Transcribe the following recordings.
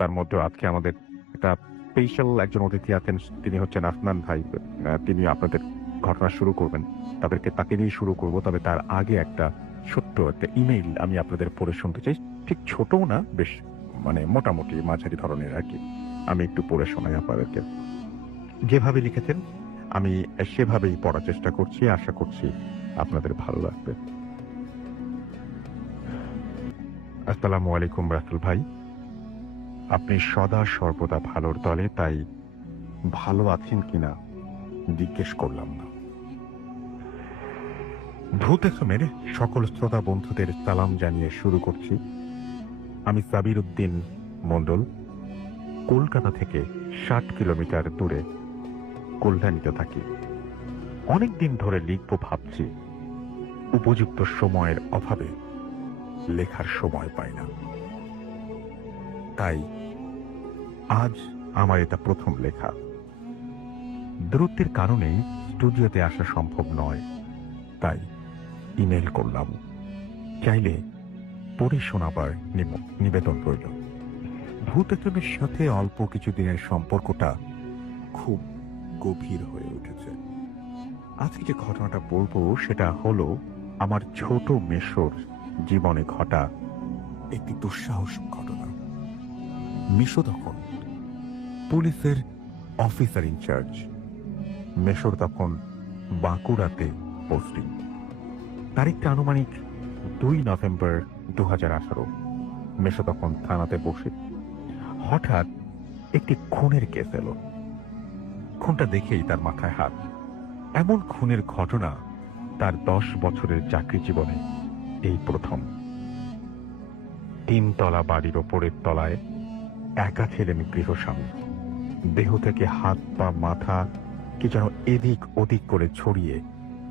তার মধ্যেও আজকে আমাদের একটা স্পেশাল একজন অতিথি আছেন। তিনি হচ্ছেন আফনান ভাই। তিনি আপনাদের ঘটনা শুরু করবেন। তাকে দিয়ে শুরু করব। তবে তার আগে একটা ছোট্ট একটা ইমেইল আমি আপনাদের পড়ে শুনতে চাই। ঠিক ছোটও না, বেশ মানে মোটামুটি মাঝারি ধরনের আর কি। আমি একটু পড়ে শোনাই আপনাদেরকে। যেভাবে লিখেছেন আমি সেভাবেই পড়ার চেষ্টা করছি। আশা করছি আপনাদের ভালো লাগবে। আসসালামু আলাইকুম রাসেল ভাই। আপনি সদা সর্বদা ভালোর দলে, তাই ভালো আছেন কিনা জিজ্ঞেস করলাম না। ভূত এফএমের সকল শ্রোতা বন্ধুদের সালাম জানিয়ে শুরু করছি। আমি সাবির উদ্দিন মণ্ডল, কলকাতা থেকে ৬০ কিলোমিটার দূরে কল্যাণীতে থাকি। অনেকদিন ধরে লিখব ভাবছি, উপযুক্ত সময়ের অভাবে লেখার সময় পাই না। তাই আজ আমার এটা প্রথম লেখা। দূরত্বের কারণেই স্টুডিওতে আসা সম্ভব নয়, তাই ইমেল করলাম। চাইলে পড়ে শোনাবার নিবেদন রইল। ভূত এফএমের সাথে অল্প কিছুদিনের সম্পর্কটা খুব গভীর হয়ে উঠেছে। আজকে যে ঘটনাটা বলবো সেটা হলো আমার ছোট মেশোর জীবনে ঘটা একটি দুঃসাহসিক ঘটনা। মেশো তখন পুলিশের অফিসার ইনচার্জ। মেশোর তখন বাঁকুড়াতে পোস্টিং। তারিখটা আনুমানিক ২ নভেম্বর ২০১৮। মেশো তখন থানাতে বসে হঠাৎ একটি খুনের কেস এলো। খুনটা দেখেই তার মাথায় হাত। এমন খুনের ঘটনা তার ১০ বছরের চাকরি জীবনে এই প্রথম। ৩ তলা বাড়ির ওপরের তলায় একা ছিলেন গৃহস্বামী। দেহ থেকে হাত পা মাথা কি যেন এদিক ওদিক করে ছড়িয়ে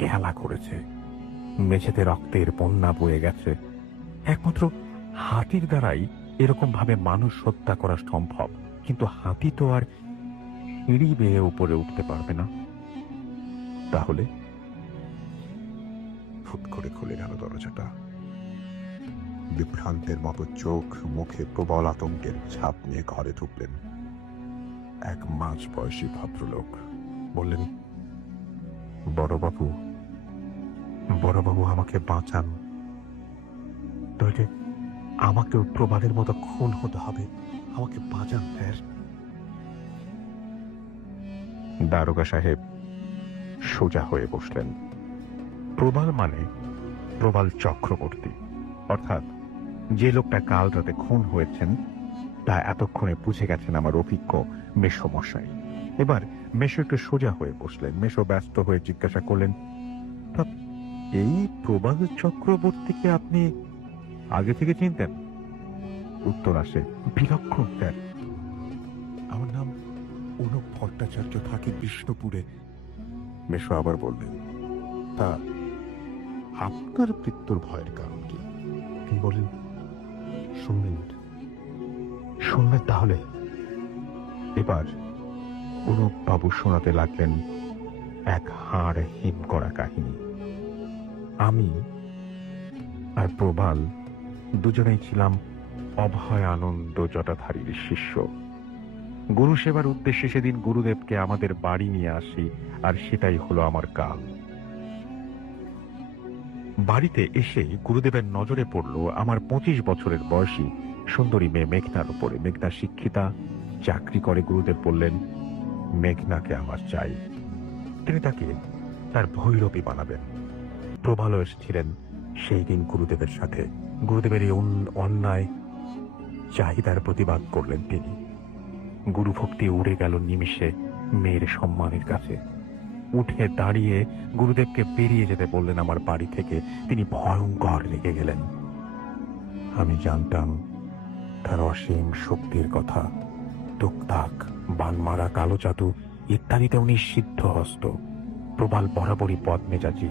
খেলা করেছে। মেঝেতে রক্তের বন্যা বয়ে গেছে। একমাত্র হাতির দ্বারাই এরকম ভাবে মানুষ হত্যা করা সম্ভব, কিন্তু হাতি তো আর সিঁড়ি বেয়ে উপরে উঠতে পারবে না। তাহলে ফুট করে খুলে গেল দরজাটা। বিভ্রান্তের মতো চোখ মুখে প্রবল আতঙ্কের ছাপ নিয়ে ঘরে ঢুকলেন এক মাঝ বয়সী ভদ্রলোক। বললেন, বড়বাবু, বড়বাবু আমাকে বাঁচান, নইলে আমাকেও প্রবাদের মতো খুন হতে হবে। আমাকে বাঁচান স্যার। দারোগা সাহেব সোজা হয়ে বসলেন। প্রবাল মানে প্রবাল চক্রবর্তী, অর্থাৎ যে লোকটা কাল রাতে খুন হয়েছেন তা এতক্ষণে বুঝে গেছেন আমার অভিজ্ঞ মেশো মশাই। এবার মেশো একটু সোজা হয়ে বসলেন। মেশো ব্যস্ত হয়ে জিজ্ঞাসা করলেন, তা এই প্রবাল চক্রবর্তীকে আপনি আগে থেকে চিনতেন? উত্তর আসে, বিলক্ষণ স্যার। আমার নাম অনুপ ভট্টাচার্য, থাকি বিষ্ণুপুরে। মেশো আবার বললেন, তা আপনার মৃত্যুর ভয়ের কারণ কি? তিনি বলেন, শুনবেন শুনবেন তাহলে। এবার অনুপ বাবু শোনাতে লাগলেন এক হাড় হিম করা কাহিনী। আমি আর প্রবাল দুজনেই ছিলাম অভয় আনন্দ জটাধারীর শিষ্য। গুরু সেবার উদ্দেশ্যে সেদিন গুরুদেবকে আমাদের বাড়ি নিয়ে আসি, আর সেটাই হলো আমার কাল। বাড়িতে এসে গুরুদেবের নজরে পড়ল আমার ২৫ বছরের বয়সী সুন্দরী মেয়ে মেঘনার উপরে। মেঘনা শিক্ষিতা, চাকরি করে। গুরুদেব বললেন, মেঘনাকে আমার চাই। তিনি তাকে তার ভৈরবী বানাবেন। প্রবালও এসেছিলেন সেই দিন গুরুদেবের সাথে। গুরুদেবের এই অন্যায় চাহিদার প্রতিবাদ করলেন তিনি। গুরুভক্তি উড়ে গেল নিমিষে মেয়ের সম্মানের কাছে। উঠে দাঁড়িয়ে গুরুদেবকে বেরিয়ে যেতে বললেন আমার বাড়ি থেকে। তিনি ভয়ঙ্কর রেগে গেলেন। আমি জানতাম তার অসীম শক্তির কথা। টুকটাক বানমারা, কালো জাদু ইত্যাদিতে উনি সিদ্ধহস্ত। প্রবাল বরাবরই বদমেজাজি।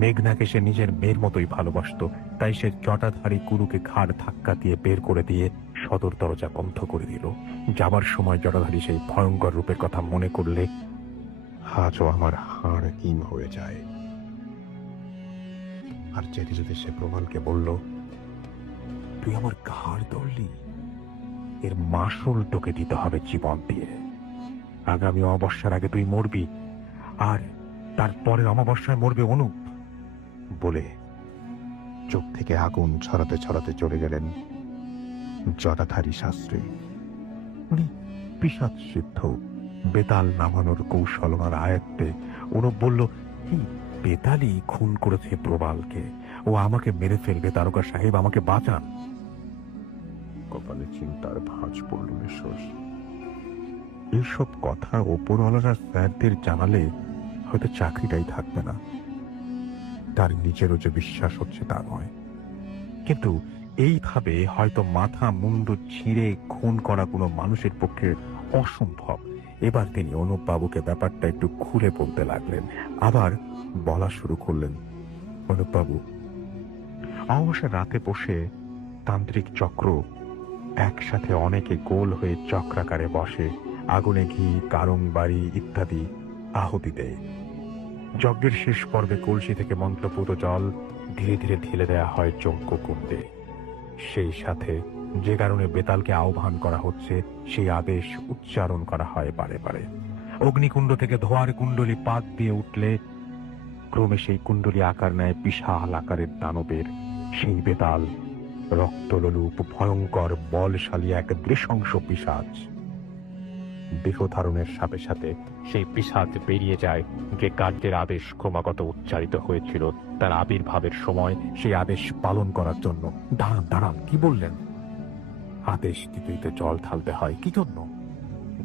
মেঘনাকে সে নিজের মেয়ের মতোই ভালোবাসত। তাই সে জটাধারী গুরুকে ঘাড় ধাক্কা দিয়ে বের করে দিয়ে সদর দরজা বন্ধ করে দিল। যাবার সময় জটাধারী সেই ভয়ঙ্কর রূপের কথা মনে করলে আজও আমার হাড় হিম হয়ে যায়। আর যেতে যেতে সে প্রবালকে বলল, তুই আমার ঘাড় ধরলি? এর মাসুল তোকে দিতে হবে জীবন দিয়ে। আগামী অমাবস্যার আগে তুই মরবি, আর তারপরে অমাবস্যায় মরবে অনুপ, বলে চোখ থেকে আগুন ছড়াতে ছড়াতে চলে গেলেন জটাধারী শাস্ত্রী। উনি পিশাচ সিদ্ধ, বেতাল নামানোর কৌশল ওনার আয়ত্তে। অনুপ বলল, এই বেতালই খুন করেছে প্রবালকে, ও আমাকে মেরে ফেলবে, দারোগা সাহেব আমাকে বাঁচান। কপালে চিন্তার ভাঁজ পড়ল মেশোর। এইসব কথা ওপরওয়ালারা স্যারদের জানালে হয়তো চাকরিটাই থাকবে না। তার নিজেরও যে বিশ্বাস হচ্ছে তা নয়, কিন্তু এইভাবে হয়তো মাথা মুন্ডু ছিঁড়ে খুন করা কোনো মানুষের পক্ষে অসম্ভব। এবার তিনি অনুপ বাবুকে ব্যাপারটা একটু খুলে বলতে লাগলেন। আবার বলা শুরু করলেন, অনুপ বাবু, অমাবস্যার রাতে বসে তান্ত্রিক চক্র একসাথে অনেকে গোল হয়ে চক্রাকারে বসে, আগুনে ঘি, কারং বাড়ি ইত্যাদি আহুতি দেয়। যজ্ঞের শেষ পর্বে কলসি থেকে মন্ত্রপুত জল ধীরে ধীরে ঢেলে দেওয়া হয় যজ্ঞ কুণ্ডে। সেই সাথে যে কারণে বেতালকে আহ্বান করা হচ্ছে সেই আদেশ উচ্চারণ করা হয় বারে বারে। অগ্নিকুণ্ড থেকে ধোঁয়ার কুণ্ডলী পাত দিয়ে উঠলে ক্রমে সেই কুণ্ডলী আকার নেয় বিশাল আকারের দানবের। সেই বেতাল রক্তলোলুপ ভয়ঙ্কর বলশালী এক নৃশংস পিশাচ। দেহ ধারণের সাথে সাথে সেই পিশাচ বেরিয়ে যায় যে কার্যের আদেশ ক্রমাগত উচ্চারিত হয়েছিল তার আবির্ভাবের সময়, সেই আদেশ পালন করার জন্য। দাঁড়ান দাঁড়ান, কি বললেন? আদেশ দিতে জল ঢালতে হয় কি জন্য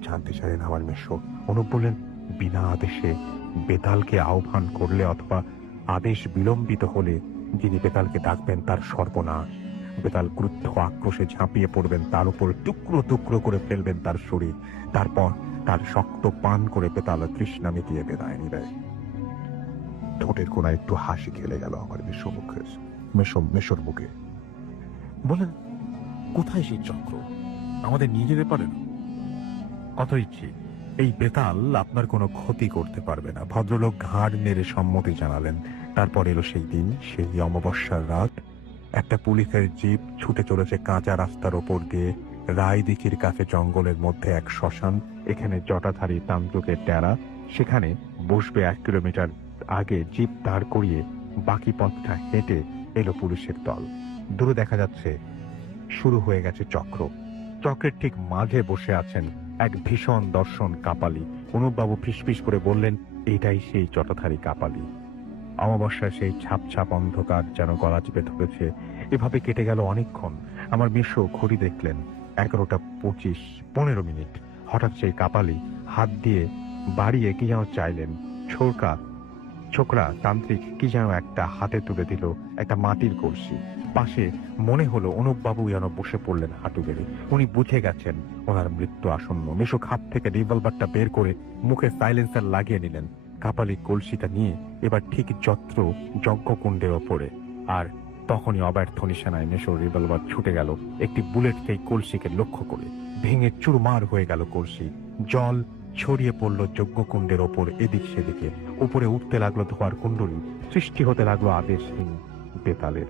জানতে চাইলেন আমার মেশো। অনুপ বললেন, বিনা আদেশে বেতালকে আহ্বান করলে অথবা আদেশ বিলম্বিত হলে যিনি বেতালকে ডাকবেন তার সর্বনাশ। বেতাল ক্রুদ্ধ আক্রোশে ঝাঁপিয়ে পড়বেন, তার উপর টুকরো টুকরো করে ফেলবেন তার শরীর, তারপর তার শক্ত পান করে বেতাল তৃষ্ণা মিটিয়ে বেদায় নিবে। ঠোঁটের কোনায় একটু হাসি খেলে গেল আমার মেশোর মুখে। বলেন, কোথায় সেই চক্র? আমাদের নিয়ে যেতে পারেন? কত ইচ্ছে, এই বেতাল আপনার কোনো ক্ষতি করতে পারবে না। ভদ্রলোক ঘাড় নেড়ে সম্মতি জানালেন। তারপর এলো সেই দিন, সেই অমাবস্যার রাত। একটা পুলিশের জিপ ছুটে চলেছে কাঁচা রাস্তার ওপর দিয়ে। রায়দিঘির কাছে জঙ্গলের মধ্যে এক শ্মশান, এখানে জটাধারী তান্ত্রিকের ডেরা। সেখানে বসবে 1 কিলোমিটার আগে জিপ দাঁড় করিয়ে বাকি পথটা হেঁটে এলো পুলিশের দল। দূরে দেখা যাচ্ছে শুরু হয়ে গেছে চক্র। চক্রের ঠিক মাঝে বসে আছেন এক ভীষণ দর্শন কাপালি। অনুপবাবু ফিসফিস করে বললেন, এটাই সেই জটাধারী কাপালি। অমাবস্যার সেই ছাপ ছাপ অন্ধকার যেন গলা চিপে ধরেছে। এভাবে কেটে গেল অনেকক্ষণ। আমার মেশো ঘড়ি দেখলেন 11:25-15। হঠাৎ সেই কাপালি হাত দিয়ে বাড়িয়ে কি যেন চাইলেন। ছোকরা তান্ত্রিক কি যেন একটা হাতে তুলে দিল, একটা মাটির কলসি। পাশে মনে হলো অনুপবাবু যেন বসে পড়লেন হাঁটু গেড়ে। উনি বুঝে গেছেন ওনার মৃত্যু আসন্ন। মেশো খাপ থেকে রিভলভারটা বের করে মুখে সাইলেন্সার লাগিয়ে নিলেন। কাপালি কলসিটা নিয়ে এবার ঠিক যজ্ঞকুণ্ডের ওপরে। আর তখনই অব্যর্থ নিশানায় মেশোর রিভলভার ছুটে গেল একটি বুলেট সেই কলসিকে লক্ষ্য করে। ভেঙে চুরমার হয়ে গেল কলসি। জল ছড়িয়ে পড়ল যজ্ঞকুণ্ডের ওপর এদিক সেদিকে। উপরে উঠতে লাগলো ধোয়ার কুণ্ডলী, সৃষ্টি হতে লাগলো আদেশহীন বেতালের।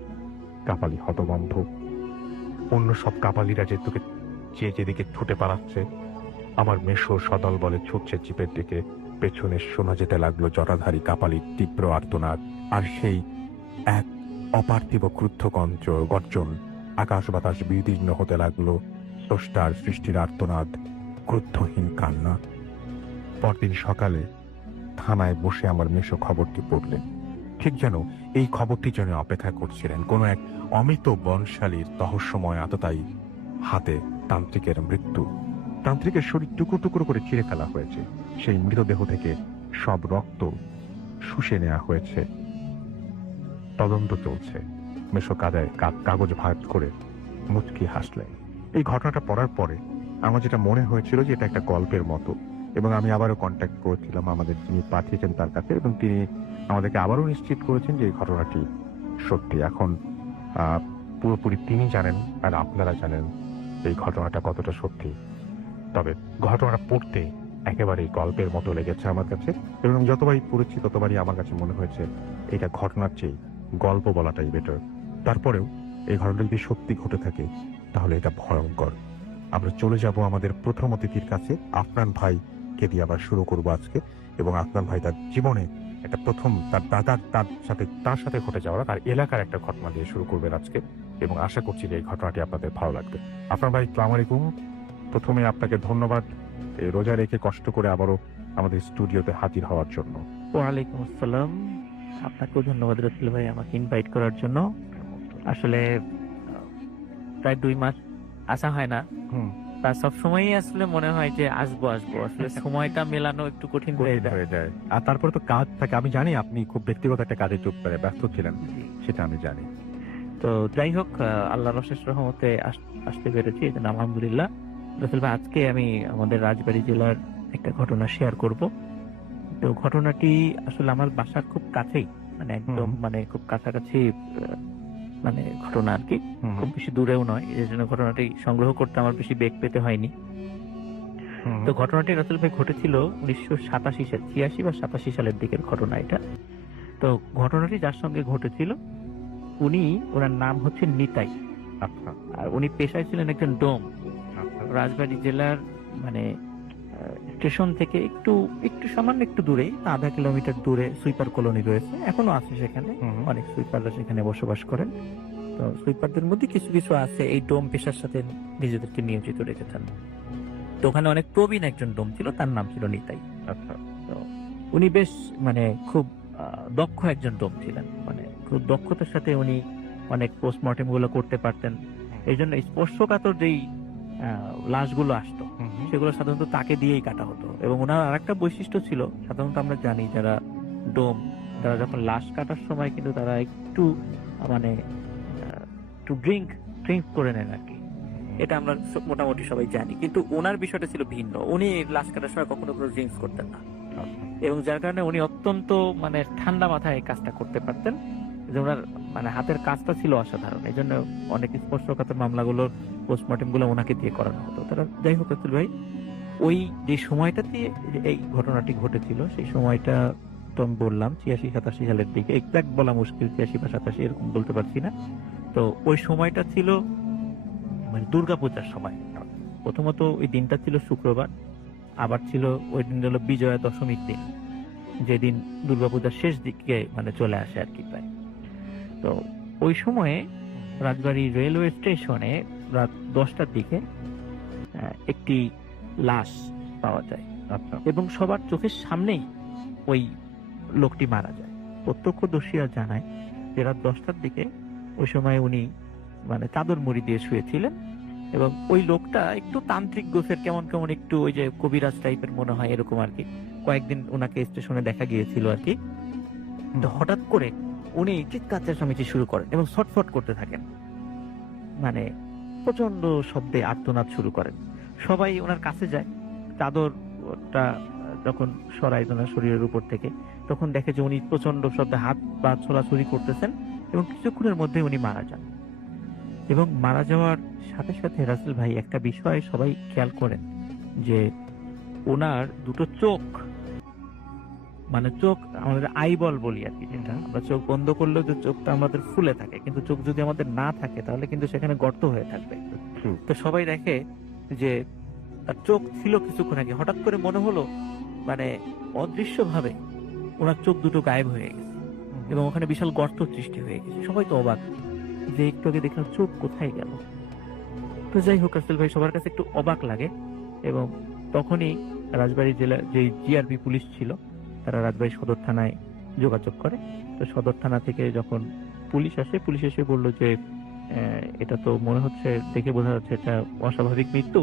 কাপালি হতবম্ব। অন্য সব কাপালিরা যেদিকে ছুটে পালাচ্ছে, আমার মেশো সদল বলে ছুটছে জিপের দিকে। পেছনে শোনা যেতে লাগলো জটাধারী কাপালির তীব্র আর্তনাদ, আর সেই এক অপার্থিব ক্রুদ্ধ গর্জন। আকাশ বাতাস বিদীর্ণ হতে লাগলো স্রষ্টার সৃষ্টির আর্তনাদ, ক্রুদ্ধহীন কান্না। পরদিন সকালে থানায় বসে আমার মেশো খবরটি পড়লেন। ঠিক যেন এই খবরটি জন্য অপেক্ষা করছিলেন কোনো এক অমিত বনশালীর রহস্যময় আততায়ী হাতে তান্ত্রিকের মৃত্যু। তান্ত্রিকের শরীর টুকরো টুকরো করে ছিঁড়ে ফেলা হয়েছে। সেই মৃতদেহ থেকে সব রক্ত শুষে নেওয়া হয়েছে। তদন্ত চলছে। মেশো কাগজ ভাগ করে মুচকি হাসলেন। এই ঘটনাটা পড়ার পরে আমার যেটা মনে হয়েছিল যে এটা একটা গল্পের মতো, এবং আমি আবারও কন্ট্যাক্ট করেছিলাম আমাদের যিনি পাঠিয়েছেন তার কাছে, এবং তিনি আমাদেরকে আবারও নিশ্চিত করেছেন যে এই ঘটনাটি সত্যি। এখন পুরোপুরি তিনি জানেন আর আপনারা জানেন এই ঘটনাটা কতটা সত্যি। তবে ঘটনাটা পড়তে একেবারেই গল্পের মতো লেগেছে আমার কাছে, এবং যতবারই পড়েছি ততবারই আমার কাছে মনে হয়েছে এটা ঘটনার চেয়ে গল্প বলাটাই বেটার। তারপরেও এই ঘটনাটা যদি সত্যি ঘটে থাকে তাহলে এটা ভয়ঙ্কর। আমরা চলে যাব আমাদের প্রথম অতিথির কাছে। আফনান ভাইকে দিয়ে আবার শুরু করবো আজকে। এবং আফনান ভাই তার জীবনে একটা প্রথম তার সাথে ঘটে যাওয়া তার এলাকার একটা ঘটনা দিয়ে শুরু করবেন আজকে, এবং আশা করছি যে এই ঘটনাটি আপনাদের ভালো লাগবে। আফনান ভাই, আসসালামু আলাইকুম। প্রথমে আপনাকে ধন্যবাদ এই রোজা রেখে কষ্ট করে আবারও আমাদের স্টুডিওতে হাজির হওয়ার জন্য। ওয়ালাইকুম আসসালাম। আপনাকেও ধন্যবাদ রাসেল ভাই আমাকে ইনভাইট করার জন্য। আসলে প্রায় 2 মাস আসা হয় না, তা সবসময়ই আসলে মনে হয় যে আসবো আসলে সময়টা মেলানো একটু কঠিন হয়ে যায়। আর তারপরে তো কাজ থাকে, আমি জানি আপনি খুব ব্যক্তিগত একটা কাজে ব্যস্ত ছিলেন, সেটা আমি জানি। তো যাই হোক, আল্লাহর অশেষ রহমতে আসতে পেরেছি, এই জন্য আলহামদুলিল্লাহ। রাসেল ভাই, আজকে আমি আমাদের রাজবাড়ী জেলার একটা ঘটনা শেয়ার করব। তো ঘটনাটি আসলে আমার বাসার খুব কাছেই, মানে একদম মানে খুব কাছাকাছি মানে ঘটনা আর কি, খুব বেশি দূরেও নয়। এই জন্য ঘটনাটি সংগ্রহ করতে আমার বেশি বেগ পেতে হয়নি। তো ঘটনাটি রাসেল ভাই ঘটেছিল 1987 সাল, 86 বা 87 সালের দিকের ঘটনা এটা। তো ঘটনাটি যার সঙ্গে ঘটেছিল ওনার নাম হচ্ছে নিতাই। আচ্ছা। আর উনি পেশায় ছিলেন একজন ডোম। রাজবাড়ী জেলার মানে স্টেশন থেকে একটু সামান্য একটু দূরে, 0.5 কিলোমিটার দূরে সুইপার কলোনি রয়েছে, এখনো আছে সেখানে। অনেক সুইপাররা সেখানে বসবাস করেন। তো সুইপারদের মধ্যে কিছু কিছু আছে এই ডোম পেশার সাথে নিজেদেরকে নিয়োজিত রেখেছেন। তো ওখানে অনেক প্রবীণ একজন ডোম ছিল, তার নাম ছিল নিতাই। আচ্ছা। তো উনি বেশ মানে খুব দক্ষ একজন ডোম ছিলেন, মানে খুব দক্ষতার সাথে উনি অনেক পোস্টমর্টেম গুলো করতে পারতেন। এই জন্য স্পর্শকাতর যেই লাশগুলো আসতো সেগুলো সাধারণত তাকে দিয়েই কাটা হতো। এবং ওনার আরেকটা বৈশিষ্ট্য ছিল, সাধারণত আমরা জানি যারা ডোম, তারা যখন লাশ কাটার সময় কিন্তু তারা একটু মানে একটু ড্রিঙ্ক করে নেন আর কি। এটা আমরা মোটামুটি সবাই জানি, কিন্তু ওনার বিষয়টা ছিল ভিন্ন। উনি লাশ কাটার সময় কখনো কোনো ড্রিঙ্কস করতেন না, এবং যার কারণে উনি অত্যন্ত মানে ঠান্ডা মাথায় এই কাজটা করতে পারতেন। ওনার মানে হাতের কাজটা ছিল অসাধারণ। এই জন্য অনেক স্পর্শকাতর মামলাগুলোর পোস্টমর্টেম গুলো ওনাকে দিয়ে করানো হতো। তারা যাই হোক রাসেল ভাই, ওই যে সময়টাতে এই ঘটনাটি ঘটেছিল, সেই সময়টা তো আমি বললাম 86-87 সালের দিকে, এক্সাক্ট বলা মুশকিল, 86 বা 87 এরকম বলতে পারছি না। তো ওই সময়টা ছিল মানে দুর্গাপূজার সময়। প্রথমত ওই দিনটা ছিল শুক্রবার, আবার ছিল ওই দিন হলো বিজয়া দশমীর দিন, যেদিন দুর্গাপূজার শেষ দিকে মানে চলে আসে আর কি প্রায়। তো ওই সময়ে রাজবাড়ী রেলওয়ে স্টেশনে রাত 10টার দিকে একটি লাশ পাওয়া যায়। আচ্ছা। এবং সবার চোখের সামনেই ওই লোকটি মারা যায়। প্রত্যক্ষদর্শীরা জানায় যে রাত 10টার দিকে ওই সময় উনি মানে চাদর মুড়ি দিয়ে শুয়েছিলেন, এবং ওই লোকটা একটু তান্ত্রিক গোছের, কেমন কেমন একটু ওই যে কবিরাজ টাইপের মনে হয় এরকম আর কি। কয়েকদিন ওনাকে স্টেশনে দেখা গিয়েছিল আর কি। তো হঠাৎ করে উনি চিৎকার চেঁচামেচি শুরু করেন এবং ছটফট করতে থাকেন, মানে প্রচন্ড শব্দে আর্তনাদ শুরু করেন। সবাই ওনার কাছে যায়, চাদরটা যখন সরায় ওনার শরীরের উপর থেকে, তখন দেখে যে উনি প্রচন্ড শব্দে হাত পা ছোড়াছুড়ি করতেছেন, এবং কিছুক্ষণের মধ্যে উনি মারা যান। এবং মারা যাওয়ার সাথে সাথে রাসেল ভাই একটা বিষয় সবাই খেয়াল করেন, যে ওনার দুটো চোখ, মানে চোখ আমাদের আইবল বলি আর কি, যেটা আমরা চোখ বন্ধ করলেও যে চোখটা আমাদের ফুলে থাকে, কিন্তু চোখ যদি আমাদের না থাকে তাহলে কিন্তু সেখানে গর্ত হয়ে থাকবে। তো সবাই দেখে যে তার চোখ ছিল কিছুক্ষণ আগে, হঠাৎ করে মনে হলো মানে অদৃশ্য ভাবে ওনার চোখ দুটো গায়েব হয়ে গেছে, এবং ওখানে বিশাল গর্ত সৃষ্টি হয়ে গেছে। সবাই তো অবাক যে একটু আগে দেখলাম চোখ কোথায় গেল। তো যাই হোক রাসেল ভাই, সবার কাছে একটু অবাক লাগে। এবং তখনই রাজবাড়ী জেলা যে জিআরপি পুলিশ ছিল, তারা রাজবাড়ী সদর থানায় যোগাযোগ করে। তো সদর থানা থেকে যখন পুলিশ এসে বললো যে এটা তো মনে হচ্ছে, দেখে বোঝা যাচ্ছে এটা অস্বাভাবিক মৃত্যু,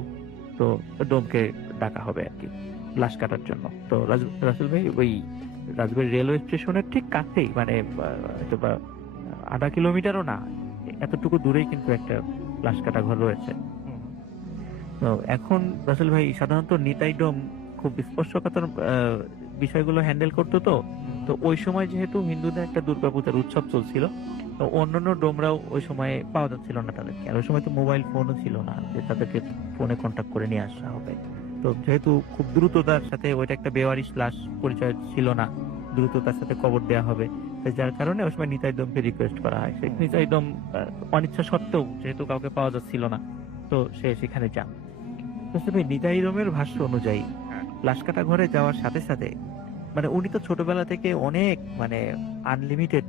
তো ডোমকে ডাকা হবে আর কি লাশ কাটার জন্য। তো রাসেল ভাই ওই রাজবাড়ী রেলওয়ে স্টেশনের ঠিক কাছেই, মানে হয়তো বা 0.5 কিলোমিটারও না, এতটুকু দূরেই কিন্তু একটা লাশ কাটা ঘর রয়েছে। তো এখন রাসেল ভাই সাধারণত নিতাই ডোম খুব স্পর্শকাতর বিষয়গুলো হ্যান্ডেল করতো। তো ওই সময় যেহেতু হিন্দুদের একটা দুর্গাপূজার উৎসব চলছিল, তো অন্যান্য ডোমরাও ওই সময় পাওয়া যাচ্ছিল না তাদেরকে। আর ওই সময় তো মোবাইল ফোনও ছিল না যে তাদেরকে ফোনে কন্ট্যাক্ট করে নিয়ে আসা হবে। তো যেহেতু খুব দ্রুততার সাথে, ওইটা একটা বেওয়ারিশ লাশ, পরিচয় ছিল না, দ্রুততার সাথে কবর দেওয়া হবে, যার কারণে ওই সময় নিতাই ডোমকে রিকোয়েস্ট করা হয়। নিতাই ডোম অনিচ্ছা সত্ত্বেও, যেহেতু কাউকে পাওয়া যাচ্ছিল না, তো সে সেখানে যান। রাসেল ভাই নিতাই রমের ভাষ্য অনুযায়ী হ্যাঁ। লাশ কাটা ঘরে যাওয়ার সাথে সাথে মানে উনি তো ছোটবেলা থেকে অনেক মানে আনলিমিটেড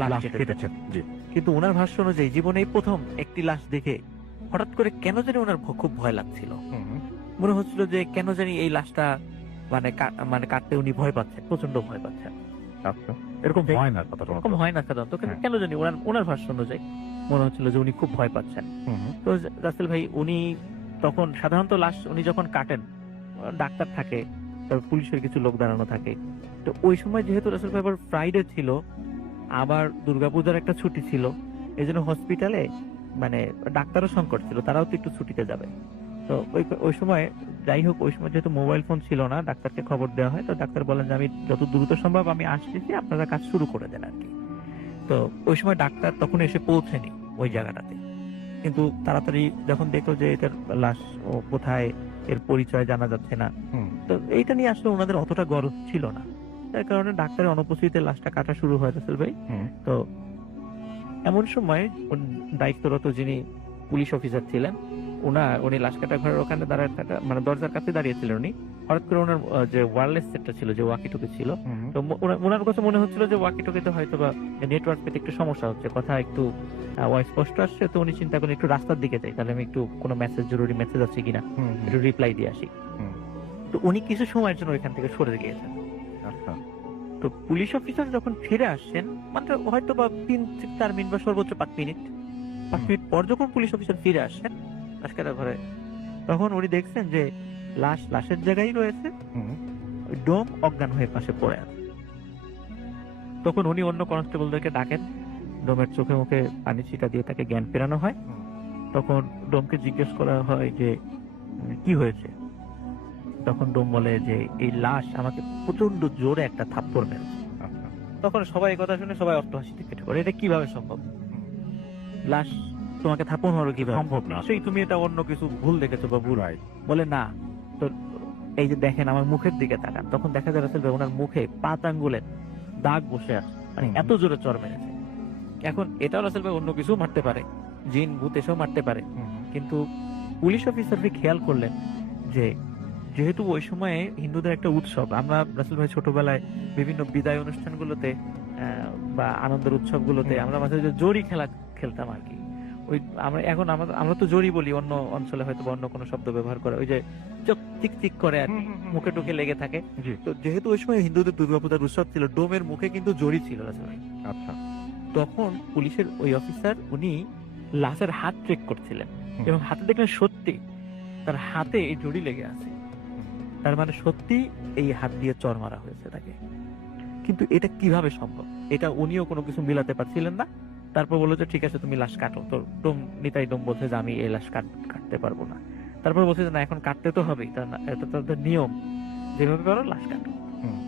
লাশ লাশ কেটেছেন। কেটেছেন, জি। কিন্তু ওনার ভাষ্য অনুযায়ী জীবনে এই প্রথম একটি লাশ দেখে হঠাৎ করে কেন জানি ওনার খুব ভয় লাগছিল। মনে হচ্ছিল যে কেন জানি এই লাশটা মানে কাটতে উনি ভয় পাচ্ছেন, প্রচন্ড ভয় পাচ্ছেন। আচ্ছা, এরকম হয় না কথা এরকম হয় না সাধারণত, কিন্তু হ্যাঁ। কেন জানি ওনার ভাষ্য অনুযায়ী মনে হচ্ছিল যে উনি খুব ভয় পাচ্ছেন। তো রাসেল ভাই উনি তখন সাধারণত লাশ উনি যখন কাটেন ডাক্তার থাকে, তারপর পুলিশের কিছু লোক দাঁড়ানো থাকে। তো ওই সময় যেহেতু রাসেল ভাই আবার ফ্রাইডে ছিল, আবার দুর্গাপূজার একটা ছুটি ছিল, এই জন্য হসপিটালে মানে ডাক্তারও সংকট ছিল, তারাও তো একটু ছুটিতে যাবে। তো ওই সময় যাই হোক, ওই সময় যেহেতু মোবাইল ফোন ছিল না, ডাক্তারকে খবর দেওয়া হয়। তো ডাক্তার বলেন যে আমি যত দ্রুত সম্ভব আমি আসতেছি, আপনারা কাজ শুরু করে দেন আর কি। তো ওই সময় ডাক্তার তখন এসে পৌঁছেনি ওই জায়গাটাতে, কিন্তু তাড়াতাড়ি যখন দেখলো যে এটার লাশ ও কোথায়, এর পরিচয় জানা যাচ্ছে না, তো এইটা নিয়ে আসলে ওনাদের অতটা গরজ ছিল না। তার কারণে ডাক্তারের অনুপস্থিতিতে লাশটা কাটা শুরু হয় রাসেল ভাই। তো এমন সময় দায়িত্বরত যিনি পুলিশ অফিসার ছিলেন, উনি লাশ কাটা ঘরের ওখানে দাঁড়ায় থাকা মানে দরজার কাছে দাঁড়িয়েছিলেন উনি। হঠাৎ করে ওনার যে ওয়্যারলেস সেটটা ছিল, যে ওয়াকিটকি ছিল, তো ওনার কাছে মনে হচ্ছিল যে ওয়াকিটকিতে হয়তো বা নেটওয়ার্ক পেতে একটু সমস্যা হচ্ছে, কথা একটু স্পষ্ট আসছে। তো উনি চিন্তা করেন একটু রাস্তার দিকে যাই, তাহলে আমি একটু কোনো জরুরি মেসেজ আছে কিনা একটু রিপ্লাই দিয়ে আসি। তো উনি কিছু সময়ের জন্য ওইখান থেকে সরে গিয়েছেন। আচ্ছা। তো পুলিশ অফিসার যখন ফিরে আসছেন, মানে হয়তো বা 3-4 মিনিট বা সর্বোচ্চ 5 মিনিট পর যখন পুলিশ অফিসার ফিরে আসছেন লাশ কাটা ঘরে, তখন উনি দেখছেন যে লাশের জায়গায় রয়েছে, ওই ডোম অজ্ঞান হয়ে পাশে পড়ে আছে। তখন উনি অন্য কনস্টেবলদেরকে ডাকেন, ডোমের চোখে মুখে পানি ছিটা দিয়ে তাকে জ্ঞান ফেরানো হয়। তখন ডোমকে জিজ্ঞেস করা হয় যে কি হয়েছে। তখন ডোম বলে যে এই লাশ আমাকে প্রচন্ড জোরে একটা থাপ্পড় মেরেছে। তখন সবাই এই কথা শুনে সবাই অট্টহাসিতে কেটে পড়ে, এটা কিভাবে সম্ভব? লাশ তোমাকে থাপ্পড় মারো কিভাবে? সম্ভব না। সেই তুমি এটা অন্য কিছু ভুল দেখেছো বা ভুল। বলে না, তো এই যে দেখেন আমার মুখের দিকে তাকান, তখন দেখা যায় রাসেল ভাই ওনার মুখে 5 আঙ্গুলের দাগ বসে আছে, মানে এত জোরে চর মেরেছে। এখন এটাও রাসেল ভাই অন্য কিছু মারতে পারে, জিন ভূত এসেও মারতে পারে, কিন্তু পুলিশ অফিসার খেয়াল করলেন যে যেহেতু ওই সময়ে হিন্দুদের একটা উৎসব, আমরা রাসেল ভাই ছোটবেলায় বিভিন্ন বিদায় অনুষ্ঠানগুলোতে বা আনন্দের উৎসবগুলোতে আমরা মাঝে মাঝে জড়ি খেলা খেলতাম আর কি। ওই আমরা তো জড়ি বলি, অন্য অঞ্চলে হয়তো অন্য কোনো শব্দ ব্যবহার করে, ওই যে চোখ চিক চিক করে আর কি, মুখে টুকে লেগে থাকে। তো যেহেতু ওই সময় হিন্দুদের দুর্গাপূজার উৎসব ছিল, ডোমের মুখে কিন্তু জড়ি ছিল রাসেল ভাই। আচ্ছা। তখন পুলিশের ওই অফিসার উনি লাশের হাত চেক করছিলেন, এবং হাতে দেখলেন সত্যি তার হাতে এই জড়ি লেগে আছে। তার মানে সত্যি এই হাত দিয়ে চর মারা হয়েছে তাকে। কিন্তু এটা কিভাবে সম্ভব, এটা উনিও কোনো কিছু মিলাতে পারছিলেন না। তারপর বললো যে ঠিক আছে তুমি লাশ কাটো। তো নিতাই ডোম বলছে যে আমি এই লাশ কাটতে পারবো না। তারপর বলছে যে না, এখন কাটতে তো হবেই, এটা তাদের নিয়ম, যেভাবে পারো লাশ কাটো।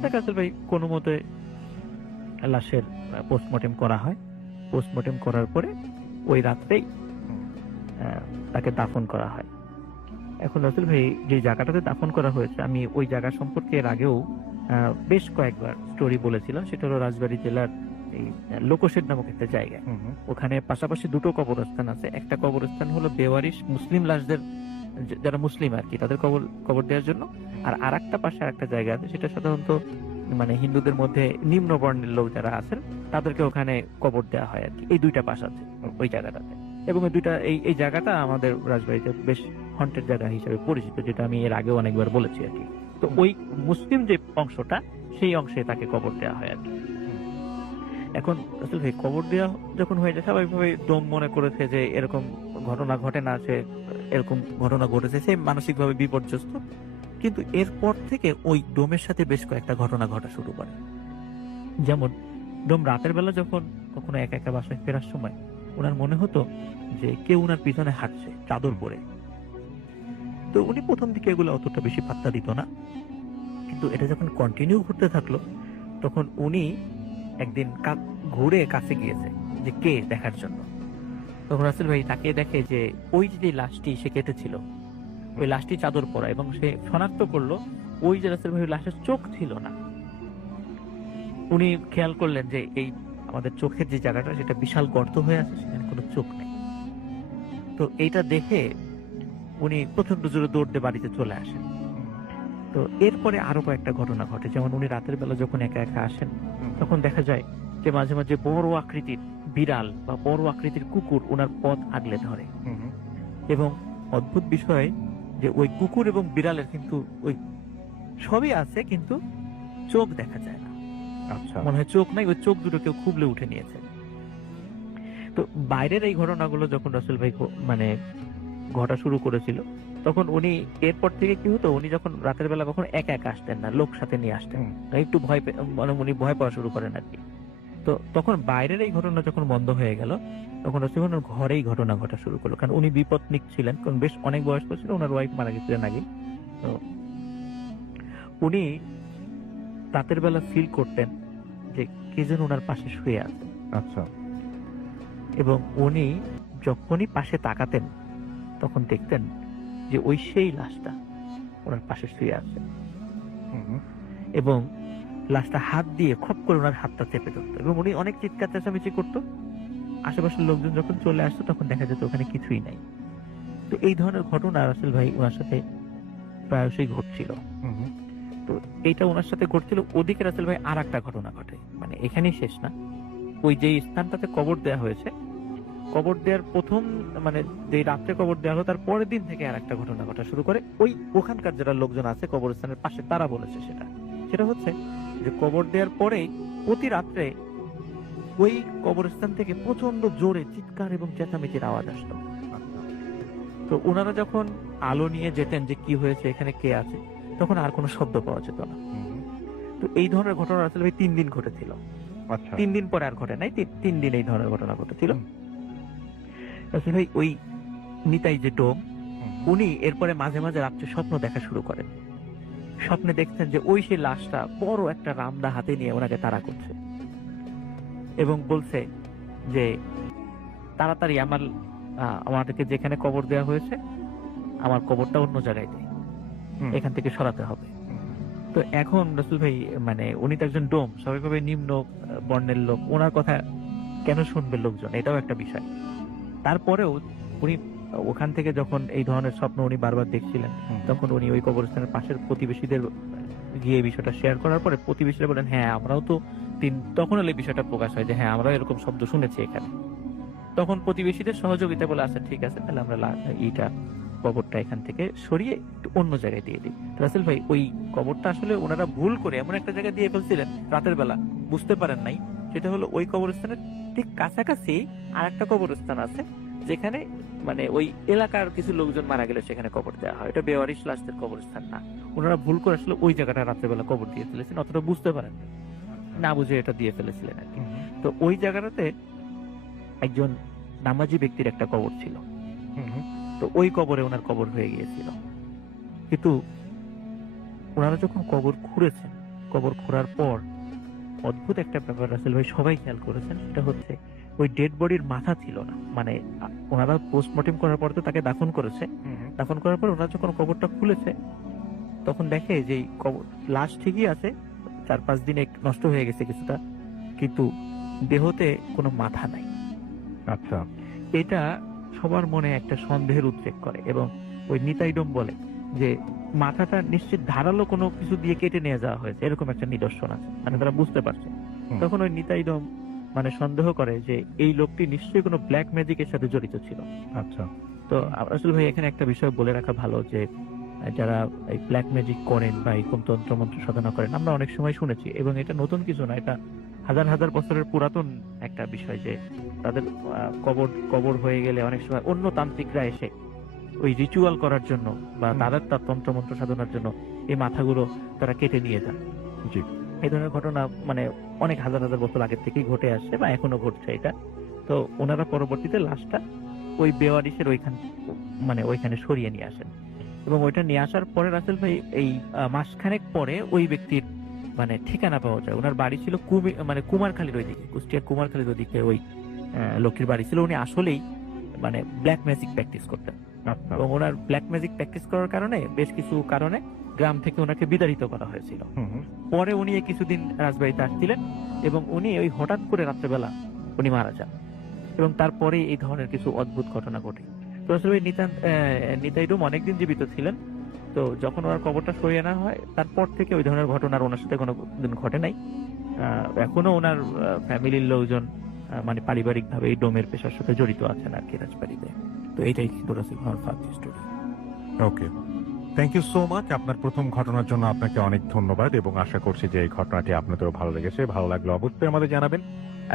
দেখা যাচ্ছে ভাই কোনো মতে লাশের পোস্টমর্টেম করা হয়। পোস্টমর্টেম করার পরে ওই রাত্রেই তাকে দাফন করা হয়। এখন রাসেল ভাই যে জায়গাটাতে দাফন করা হয়েছে, আমি ওই জায়গা সম্পর্কে এর আগেও বেশ কয়েকবার স্টোরি বলেছিলাম। সেটা হলো রাজবাড়ী জেলার এই লোকশেড নামক একটা জায়গায়। ওখানে পাশাপাশি দুটো কবরস্থান আছে। একটা কবরস্থান হলো বেওয়ারিশ মুসলিম লাশদের, যারা মুসলিম আর কি, তাদের কবর দেওয়ার জন্য। আর আরেকটা পাশে আরেকটা জায়গা আছে, সেটা সাধারণত মানে হিন্দুদের মধ্যে নিম্ন বর্ণের লোক যারা আছেন তাদেরকে ওখানে কবর দেওয়া হয় আর কি। এই দুইটা পাশ আছে ওই জায়গাটাতে, এবং এই জায়গাটা আমাদের রাজবাড়িতে বেশ হন্টেড জায়গা হিসেবে পরিচিত, যেটা আমি এর আগেও অনেকবার বলেছি আর কি। তো ওই মুসলিম যে অংশটা, সেই অংশে তাকে কবর দেওয়া হয় আর কি। এখন আসলে ভাই কবর দেওয়া যখন হয়ে যায়, স্বাভাবিকভাবে ডোম মনে করেছে যে এরকম ঘটনা ঘটে না, সে এরকম ঘটনা ঘটেছে, সে মানসিকভাবে বিপর্যস্ত। কিন্তু এরপর থেকে ওই ডোমের সাথে বেশ কয়েকটা ঘটনা ঘটা শুরু করে। যেমন ডোম রাতের বেলা যখন কখনো একা একা বাসায় ফেরার সময় ওনার মনে হতো যে কেউ ওনার পিছনে হাঁটছে চাদর পরে। তো উনি প্রথম দিকে এগুলো অতটা বেশি পাত্তা দিত না, কিন্তু এটা যখন কন্টিনিউ ঘুরতে থাকলো, তখন উনি একদিন ঘুরে কাছে গিয়েছে যে কে দেখার জন্য। তখন রাসেল ভাই তাকে দেখে যে ওই যে লাশটি সে কেটেছিল, ওই লাশটি চাদর পরা, এবং সে শনাক্ত করলো ওই যে রাসেল ভাই লাশের চোখ ছিল না। উনি খেয়াল করলেন যে এই আমাদের চোখের যে জায়গাটা, সেটা বিশাল গর্ত হয়ে আছে, সেখানে কোনো চোখ নেই। তো এইটা দেখে উনি প্রচন্ড জোরে দৌড় দিয়ে বাড়িতে চলে আসেন। তো এরপরে আরো কয়েকটা ঘটনা ঘটে, যেমন উনি রাতের বেলা যখন একা একা আসেন তখন দেখা যায় যে মাঝে মাঝে বড় আকৃতির বিড়াল বা বড় আকৃতির কুকুর ওনার পথ আগলে ধরে। এবং অদ্ভুত বিষয় যে ওই কুকুর এবং বিড়ালের কিন্তু ওই সবই আছে, কিন্তু চোখ দেখা যায় না। আচ্ছা, মনে হয় চোখ নাই, ওই চোখ দুটো কেউ খুবলে উঠে নিয়েছে। তো বাইরের এই ঘটনাগুলো যখন রাসেল ভাই মানে ঘটা শুরু করেছিল, তখন উনি এরপর থেকে কি হতো, উনি যখন রাতের বেলা কখন একা একা আসতেন না, লোক সাথে নিয়ে আসতেন। একটু মানে উনি ভয় পাওয়া শুরু করেন আর কি। তো তখন বাইরের এই ঘটনা যখন বন্ধ হয়ে গেল, তখন রাসেল ভাই ওনার ঘরেই ঘটনা ঘটা শুরু করলো, কারণ উনি বিপদনিক ছিলেন, কারণ বেশ অনেক বয়স্ক ছিল, ওনার ওয়াইফ মারা গেছিলেন আগে। তো উনি রাতের বেলা ফিল করতেন যে কে যেন ওনার পাশে শুয়ে আছে। আচ্ছা, এবং উনি যখনই পাশে তাকাতেন তখন দেখতেন যে ওই সেই লাশটা ওনার পাশে শুয়ে আছে, এবং লাশটা হাত দিয়ে খপ করে ওনার হাতটা চেপে ধরতো, এবং উনি অনেক চিৎকার চেঁচামেচি করতো। আশেপাশের লোকজন যখন চলে আসতো তখন দেখা যেত ওখানে কিছুই নাই। তো এই ধরনের ঘটনা রাসেল ভাই ওনার সাথে প্রায়শই ঘটছিল। তো এইটা ওনার সাথে ঘটছিল। ওদিকে রাসেল ভাই আর একটা ঘটনা ঘটে, মানে এখানেই শেষ না। ওই যে স্থানটাতে কবর দেওয়া হয়েছে, কবর দেওয়ার প্রথম মানে যে রাত্রে কবর দেওয়া হলো তার পরের দিন থেকে আর একটা ঘটনা ঘটা শুরু করে। ওই ওখানকার যারা লোকজন আছে কবরস্থানের পাশে তারা বলেছে সেটা হচ্ছে যে কবর দেওয়ার পরে প্রতি রাত্রে ওই কবরস্থান থেকে প্রচন্ড জোরে চিৎকার এবং চেঁচামেচির আওয়াজ আসতো। তো ওনারা যখন আলো নিয়ে যেতেন যে কি হয়েছে, এখানে কে আছে, তখন আর কোনো শব্দ পাওয়া যেত না। তো এই ধরনের ঘটনা আসলে ভাই 3 দিন ঘটেছিল। আচ্ছা, 3 দিন পরে আর ঘটে নাই, 3 দিন এই ধরনের ঘটনা ঘটেছিল। আসলে ভাই ওই নিতাই যে ডোম, উনি এরপরে মাঝে মাঝে রাত্রে স্বপ্ন দেখা শুরু করেন। স্বপ্নে দেখছেন যে ওই সেই লাশটা বড় একটা রামদা হাতে নিয়ে ওনাকে তাড়া করছে, এবং বলছে যে তাড়াতাড়ি আমাদেরকে যেখানে কবর দেওয়া হয়েছে আমার কবরটা অন্য জায়গায় দেয়, এখান থেকে সরাতে হবে। তো এখন রাসূল ভাই মানে উনি তো একজন ডোম, স্বাভাবিকভাবে নিম্ন বর্ণের লোক, ওনার কথা কেন শুনবে লোকজন, এটাও একটা বিষয়। তারপরেও উনি ওখান থেকে যখন এই ধরনের স্বপ্ন উনি বারবার দেখছিলেন, তখন উনি ওই কবরস্থানের পাশের প্রতিবেশীদের গিয়ে বিষয়টা শেয়ার করার পরে প্রতিবেশীরা বলেন হ্যাঁ আমরাও তো তখন হলে বিষয়টা প্রকাশ হয় যে হ্যাঁ আমরাও এরকম শব্দ শুনেছি এখানে। তখন প্রতিবেশীদের সহযোগিতা বলে আচ্ছা ঠিক আছে, তাহলে আমরা এইটা কবরটা এখান থেকে সরিয়ে একটু অন্য জায়গায় দিয়ে দিই। রাসেল ভাই ওই কবরটা আসলে ওনারা ভুল করে এমন একটা জায়গায় দিয়ে ফেলছিলেন রাতের বেলা, বুঝতে পারেন নাই। সেটা হলো ওই কবরস্থানের ঠিক কাছাকাছি আর একটা কবরস্থান আছে, যেখানে মানে ওই এলাকার কিছু লোকজন মারা গেলে সেখানে কবর দেওয়া হয়। এটা বেওয়ারিশ লাশদের কবরস্থান না। ওনারা ভুল করে আসলে ওই জায়গাটা রাত্রেবেলা কবর দিয়ে ফেলেছেন, অতটা বুঝতে পারেন না, বুঝে এটা দিয়ে ফেলেছিলেন আর কি। তো ওই জায়গাটাতে একজন নামাজি ব্যক্তির একটা কবর ছিল। তো ওই কবরে ওনার কবর হয়ে গিয়েছিল। কিন্তু ওনারা যখন কবর খুঁড়েছেন, কবর খোঁড়ার পর অদ্ভুত একটা ব্যাপার রাসেল ভাই সবাই খেয়াল করেছেন, সেটা হচ্ছে ওই ডেড বডির মাথা ছিল না। মানে ওনারা পোস্টমর্টেম করার পর তো তাকে দাফন করেছে, দাফন করার পর ওনারা যখন কবরটা খুলেছে তখন দেখে যে কবর লাশ ঠিকই আছে, 4-5 দিনে নষ্ট হয়ে গেছে কিছুটা, কিন্তু দেহতে কোনো মাথা নাই। আচ্ছা, এটা সবার মনে একটা সন্দেহের উদ্রেক করে, এবং ওই নিতাইডম বলে যে মাথাটা নিশ্চিত ধারালো কোনো কিছু দিয়ে কেটে নিয়ে যাওয়া হয়েছে, এরকম একটা নিদর্শন আছে, মানে তারা বুঝতে পারছে। তখন ওই নিতাইডম মানে সন্দেহ করে যে এই লোকটি নিশ্চয়ই কোনো ব্ল্যাক ম্যাজিকের সাথে জড়িত ছিল। আচ্ছা, তো আসলে ভাই এখানে একটা বিষয় বলে রাখা ভালো যে যারা এই ব্ল্যাক ম্যাজিক করেন বা এই কোন তন্ত্র মন্ত্র সাধনা করেন, আমরা অনেক সময় শুনেছি, এবং এটা নতুন কিছু না, এটা হাজার হাজার বছরের পুরাতন একটা বিষয় যে তাদের কবর হয়ে গেলে অনেক সময় অন্য তান্ত্রিকরা এসে ওই রিচুয়াল করার জন্য বা তাদের তার তন্ত্র মন্ত্র সাধনার জন্য এই মাথাগুলো তারা কেটে নিয়ে যান। জি, এই ধরনের ঘটনা মানে অনেক হাজার হাজার বছর আগের থেকেই ঘটে আসছে বা এখনো ঘটছে এটা। তো ওনারা পরবর্তীতে লাশটা ওই বেওয়ারিশের ওইখানে সরিয়ে নিয়ে আসেন, এবং ওইটা নিয়ে আসার পরে রাসেল ভাই এই মাসখানেক পরে ওই ব্যক্তির মানে ঠিকানা পাওয়া যায়। ওনার বাড়ি ছিল কুমারখালীর ওইদিকে, কুষ্টিয়ার কুমারখালীর ওইদিকে ওই লোকের বাড়ি ছিল। উনি আসলেই মানে ব্ল্যাক ম্যাজিক প্র্যাকটিস করতেন, এবং ওনার ব্ল্যাক ম্যাজিক প্র্যাকটিস করার কারণে বেশ কিছু কারণে গ্রাম থেকে ওনাকে বিতাড়িত করা হয়েছিল। পরে উনি কিছুদিন রাজবাড়িতে আসছিলেন, এবং উনি ওই হঠাৎ করে রাত্রেবেলা উনি মারা যান, এবং তারপরে এই ধরনের কিছু অদ্ভুত ঘটনা ঘটে। তো রসুল ভাই নিতাই রুম অনেকদিন জীবিত ছিলেন। তো যখন ওনার কবরটা সরিয়ে আনা হয় তারপর থেকে ওই ধরনের ঘটনা আর ওনার সাথে কোনো দিন ঘটে নাই। এখনো ওনার ফ্যামিলির লোকজন মানে পারিবারিক ভাবে এই ডোমের পেশার সাথে জড়িত আছেন আর কি রাজবাড়িতে। তো এইটাই কিন্তু রাসেল ভাইয়ের first story. Okay, thank you so much. আপনার প্রথম ঘটনার জন্য আপনাকে অনেক ধন্যবাদ এবং আশা করছি যে এই ঘটনাটি আপনাদেরও ভালো লেগেছে। ভালো লাগলে অবশ্যই আমাদের জানাবেন।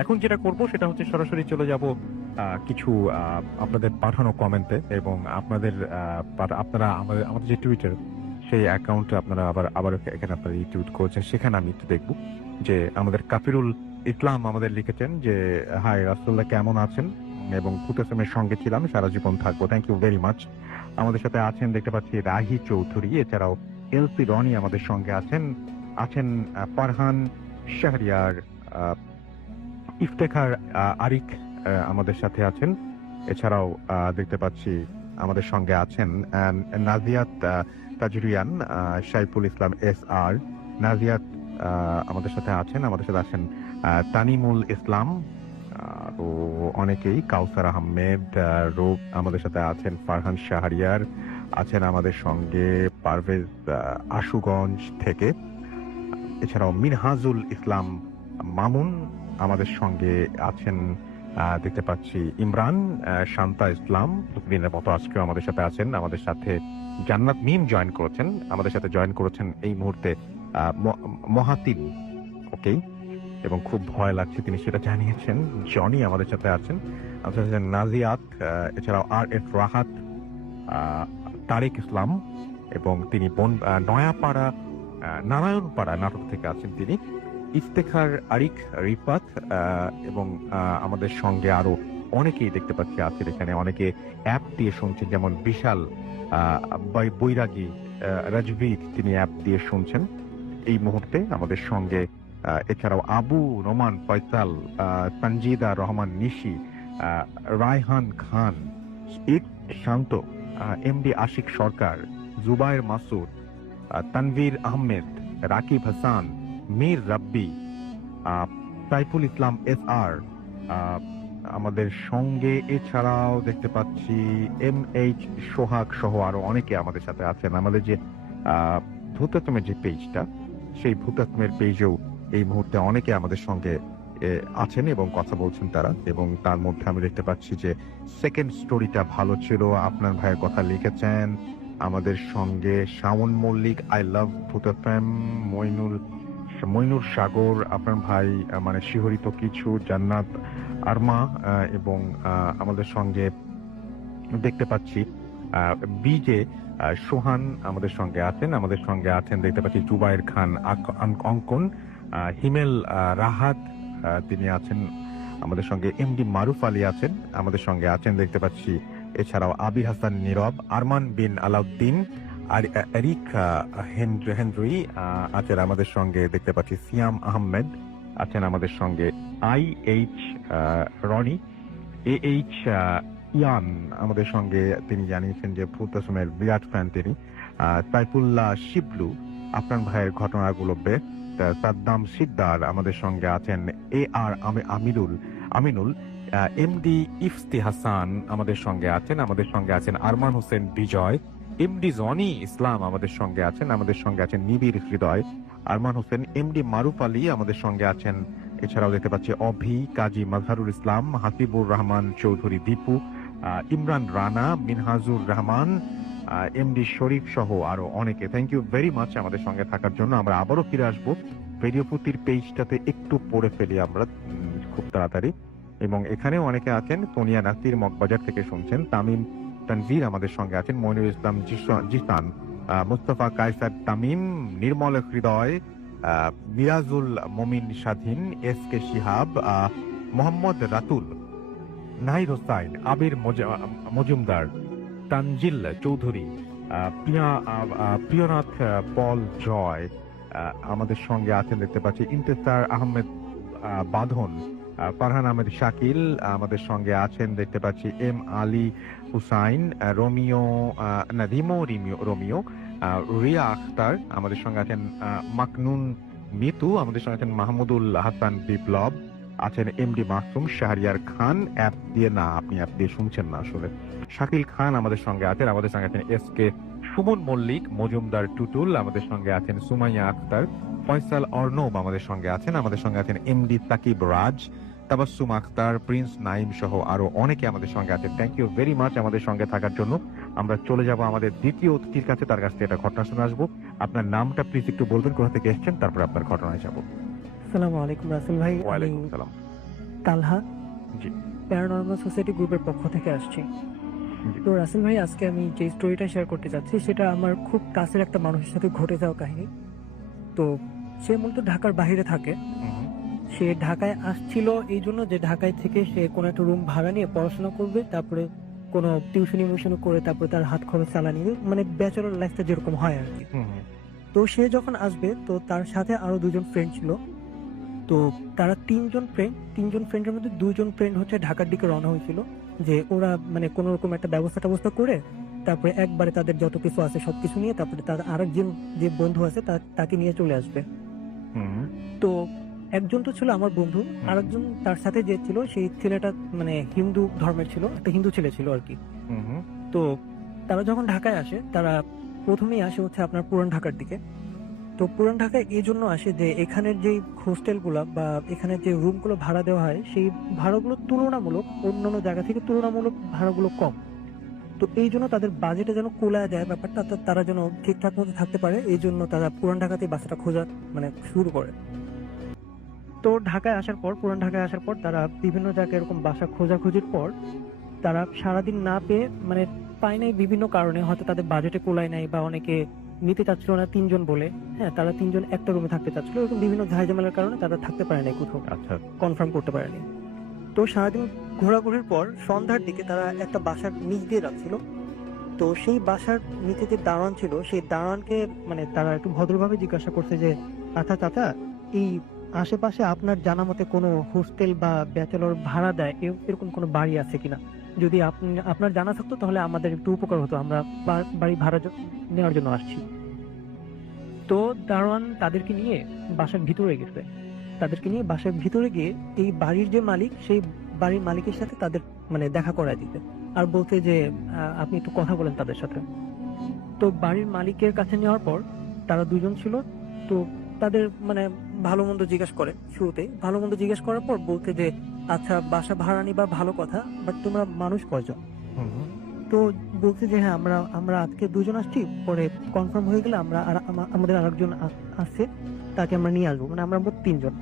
এখন যেটা করব সেটা হচ্ছে সরাসরি চলে যাব কিছু আপনাদের পাঠানো কমেন্টে এবং আপনারা আমাদের যে টুইটার সেই অ্যাকাউন্টে আপনারা আবার এখানে আপনারা টুইট করেছেন, সেখানে আমি একটু দেখব যে আমাদের কাফিরুল ইসলাম আমাদের লিখেছেন যে হাই রাসূলুল্লাহ কেমন আছেন এবং ভূতেসমের সঙ্গে ছিলাম, সারা জীবন থাকবো। Thank you very much. আমাদের সাথে আছেন দেখতে পাচ্ছি রাহি চৌধুরী, এছাড়াও এলসি রনি আমাদের সঙ্গে আছেন ফারহান শাহরিয়ার, ইফতেখার আরিক আমাদের সাথে আছেন। এছাড়াও দেখতে পাচ্ছি আমাদের সঙ্গে আছেন নাজিয়াত তাজরিয়ান, সাইফুল ইসলাম এস আর নাজিয়াত আমাদের সাথে আছেন তানিমুল ইসলাম, তো অনেকেই, কাউসার আহমেদ রূপ আমাদের সাথে আছেন, ফারহান শাহরিয়ার আছেন আমাদের সঙ্গে, পারভেজ আশুগঞ্জ থেকে, এছাড়াও মিনহাজুল ইসলাম মামুন আমাদের সঙ্গে আছেন। দেখতে পাচ্ছি ইমরান, শান্তা ইসলাম প্রতিদিনের মতো আজকেও আমাদের সাথে আছেন। আমাদের সাথে জান্নাত মিম আমাদের সাথে জয়েন করেছেন এই মুহূর্তে মহাতিন, ওকে, এবং খুব ভয় লাগছে তিনি সেটা জানিয়েছেন। জনি আমাদের সাথে আছেন নাজিয়াত, এছাড়াও আর এফ রাহাত, তারেক ইসলাম এবং তিনি নয়াপাড়া নারায়ণপাড়া নাটক থেকে আছেন তিনি, ইফতেখার আরিক রিফাত এবং আমাদের সঙ্গে আরো অনেকেই দেখতে পাচ্ছি আছেন এখানে। অনেকে অ্যাপ দিয়ে শুনছেন, যেমন বিশাল বৈরাগী রাজভীর, তিনি অ্যাপ দিয়ে শুনছেন এই মুহূর্তে আমাদের সঙ্গে। এছাড়াও আবু নোমান ফয়সাল, সঞ্জিদা রহমান নিশি, রায়হান খান, ইট শান্ত, এমডি আশিক সরকার, জুবায়ের মাসুদ, তানভীর আহমেদ, রাকিব হাসান, মীর রাব্বি, সাইফুল ইসলাম এস আর আমাদের সঙ্গে। এছাড়াও দেখতে পাচ্ছি এম এইচ সোহাগ সহ আরো অনেকে আমাদের সাথে আছেন। আমাদের যে ভূতাত্মের যে পেজটা, সেই ভূতাত্মের পেজেও এই মুহূর্তে অনেকে আমাদের সঙ্গে আছেন এবং কথা বলছেন তারা, এবং তার মধ্যে আমি দেখতে পাচ্ছি যে সেকেন্ড স্টোরিটা ভালো ছিল, আপনার ভাইয়ের কথা লিখেছেন আমাদের সঙ্গে। শাওন মল্লিক, আই লাভ ভূতাত্ম, মইনুর সাগর, আপনার ভাই মানে শিহরিত কিছু, জান্নাত আরমা, এবং আমাদের সঙ্গে দেখতে পাচ্ছি বিজে সোহান আমাদের সঙ্গে আছেন দেখতে পাচ্ছি জুবায়ের খান অঙ্কন, হিমেল রাহাত তিনি আছেন আমাদের সঙ্গে, এমডি মারুফ আলী আছেন আমাদের সঙ্গে দেখতে পাচ্ছি। এছাড়াও আবির হাসান নীরব, আরমান বিন আলাউদ্দিন, আর এরিক হেনরি আছেন আমাদের সঙ্গে দেখতে পাচ্ছি, সিয়াম আহমেদ আছেন আমাদের সঙ্গে, I H Rony, A H Iyan আমাদের সঙ্গে, তিনি জানিয়েছেন যে ভূতাসমের বিরাট ফ্যান তিনি, সাইফুল্লাহ শিবলু, আপনার ভাইয়ের ঘটনাগুলো বেস্ট, সাদ্দাম সিদ্দার আমাদের সঙ্গে আছেন, এ আর আমিনুল, এমডি ইফতি হাসান আমাদের সঙ্গে আছেন আরমান হোসেন বিজয়, এমডি জনি ইসলাম আমাদের সঙ্গে আছেন নিবিড় হৃদয়, আরমান হোসেন, এমডি মারুফ আলী আমাদের সঙ্গে আছেন। এছাড়াও দেখতে পাচ্ছি অভি, কাজী মাজহারুল ইসলাম, হাসিবুর রহমান চৌধুরী দীপু, ইমরান রানা, মিনহাজুর রহমান, এমডি শরীফ সহ আরো অনেকে। থ্যাংক ইউ ভেরি মাচ আমাদের সঙ্গে থাকার জন্য। আমরা আবারও ফিরে আসবো রেডিওপুতির পেজটাতে, একটু পড়ে ফেলি আমরা খুব তাড়াতাড়ি। এবং এখানেও অনেকে আছেন, সোনিয়া নাসির মগবাজার থেকে শুনছেন, তামিম তানভীর আমাদের সঙ্গে আছেন, মইনুল ইসলাম জিসান, মুস্তফা কায়সার তামিম, নির্মল হৃদয়, মিরাজুল মমিন স্বাধীন, এস কে শিহাব, মোহাম্মদ রাতুল, নাহিদ হোসাইন, আবির মজুমদার, তানজিল চৌধুরী, প্রিয়নাথ পল জয় আমাদের সঙ্গে আছেন দেখতে পাচ্ছি, ইন্তেসার আহমেদ বাঁধন, ফারহান আহমেদ শাকিল আমাদের সঙ্গে আছেন দেখতে পাচ্ছি, এম আলী হুসাইন, রোমিও, রিয়া আখতার আমাদের সঙ্গে আছেন, মাকনুন মিতু আমাদের সঙ্গে আছেন, মাহমুদুল হাসান বিপ্লব, আছেন এমডি মাসুম শাহরিয়ার খান। অ্যাপ দিয়ে না, আপনি অ্যাপ দিয়ে শুনছেন না আসলে। শাকিল খান আমাদের সঙ্গে আছেন, আমাদের সঙ্গে আছেন এস কে সুমন মল্লিক, মজুমদার টুটুল আমাদের সঙ্গে আছেন, সুমাইয়া আক্তার, ফয়সাল অর্ণব আমাদের সঙ্গে আছেন, আমাদের সঙ্গে আছেন এমডি তাকিব রাজ, তাবাসসুম আক্তার, প্রিন্স নাইম সহ আরো অনেকে আমাদের সঙ্গে আছেন। থ্যাংক ইউ ভেরি মাচ আমাদের সঙ্গে থাকার জন্য। আমরা চলে যাব আমাদের দ্বিতীয় অতিথির কাছে, তার কাছ থেকে একটা ঘটনা শুনে আসবো। আপনার নামটা প্লিজ একটু বলবেন, কোথা থেকে এসেছেন, তারপর আপনার ঘটনায় যাব। আসসালামু আলাইকুম রাসেল ভাই, আমি ওয়ালাইকুম সালাম। তালহা জি। প্যারানর্মাল সোসাইটি গ্রুপের পক্ষ থেকে আসছি। জি। তো রাসেল ভাই, আজকে আমি যে স্টোরিটা শেয়ার করতে চাচ্ছি সেটা আমার খুব কাছের একটা মানুষের সাথে ঘটে যাওয়া কাহিনী। তো সে মূলত ঢাকার বাইরে থাকে। সে ঢাকায় আসছিল এই জন্য যে ঢাকায় থেকে সে কোনো একটা রুম ভাড়া নিয়ে পড়াশোনা করবে, তারপরে কোনো টিউশনি মিউশনি করে তারপরে তার হাত খরচ চালা নিবে, মানে ব্যাচেলর লাইফটা যেরকম হয় আর কি। তো সে যখন আসবে তো তার সাথে আরো দুজন ফ্রেন্ড ছিল। তো তারা তিনজন ফ্রেন্ডের মধ্যে দুজন ফ্রেন্ড হচ্ছে ঢাকার দিকে রওনা হয়েছিল, যে ওরা মানে কোন রকম একটা ব্যবস্থা করে তারপরে একবারে তাদের যত কিছু আছে সবকিছু নিয়ে তারপরে তার আরেকজন যে বন্ধু আছে তাকে নিয়ে চলে আসবে। তো একজন তো ছিল আমার বন্ধু, আরেকজন তার সাথে যে ছিল সেই ছেলেটা মানে হিন্দু ধর্মের ছিল, একটা হিন্দু ছেলে ছিল আর কি। তো তারা যখন ঢাকায় আসে, তারা প্রথমেই আসে হচ্ছে আপনার পুরান ঢাকার দিকে। তো পুরান ঢাকায় এই জন্য আসে যে এখানের যে হোস্টেলগুলো বা এখানে যে রুমগুলো ভাড়া দেওয়া হয় সেই ভাড়াগুলো তুলনামূলক অন্যান্য জায়গা থেকে তুলনামূলক ভাড়াগুলো কম। তো এই জন্য তাদের বাজেটে যেন কোলায় যায় ব্যাপারটা, তারা যেন ঠিকঠাক মতো থাকতে পারে, এই জন্য তারা পুরান ঢাকাতেই বাসাটা খোঁজা মানে শুরু করে। তো পুরান ঢাকায় আসার পর তারা বিভিন্ন জায়গায় এরকম বাসা খোঁজাখুঁজির পর তারা সারাদিন না পেয়ে মানে পায় নাই বিভিন্ন কারণে, হয়তো তাদের বাজেটে কোলায় নাই বা অনেকে নিতে চাচ্ছিল না তিনজন বলে। হ্যাঁ, তারা তিনজন একটা রুমে থাকতে চাচ্ছিল, এরকম বিভিন্ন ঝামেলার কারণে তারা থাকতে পারে নাই, কোথাও আচ্ছা। কনফার্ম করতে পারেনি। তো সারাদিন ঘোরাঘুরির পর সন্ধ্যার দিকে তারা একটা বাসার নিচ দিয়ে যাচ্ছিল। তো সেই বাসার নিচে যে দারোয়ান ছিল সেই দারোয়ানকে মানে তারা একটু ভদ্রভাবে জিজ্ঞাসা করছে যে আচ্ছা চাচা, এই আশেপাশে আপনার জানা মতে কোনো হোস্টেল বা ব্যাচেলর ভাড়া দেয় এরকম কোনো বাড়ি আছে কিনা? যদি আপনার জানা থাকতো তাহলে আমাদের একটু উপকার হতো, আমরা বাড়ি ভাড়া নেওয়ার জন্য আসছি। তো দারোয়ান তাদেরকে নিয়ে বাসার ভিতরে গিয়ে এই বাড়ির যে মালিক সেই বাড়ির মালিকের সাথে তাদের মানে দেখা করায় দিতে আর বলতে যে আপনি একটু কথা বলেন তাদের সাথে। তো বাড়ির মালিকের কাছে নেওয়ার পর তারা দুজন ছিল। তো তাদের মানে ভালো মন্দ জিজ্ঞেস করার পর বলতে যে আচ্ছা বাসা ভাড়া নিবা ভালো কথা, বাট তোমরা মানুষ কয়জন? তো বলছে যে হ্যাঁ, আমরা আজকে দুজন আসছি, পরে কনফার্ম হয়ে গেলে আমরা আমাদের আরেকজন আসছে, তাকে আমরা নিয়ে আসবো, মানে আমরা মোট তিনজন।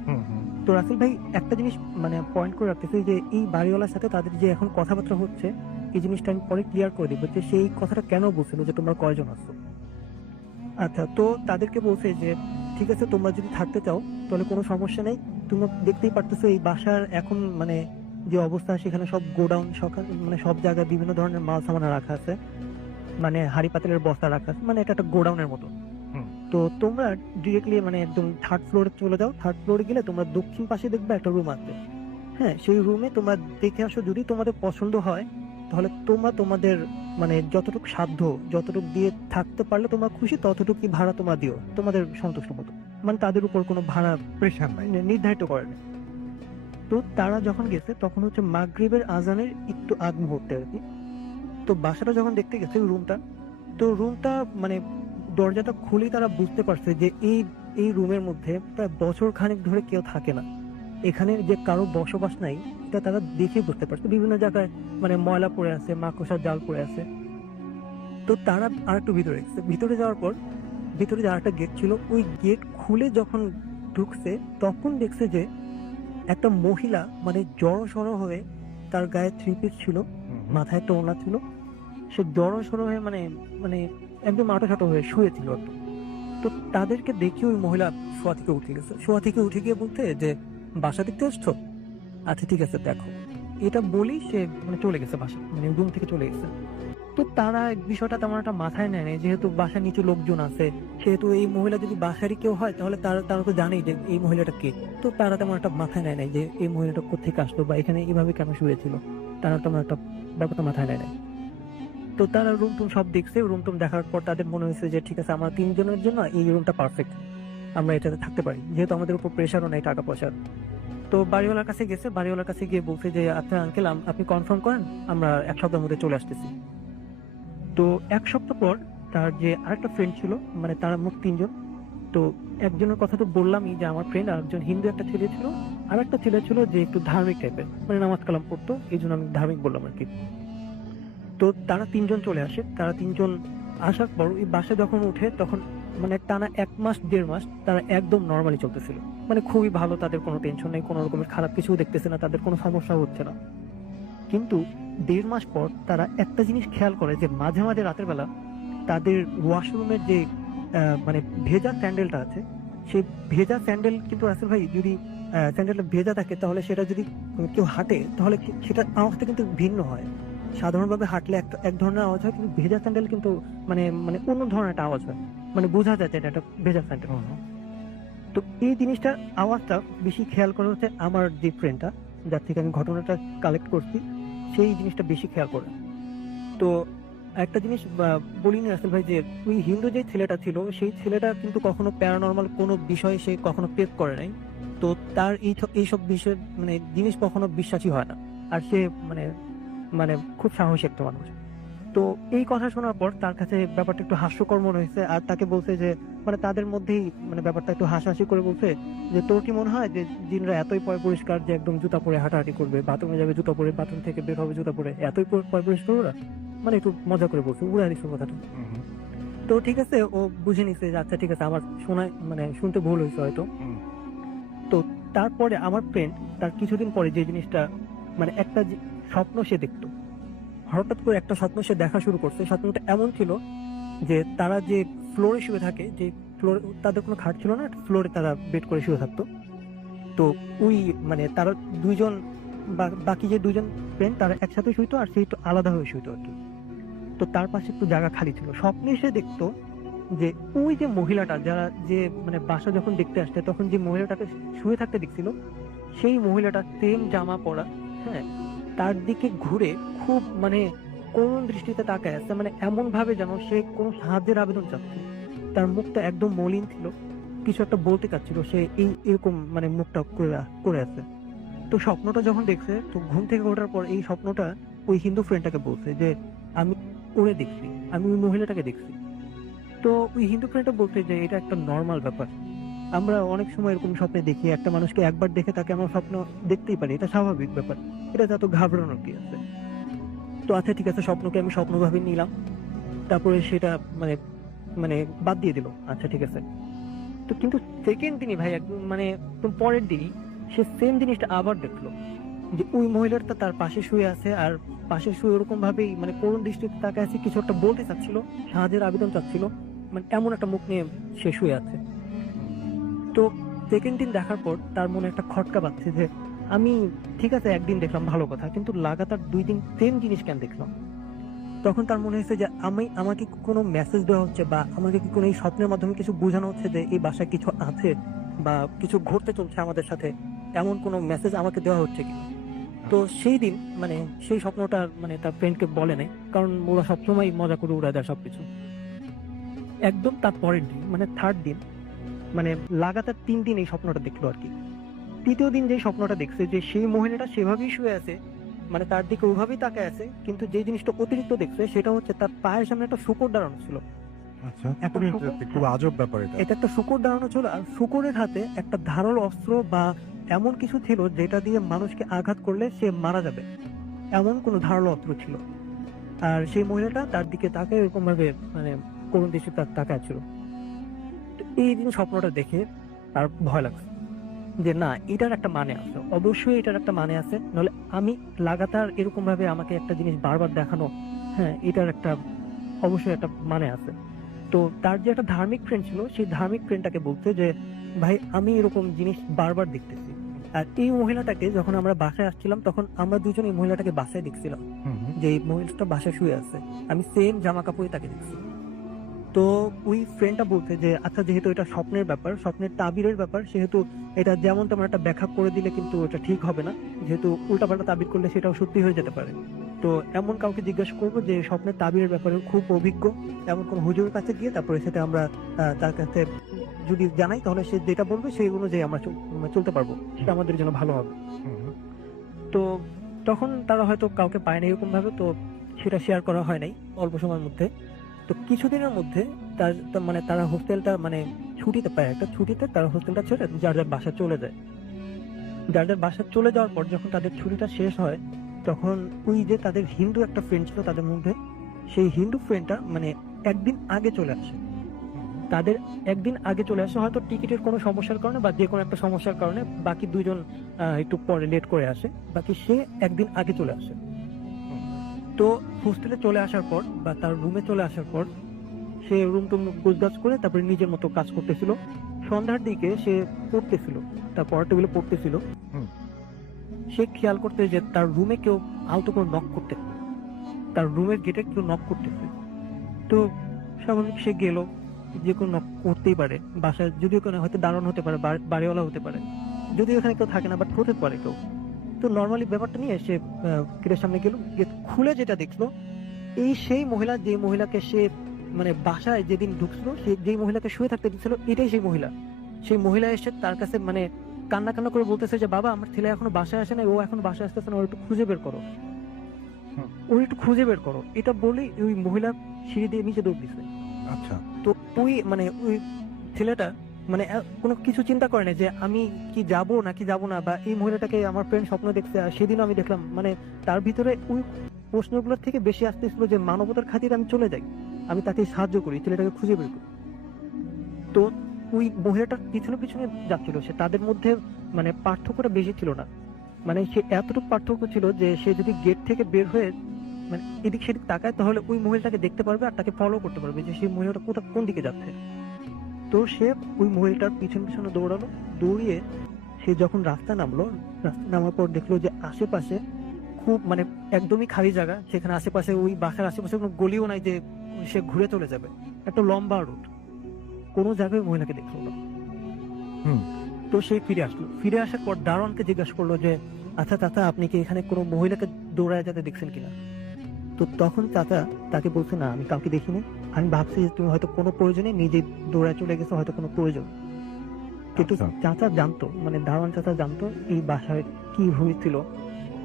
তো রাসেল ভাই, একটা জিনিস মানে পয়েন্ট করে রাখতেছি যে এই বাড়িওয়ালার সাথে তাদের যে এখন কথাবার্তা হচ্ছে এই জিনিসটা আমি পরে ক্লিয়ার করে দিব যে সেই কথাটা কেন বলছিল যে তোমরা কয়জন আসছো। আচ্ছা, তো তাদেরকে বলছে যে ঠিক আছে, তোমরা যদি থাকতে চাও তাহলে কোনো সমস্যা নেই। তোমরা দেখতেই পারতেছো এই বাসার এখন মানে যে অবস্থা, সেখানে সব গোডাউন মানে সব জায়গায় বিভিন্ন ধরনের মাল সামান রাখা আছে, মানে হাড়ি পাতিলের বস্তা রাখা আছে, মানে এটা একটা গোডাউনের মতো। তো তোমরা ডিরেক্টলি মানে একদম থার্ড ফ্লোরে চলে যাও। থার্ড ফ্লোরে গেলে তোমরা দক্ষিণ পাশে দেখবে একটা রুম আছে। হ্যাঁ, সেই রুমে তোমরা দেখে আসো, যদি তোমাদের পছন্দ হয় তাহলে তোমরা তোমাদের মানে যতটুকু সাধ্য, যতটুকু দিয়ে থাকতে পারলে তোমরা খুশি, ততটুকু ভাড়া তোমরা দিও তোমাদের সন্তুষ্ট মতো, মানে তাদের উপর কোনো ভাড়া প্রেশার নাই, নির্ধারিত করে না। তো তারা যখন গেছে তখন হচ্ছে মাগরিবের আজানের একটু আগ মুহূর্তে আর কি। তো বাসাটা যখন দেখতে গেছে রুমটা মানে দরজাটা খুলেই তারা বুঝতে পারছে যে এই রুমের মধ্যে প্রায় বছর খানেক ধরে কেউ থাকে না, এখানে যে কারো বসবাস নাই এটা তারা দেখে বুঝতে পারছে। বিভিন্ন জায়গায় মানে ময়লা পড়ে আছে, মাকড়সার জাল পড়ে আছে। তো তারা আর একটু ভিতরে যাওয়ার পর ভিতরে যে আরেকটা গেট ছিল, ওই গেট খুলে যখন ঢুকছে তখন দেখছে যে একটা মহিলা মানে জড়সড় হয়ে, তার গায়ে থ্রি পিস ছিল, মাথায় একটা ওড়না ছিল, সে জড়সড় হয়ে মানে মানে একদম আটোসাটো হয়ে শুয়েছিল। তো তাদেরকে দেখে ওই মহিলা শোয়া থেকে উঠে গিয়ে বলতে যে বাসা দেখতে আসছো, আচ্ছা ঠিক আছে দেখো, এটা বলি সে মানে চলে গেছে, বাসা মানে রুম থেকে চলে গেছে। তো তারা বিষয়টা তেমন একটা মাথায় নেয় নাই, যেহেতু বাসার নিচে লোকজন আছে, সেহেতু এই মহিলা যদি বাসারই কেউ হয় তাহলে তারা তো জানেই যে এই মহিলাটা কে। তো তারা তেমন একটা মাথায় নেয় নাই যে এই মহিলাটা কোথেকে আসলো বা এখানে এইভাবে কেন শুয়েছিল, তারা তেমন একটা ব্যাপারটা মাথায় নেয় নাই। তো তারা রুম টুম সব দেখছে, রুম টুম দেখার পর তাদের মনে হয়েছে যে ঠিক আছে, আমরা তিনজনের জন্য এই রুমটা পারফেক্ট, আমরা এটাতে থাকতে পারি, যেহেতু আমাদের উপর প্রেশারও নেই টাকা পয়সার। তো বাড়িওয়ালার কাছে গেছে, বাড়িওয়ালার কাছে গিয়ে বলছে যে আচ্ছা আঙ্কেল আপনি কনফার্ম করেন, আমরা 1 সপ্তাহের মধ্যে চলে আসতেছি। তো 1 সপ্তাহ পর তার যে আরেকটা ফ্রেন্ড ছিল, মানে তারা মোট 3জন। তো একজনের কথা তো বললামই যে আমার ফ্রেন্ড, আর একজন হিন্দু একটা ছেলে ছিল, আর একটা ছেলে ছিল যে একটু ধার্মিক টাইপের, মানে নামাজ কালাম পড়তো, এই জন্য আমি ধার্মিক বললাম আর কি। তো তারা 3জন চলে আসে। তারা 3জন আসার পর ওই বাসে যখন উঠে তখন মানে টানা 1 মাস 1.5 মাস তারা একদম নর্মালি চলতেছিল, মানে খুবই ভালো, তাদের কোনো টেনশন নেই, কোনো রকমের খারাপ কিছু দেখতেছে না, তাদের কোনো সমস্যা হচ্ছে না। কিন্তু 1.5 মাস পর তারা একটা জিনিস খেয়াল করে যে মাঝে মাঝে রাতের বেলা তাদের ওয়াশরুমের যে মানে ভেজা স্যান্ডেলটা আছে, সেই ভেজা স্যান্ডেল কিন্তু রাসেল ভাই যদি স্যান্ডেলটা ভেজা থাকে তাহলে সেটা যদি কেউ হাঁটে তাহলে সেটা আওয়াজটা কিন্তু ভিন্ন হয়। সাধারণভাবে হাঁটলে এক ধরনের আওয়াজ হয়, কিন্তু ভেজা স্যান্ডেল কিন্তু মানে মানে অন্য ধরনের একটা আওয়াজ হয়, মানে বোঝা যায় যে এটা একটা ভেজা স্যান্ডেল। তো এই জিনিসটার আওয়াজটা বেশি খেয়াল করা হচ্ছে আমার যে ফ্রেন্ডটা, যার থেকে আমি ঘটনাটা কালেক্ট করছি, সেই জিনিসটা বেশি খেয়াল করে। তো একটা জিনিস বলিনি রাসেল ভাই, যে ওই হিন্দু যে ছেলেটা ছিল সেই ছেলেটা কিন্তু কখনো প্যারানর্মাল কোনো বিষয়ে সে কখনো পেপ করে নাই। তো তার এইসব বিষয় মানে জিনিস কখনো বিশ্বাসী হয় না, আর সে মানে মানে খুব সাহসী একটা মানুষ। তো এই কথা শোনার পর তার কাছে ব্যাপারটা একটু হাস্যকর মনে হয়েছে, আর তাকে বলছে যে মানে তাদের মধ্যেই মানে ব্যাপারটা একটু হাসাহাসি করে বলছে যে তোর কি মনে হয় যে জিনরা এতই পয় পরিষ্কার যে একদম জুতা পরে হাঁটাহাঁটি করবে, বাথরুমে যাবে জুতা পরে, বাথরুম থেকে বের হবে জুতা পরে, এতই পয় পরিষ্কার ওরা? মানে একটু মজা করে বলছে, উড়ে দিচ্ছে কথাটা। তো ঠিক আছে, ও বুঝে নিছে যে আচ্ছা ঠিক আছে, আমার শোনায় মানে শুনতে ভুল হয়েছে হয়তো। তো তারপরে আমার ফ্রেন্ড তার কিছুদিন পরে যে জিনিসটা মানে একটা স্বপ্ন সে দেখতো, হঠাৎ করে একটা স্বপ্ন সে দেখা শুরু করছে। স্বপ্নটা এমন ছিল যে তারা যে ফ্লোরে শুয়ে থাকে, যে ফ্লোর তাদের কোনো খাট ছিল না, ফ্লোরে তারা বেড করে শুয়ে থাকতো। তো ওই মানে তারা দুইজন বাকি যে 2জন ফ্রেন্ড তারা একসাথে শুইতো, আর সে একটু আলাদা হয়ে শুইতো আর কি। তো তার পাশে একটু জায়গা খালি ছিল। স্বপ্নে সে দেখতো যে ওই যে মহিলাটা, যারা যে মানে বাসা যখন দেখতে আসছে তখন যে মহিলাটাকে শুয়ে থাকতে দেখছিল, সেই মহিলাটা সেম জামা পরা, হ্যাঁ, তার দিকে ঘুরে খুব মানে করুণ দৃষ্টিতে তাকায় আছে, মানে এমন ভাবে যেন সে কোনো সাহায্যের আবেদন চাচ্ছে। তার মুখটা একদম মলিন ছিল, কিছু একটা বলতে চাচ্ছিল, সে এরকম মানে মুখটা করে আছে। তো স্বপ্নটা যখন দেখছে, তো ঘুম থেকে ওঠার পর এই স্বপ্নটা ওই হিন্দু ফ্রেন্ডটাকে বলছে যে আমি ওরে দেখছি, আমি ওই মহিলাটাকে দেখছি। তো ওই হিন্দু ফ্রেন্ডটা বলছে যে এটা একটা নর্মাল ব্যাপার, আমরা অনেক সময় এরকম স্বপ্নে দেখি, একটা মানুষকে একবার দেখে তাকে আমরা স্বপ্ন দেখতেই পারি, এটা স্বাভাবিক ব্যাপার, এটা এত ঘাবড়ানোর কি আছে। তো আচ্ছা ঠিক আছে, স্বপ্নকে আমি স্বপ্ন ভাবে নিলাম, তারপরে সেটা মানে মানে বাদ দিয়ে দিল, আচ্ছা ঠিক আছে। তো কিন্তু সেকেন্ড দিনই ভাই একদম মানে একদম পরের দিনই সে সেম জিনিসটা আবার দেখলো, যে ওই মহিলাটা তার পাশে শুয়ে আছে, আর পাশে শুয়ে ওরকম ভাবেই মানে করুণ দৃষ্টিতে তাকে আছে, কিছু একটা বলতে চাচ্ছিল, সাহায্যের আবেদন চাচ্ছিল, মানে এমন একটা মুখ নিয়ে সে শুয়ে আছে। তো সেকেন্ড দিন দেখার পর তার মনে একটা খটকা পাচ্ছে যে আমি ঠিক আছে একদিন দেখলাম ভালো কথা, কিন্তু লাগাতার 2 দিন সেম জিনিস কেন দেখলাম? তখন তার মনে হয়েছে যে আমাকে কি কোনো মেসেজ দেওয়া হচ্ছে, বা আমাকে কি কোনো এই স্বপ্নের মাধ্যমে কিছু বোঝানো হচ্ছে যে এই বাসায় কিছু আছে বা কিছু ঘটতে চলছে আমাদের সাথে, এমন কোনো মেসেজ আমাকে দেওয়া হচ্ছে কি? তো সেই দিন মানে সেই স্বপ্নটা মানে তার ফ্রেন্ডকে বলে নাই, কারণ ওরা সবসময় মজা করে উড়ায় দেয় সবকিছু। একদম তার পরের দিন মানে থার্ড দিন, মানে লাগাতার 3 দিন এই স্বপ্নটা দেখলো আর কি। তৃতীয় দিন যে স্বপ্নটা দেখছে যে সেই মহিলাটা সেভাবেই শুয়ে আছে, মানে তার দিকে ওইভাবেই তাকায় আছে, কিন্তু যে জিনিসটা অতিরিক্ত দেখছে সেটা হচ্ছে তার পায়ের সামনে একটা শূকর দাঁড়ানো ছিল। আচ্ছা, একটা খুবই শূকর, interesting, খুব আজব ব্যাপার এটা। এটা একটা শূকর দাঁড়ানো ছিল, আর শূকরের হাতে একটা ধারালো অস্ত্র বা এমন কিছু ছিল যেটা দিয়ে মানুষকে আঘাত করলে সে মারা যাবে, এমন কোনো ধারালো অস্ত্র ছিল। আর সেই মহিলাটা তার দিকে তাকায় এরকম ভাবে মানে করুণ দৃষ্টিতে তাকায় ছিল। তো এই দিন স্বপ্নটা দেখে তার ভয় লাগছে যে না, এটার একটা মানে আছে, অবশ্যই এটার একটা মানে আছে, নাহলে আমি লাগাতার এরকম ভাবে আমাকে একটা জিনিস বারবার দেখানো, হ্যাঁ, এটার একটা অবশ্যই একটা মানে আছে। তো তার যে একটা ধার্মিক ফ্রেন্ড ছিল, সেই ধার্মিক ফ্রেন্ডটাকে বলতে যে ভাই আমি এরকম জিনিস বারবার দেখতেছি। আর এই মহিলাটাকে যখন আমরা বাসায় আসছিলাম তখন আমরা দুজন এই মহিলাটাকে বাসায় দেখছিলাম, যে এই মহিলাটা বাসায় শুয়ে আছে, আমি সেম জামা কাপড়ে তাকে দেখছি। তো ওই ফ্রেন্ডটা বলছে যে আচ্ছা যেহেতু এটা স্বপ্নের ব্যাপার, স্বপ্নের তাবিরের ব্যাপার, সেহেতু এটা যেমন তেমন একটা ব্যাখ্যা করে দিলে কিন্তু এটা ঠিক হবে না, যেহেতু উল্টাপাল্টা তাবির করলে সেটাও সত্যি হয়ে যেতে পারে। তো এমন কাউকে জিজ্ঞাসা করবো যে স্বপ্নের তাবিরের ব্যাপারে খুব অভিজ্ঞ, এমন কোন হুজুরের কাছে গিয়ে তারপরে সেটা আমরা তার কাছে যদি জানাই তাহলে সে যেটা বলবে সেই অনুযায়ী আমরা চলতে পারবো, সেটা আমাদের জন্য ভালো হবে। তো তখন তারা হয়তো কাউকে পায় না এরকম ভাবে, তো সেটা শেয়ার করা হয় নাই অল্প সময়ের মধ্যে। তো কিছুদিনের মধ্যে মানে তারা হোস্টেলটা মানে ছুটিতে পায়, একটা ছুটিতে তারা হোস্টেলটা ছেড়ে যার যার বাসা চলে যায়। যার যার বাসা চলে যাওয়ার পর যখন তাদের ছুটিটা শেষ হয়, তখন ওই যে তাদের হিন্দু একটা ফ্রেন্ড ছিল তাদের মধ্যে, সেই হিন্দু ফ্রেন্ডটা মানে একদিন আগে চলে আসে। তাদের একদিন আগে চলে আসে, হয়তো টিকিটের কোনো সমস্যার কারণে বা যে কোনো একটা সমস্যার কারণে বাকি দুইজন একটু পরে লেট করে আসে, বাকি সে একদিন আগে চলে আসে। তো হোস্টেলে চলে আসার পর বা তার রুমে চলে আসার পর সে রুম টুম গোছগাছ করে তারপরে নিজের মতো কাজ করতেছিল। সন্ধ্যার দিকে সে পড়তেছিল, তার পড়ার টেবিলে পড়তেছিল। সে খেয়াল করতে যে তার রুমে কেউ আলতো করে নক করতে, তার রুমের গেটে কেউ নক করতেছে। তো স্বাভাবিক সে গেল, যে কোনো নক করতেই পারে বাসায়, যদিও কোনো হয়তো দারোয়ান হতে পারে, বাড়িওয়ালা হতে পারে, যদিও এখানে কেউ থাকে না, বাট হতে পারে কেউ। তো নর্মালি ব্যাপারটা নিয়ে সে গেটের সামনে গেল, গেট খুলে যেটা দেখলো এই সেই মহিলা, যে মহিলাকে সে মানে বাসায় যেদিন ঢুকছিল, সে যেই মহিলাকে শুয়ে থাকতে দিচ্ছিল এটাই সেই মহিলা। সেই মহিলা এসে তার কাছে মানে কান্না কান্না করে বলতেছে যে বাবা আমার ছেলে এখনো বাসায় আসে না, ও এখনো বাসায় আসতেছে না, ওর একটু খুঁজে বের করো, ওর একটু খুঁজে বের করো। এটা বলেই ওই মহিলা সিঁড়ি দিয়ে নিচে দৌড় দিচ্ছে। আচ্ছা, তো ওই মানে ওই ছেলেটা মানে কোনো কিছু চিন্তা করে না যে আমি কি যাব নাকি যাব না, বা এই মহিলাটাকে আমার ফ্রেন্ড স্বপ্ন দেখছে আর সেদিনও আমি দেখলাম, মানে তার ভিতরে ওই প্রশ্নগুলোর থেকে বেশি আসতেছিল যে মানবতার খাতিরে আমি চলে যাই, আমি তাকে সাহায্য করি, ছেলেটাকে খুঁজে বের করি। তো ওই মহিলাটার পিছনে পিছনে যাচ্ছিল সে, তাদের মধ্যে মানে পার্থক্যটা বেশি ছিল না, মানে সে এতটুকু পার্থক্য ছিল যে সে যদি গেট থেকে বের হয়ে মানে এদিক সেদিক তাকায় তাহলে ওই মহিলাটাকে দেখতে পারবে আর তাকে ফলো করতে পারবে যে সেই মহিলাটা কোন দিকে যাচ্ছে। তো সে ওই মহিলাটার পিছনে পিছনে দৌড়ালো, দৌড়িয়ে সে যখন রাস্তা নামলো, রাস্তা নামার পর দেখলো যে আশেপাশে খুব মানে একদমই খালি জায়গা, সেখানে আশেপাশে ওই বাসার আশেপাশে কোনো গলিও নাই যে সে ঘুরে চলে যাবে, একটা লম্বা রুট, কোনো জায়গায় মহিলাকে দেখলো না। তো সে ফিরে আসলো, ফিরে আসার পর দারোয়ানকে জিজ্ঞাসা করলো যে আচ্ছা চাচা আপনি কি এখানে কোনো মহিলাকে দৌড়ায় যেতে দেখছেন কিনা। তো তখন চাচা তাকে বলছে না আমি কাউকে দেখিনি, আমি ভাবছি যে তুমি হয়তো কোনো প্রয়োজনে নিজে দৌড়ায় চলে গেছো, হয়তো কোনো প্রয়োজন। কিন্তু চাচা জানতো, মানে দারোয়ান চাচা জানতো এই বাসায় কি হয়েছিল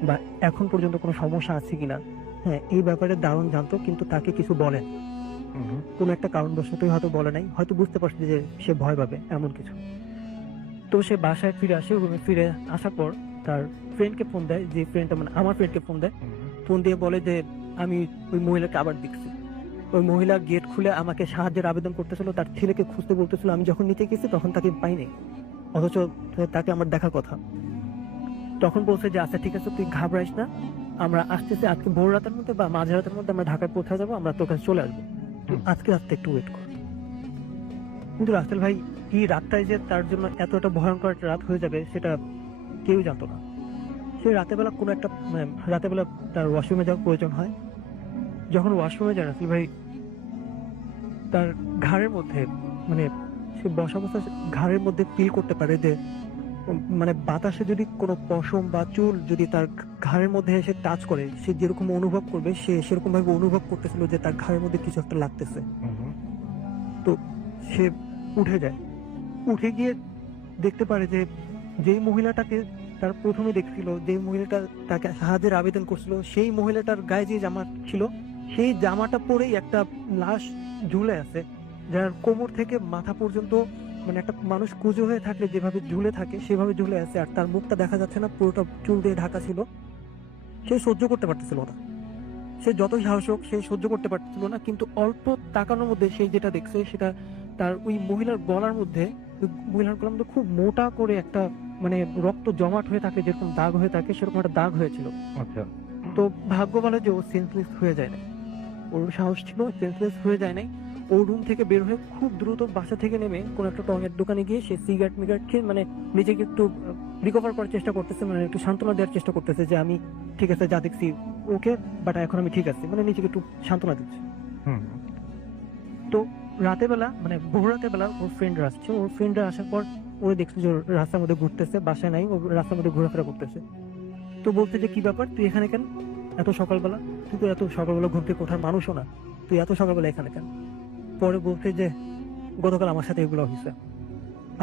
বা এখন পর্যন্ত কোনো সমস্যা আছে কিনা। হ্যাঁ, এই ব্যাপারে দারোয়ান জানতো, কিন্তু তাকে কিছু বলেন, কোনো একটা কারণবশতই হয়তো বলে নাই, হয়তো বুঝতে পারছে যে সে ভয় পাবে এমন কিছু। তো সে বাসায় ফিরে আসে, রুমে ফিরে আসার পর তার ফ্রেন্ডকে ফোন দেয়, যে ফ্রেন্ডটা মানে আমার ফ্রেন্ডকে ফোন দেয়, ফোন দিয়ে বলে যে আমি ওই মহিলাকে আবার দেখছি। ওই মহিলা গেট খুলে আমাকে সাহায্যের আবেদন করতেছিল, তার ছেলেকে খুঁজতে বলতেছিল, আমি যখন নিচে গেছি তখন তাকে পাইনি, অথচ তাকে আমার দেখার কথা। তখন বলছে যে আচ্ছা ঠিক আছে তুই ঘাবড়াইস না, আমরা আসতেছি আজকে ভোর রাতের মধ্যে বা মাঝরাতের মধ্যে আমরা ঢাকায় পৌঁছে যাবো, আমরা তোর কাছে চলে আসবো, তুই আজকে রাতে একটু ওয়েট কর। কিন্তু রাসেল ভাই এই রাতটাই যে তার জন্য এতটা ভয়ঙ্কর একটা রাত হয়ে যাবে সেটা কেউ জানতো না। সে রাতের বেলা কোনো একটা রাতের বেলা তার ওয়াশরুমে যাওয়ার প্রয়োজন হয়। যখন ওয়াশরুমে যায় রাসেল ভাই তার ঘাড়ের মধ্যে মানে সে বসা বসা ঘাড়ের মধ্যে ফিল করতে পারে যে মানে বাতাসে যদি কোনো পশম বা চুল যদি তার ঘাড়ের মধ্যে এসে টাচ করে, সে যেরকম অনুভব করবে সে সেরকম ভাবে অনুভব করতেছিল যে তার ঘাড়ের মধ্যে কিছু একটা লাগতেছে। তো সে উঠে যায়, উঠে গিয়ে দেখতে পারে যে যেই মহিলাটাকে তার প্রথমে দেখছিল, যে মহিলাটা তাকে সাহায্যের আবেদন করছিল, সেই মহিলাটার গায়ে যে জামা ছিল সেই জামাটা পরেই একটা লাশ ঝুলে আছে, যার কোমর থেকে মাথা পর্যন্ত মানে একটা মানুষ কুঁজো হয়ে থাকলে যেভাবে ঝুলে থাকে সেভাবে ঝুলে আছে, আর তার মুখটা দেখা যাচ্ছে না, পুরোটা চুল দিয়ে ঢাকা ছিল। সে সহ্য করতে পারতেছিল না, সে যতই সাহস হোক সে সহ্য করতে পারতেছিল না। কিন্তু অল্প তাকানোর মধ্যে সে যেটা দেখছে সেটা তার ওই মহিলার গলার মধ্যে, খুব মোটা করে একটা মানে রক্ত জমাট হয়ে থাকে, যেরকম দাগ হয়ে থাকে সেরকম একটা দাগ হয়েছিল। আচ্ছা, তো ভাগ্য বলে যে ও সেন্সলেস হয়ে যায় না, ওর সাহস ছিল, সেন্সলেস হয়ে যায় নাই। ও রুম থেকে বের হয়ে খুব দ্রুত বাসা থেকে নেমে কোন একটা টঙের দোকানে গিয়ে সে সিগারেট মিগারেট খেয়ে মানে নিজেকে একটু রিকভার করার চেষ্টা করতেছে, মানে একটু সান্ত্বনা দেওয়ার চেষ্টা করতেছে যে আমি ঠিক আছে, যা দেখছি ওকে, বাট এখন আমি ঠিক আছি, মানে নিজেকে একটু সান্ত্বনা দিচ্ছে। তো রাতের বেলা মানে ভোর রাতের বেলা ওর ফ্রেন্ডরা আসছে, ওর ফ্রেন্ডরা আসার পর ও দেখছে যে রাস্তার মধ্যে ঘুরতেছে, বাসায় নাই, ও রাস্তার মধ্যে ঘোরাফেরা করতেছে। তো বলতে যে কি ব্যাপার তুই এখানে কেন এত সকালবেলা, তুই তো এত সকালবেলা ঘুম থেকে ওঠার মানুষও না, তুই এত সকালবেলা এখানে কেন। পরে বলছে যে গতকাল আমার সাথে এগুলো হয়েছে,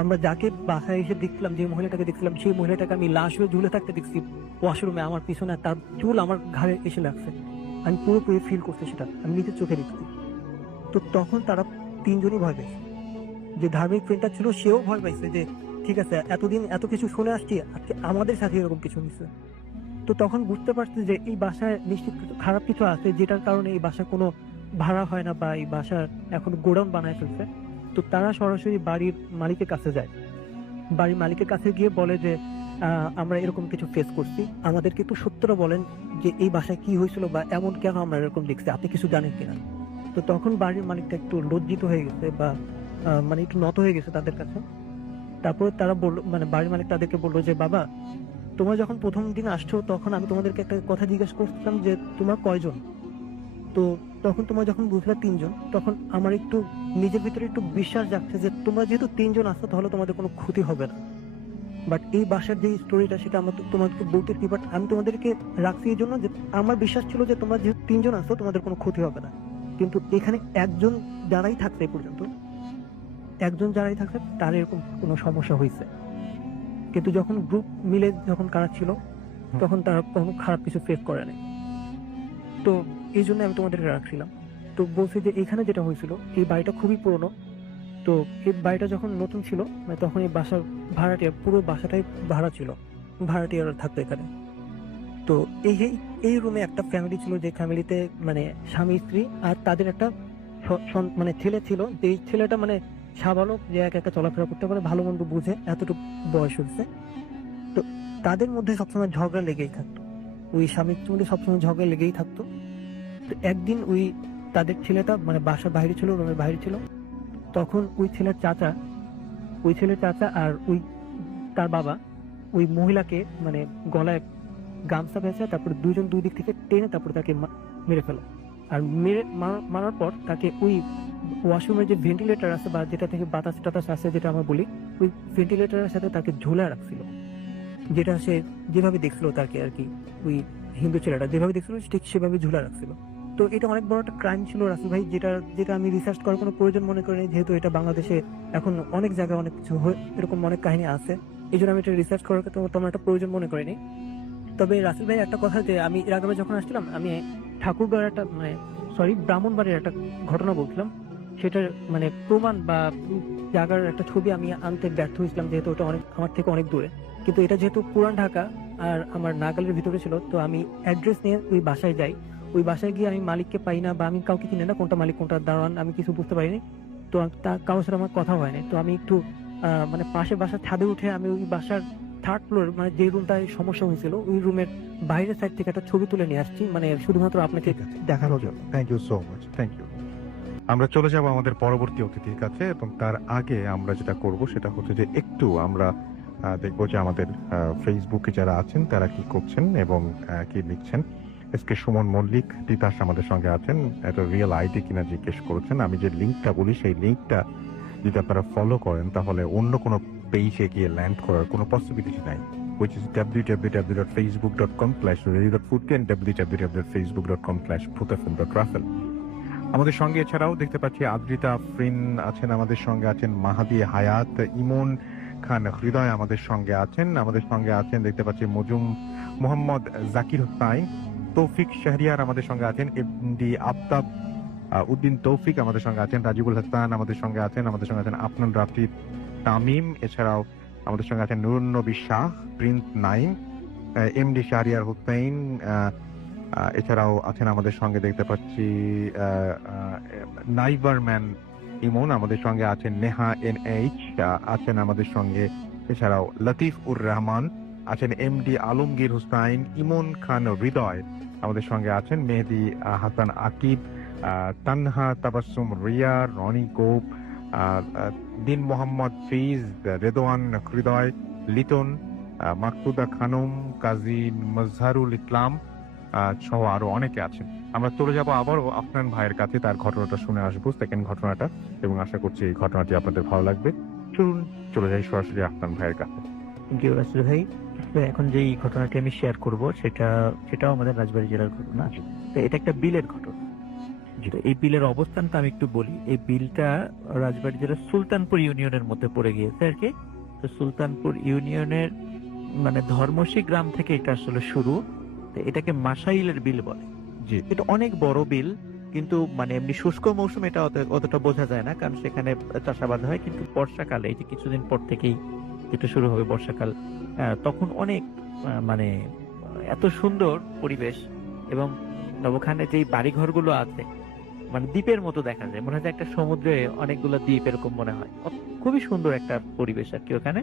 আমরা যাকে বাসায় এসে দেখলাম, যে মহিলাটাকে দেখছিলাম, সেই মহিলাটাকে আমি লাশ হয়ে ঝুলে থাকতে দেখছি ওয়াশরুমে আমার পিছনে, আর তার চুল আমার ঘাড়ে এসে লাগছে। আমি পুরোপুরি ফিল করছি সেটা, আমি নিজের চোখে দেখছি। তো তখন তারা তিনজনই ভয় পেয়েছে। যে ধার্মিক ফ্রেন্ডটা ছিল সেও ভয় পাইছে যে ঠিক আছে, এতদিন এত কিছু শুনে আসছি, আজকে আমাদের সাথে এরকম কিছু হয়েছে। তো তখন বুঝতে পারছে যে এই বাসায় নিশ্চিত খারাপ কিছু আছে, যেটার কারণে এই বাসা কোনো ভাড়া হয় না, বা এই বাসার এখন গোডাউন বানায় ফেলছে। তো তারা সরাসরি বাড়ির মালিকের কাছে যায়, বাড়ির মালিকের কাছে গিয়ে বলে যে আমরা এরকম কিছু ফেস করছি, আমাদেরকে একটু সত্যটা বলেন যে এই বাসায় কি হয়েছিল, বা এমন কেন আমরা এরকম দেখছি, আপনি কিছু জানেন কিনা। তো তখন বাড়ির মালিকটা একটু লজ্জিত হয়ে গেছে, বা মানে একটু নত হয়ে গেছে তাদের কাছে। তারপর তারা বললো, মানে বাড়ির মালিক তাদেরকে বললো যে বাবা, তোমরা যখন প্রথম দিন আসছো তখন আমি তোমাদেরকে একটা কথা জিজ্ঞেস করছিলাম যে তোমরা কয়জন। তো তখন তোমরা যখন বুঝলে তিনজন, তখন আমার একটু নিজের ভিতরে একটু বিশ্বাস জাগছে যে তোমরা যেহেতু তিনজন আসছো তাহলে তোমাদের কোনো ক্ষতি হবে না। বাট এই বাসার যে স্টোরিটা সেটা আমরা তোমাদেরকে বলতে পারি, বাট আমি তোমাদেরকে রাখছি এই জন্য যে আমার বিশ্বাস ছিল যে তোমরা যেহেতু তিনজন আসছো তোমাদের কোনো ক্ষতি হবে না। কিন্তু এখানে একজন যারাই থাকছে এই পর্যন্ত, একজন যারাই থাকছে তার এরকম কোনো সমস্যা হয়েছে। কিন্তু যখন গ্রুপ মিলে যখন কারা ছিল তখন তারা কোনো খারাপ কিছু ফেস করে নাই। তো এই জন্য আমি তোমাদেরকে রাখছিলাম। তো বলছি যে এখানে যেটা হয়েছিল, এই বাড়িটা খুবই পুরনো। তো এই বাড়িটা যখন নতুন ছিল, মানে তখন এই বাসার ভাড়াটিয়া, পুরো বাসাটাই ভাড়া ছিল, ভাড়াটিয়ারা থাকতো এখানে। তো এই এই রুমে একটা ফ্যামিলি ছিল, যে ফ্যামিলিতে মানে স্বামী স্ত্রী আর তাদের একটা মানে ছেলে ছিল, যে ছেলেটা মানে সাবালক, যে একা একা চলাফেরা করতে পারে, ভালো মন্দ বুঝে, এতটুকু বয়স হচ্ছে। তো তাদের মধ্যে সবসময় ঝগড়া লেগেই থাকতো, ওই স্বামী স্ত্রীর মধ্যে সবসময় ঝগড়া লেগেই থাকতো। তো একদিন ওই তাদের ছেলেটা মানে বাসার বাইরে ছিল, রুমের বাইরে ছিল। তখন ওই ছেলের চাচা আর ওই তার বাবা ওই মহিলাকে মানে গলায় গামছা বেঁধে, তারপর দুইজন দুই দিক থেকে টেনে তারপর তাকে মেরে ফেলে। আর মারার পর তাকে ওই ওয়াশরুমের যে ভেন্টিলেটর আছে, বা যেটা থেকে বাতাস টাতাস আছে যেটা আমরা বলি, ওই ভেন্টিলেটরের সাথে তাকে ঝুলে রাখছিল। যেটা সে যেভাবে দেখছিল তাকে আর কি, ওই হিন্দু ছেলেটা যেভাবে দেখছিল ঠিক সেভাবে ঝুলে রাখছিল। তো এটা অনেক বড় একটা ক্রাইম ছিল রাসেল ভাই, যেটা আমি রিসার্চ করার কোনো প্রয়োজন মনে করিনি, যেহেতু এটা বাংলাদেশে এখন অনেক জায়গায় অনেক কিছু এরকম অনেক কাহিনী আছে, এই জন্য আমি এটা রিসার্চ করার তেমন একটা প্রয়োজন মনে করিনি। তবে রাসেল ভাই একটা কথা, যে আমি এর আগে যখন আসছিলাম আমি ঠাকুরগাঁওয়ের একটা মানে ব্রাহ্মণবাড়ির একটা ঘটনা বলছিলাম, সেটার মানে প্রমাণ বা জায়গার একটা ছবি আমি আনতে ব্যর্থ হয়েছিলাম, যেহেতু ওটা অনেক আমার থেকে অনেক দূরে। কিন্তু এটা যেহেতু পুরান ঢাকা আর আমার নাগালের ভিতরে ছিল, তো আমি অ্যাড্রেস নিয়ে ওই বাসায় যাই। ওই বাসায় গিয়ে আমি মালিককে পাই না, বা আমি কাউকে চিনি না, কোনটা মালিক কোনটা দারোয়ান আমি কিছু বুঝতে পারিনি। তো কারোর সাথে আমার কথা হয়নি। তো আমি একটু মানে পাশের বাসার ছাদে উঠে আমি ওই বাসার থার্ড ফ্লোর, মানে যে রুমটায় সমস্যা হয়েছিল, ওই রুমের বাইরের সাইড থেকে একটা ছবি তুলে নিয়ে আসছি, মানে শুধুমাত্র আপনাকে দেখানোর জন্য। Thank you so much, thank you. আমরা চলে যাব আমাদের পরবর্তী অতিথির কাছে, এবং তার আগে আমরা যেটা করব সেটা হচ্ছে যে একটু আমরা দেখবো যে আমাদের ফেসবুকে যারা আছেন তারা কি করছেন এবং কি লিখছেন। এসকে সুমন মল্লিক তিতাস আমাদের সঙ্গে আছেন, এটা রিয়েল আইডি কিনা জিজ্ঞেস করেছেন। আমি যে লিঙ্কটা বলি সেই লিঙ্কটা যদি আপনারা ফলো করেন তাহলে অন্য কোনো পেজে গিয়ে ল্যান্ড করার কোনো পসিবিলিটি নাই, which is www.facebook.com/radio.foodke and www.facebook.com/bhuthfm.raffle। আমাদের সঙ্গে এছাড়াও দেখতে পাচ্ছি আদ্রিতা আফরিন আছেন, আমাদের সঙ্গে আছেন মাহাদি হায়াত, ইমন খান হৃদয় আমাদের সঙ্গে আছেন দেখতে পাচ্ছি মোহাম্মদ জাকির হুসাইন, তৌফিক শাহরিয়ার আমাদের সঙ্গে আছেন, এমডি আফতাব উদ্দিন তৌফিক আমাদের সঙ্গে আছেন, রাজিবুল হাসান আমাদের সঙ্গে আছেন আপনার রাফিদ তামিম, এছাড়াও আমাদের সঙ্গে আছেন নুরুন নবী শাহ, প্রিন্স নাইম, এমডি শাহরিয়ার হুসাইন, এছাড়াও আছেন আমাদের সঙ্গে দেখতে পাচ্ছি নাইভারম্যান ইমন, আমাদের সঙ্গে আছেন নেহা NH, আছেন আমাদের সঙ্গে এছাড়াও লতিফ উর রহমান, আছেন এমডি আলমগীর হুসাইন, ইমন খান হৃদয় আমাদের সঙ্গে আছেন, মেহেদি হাসান আকিব, তানহা তাবাসসুম রিয়া, রনি গোপ, দিন মোহাম্মদ ফিজ, রেদওয়ান হৃদয়, লিটন, মাকসুদা খানম, কাজী মজহারুল ইসলাম সহ আরো অনেকে আছেন। আমরা চলে যাব আবারও আফনান ভাইয়ের কাছে, তার ঘটনাটা শুনে আসবো, সেকেন্ড ঘটনাটা, এবং আশা করছি এই ঘটনাটি আপনাদের ভালো লাগবে। চলুন চলে যাই সরাসরি আফনান ভাইয়ের কাছে। রাসেল ভাই, এখন যেই ঘটনাটি আমি শেয়ার করব সেটাও আমাদের রাজবাড়ী জেলার ঘটনা। তো এটা একটা বিলের ঘটনা। তো এই বিলের অবস্থানটা আমি একটু বলি। এই বিলটা রাজবাড়ী জেলার সুলতানপুর ইউনিয়নের মধ্যে পড়ে গিয়েছে আর কি। তো সুলতানপুর ইউনিয়নের মানে ধর্মসী গ্রাম থেকে এটা আসলে শুরু। তো এটাকে মাসাইলের বিল বলে। জি। এটা অনেক বড় বিল, কিন্তু মানে এমনি শুষ্ক মৌসুমে এটা অতটা বোঝা যায় না, কারণ সেখানে চাষাবাদ হয়। কিন্তু বর্ষাকালে, এই যে কিছুদিন পর থেকেই যেটা শুরু হবে বর্ষাকাল, তখন অনেক মানে এত সুন্দর পরিবেশ, এবং ওখানে যেই বাড়িঘরগুলো আছে মানে দ্বীপের মতো দেখা যায়, মনে হয় যে একটা সমুদ্রে অনেকগুলো দ্বীপ এরকম মনে হয়। খুবই সুন্দর একটা পরিবেশ আর কি ওখানে।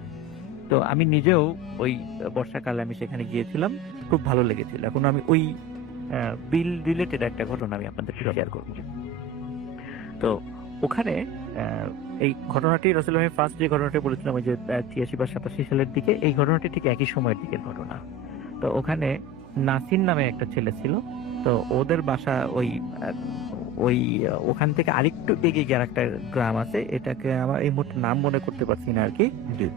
তো আমি নিজেও ওই বর্ষাকালে আমি সেখানে গিয়েছিলাম, খুব ভালো লেগেছিল। এখন আমি ওই বিল রিলেটেড একটা ঘটনা আমি আপনাদের শেয়ার করব। তো ওখানে এই ঘটনাটি আসলে আমি ফার্স্ট যে ঘটনাটি বলেছিলাম ওই যে ৮৬ বা ৮৭ সালের দিকে, এই ঘটনাটি ঠিক একই সময়ের দিকের ঘটনা। তো ওখানে নাসির নামে একটা ছেলে ছিল। তো ওদের বাসা ওই ওখান থেকে আরেকটু এগিয়ে গিয়ে একটা গ্রাম আছে, এটাকে আমার এই মুহূর্তে নাম মনে করতে পারছি না আর কি। জি।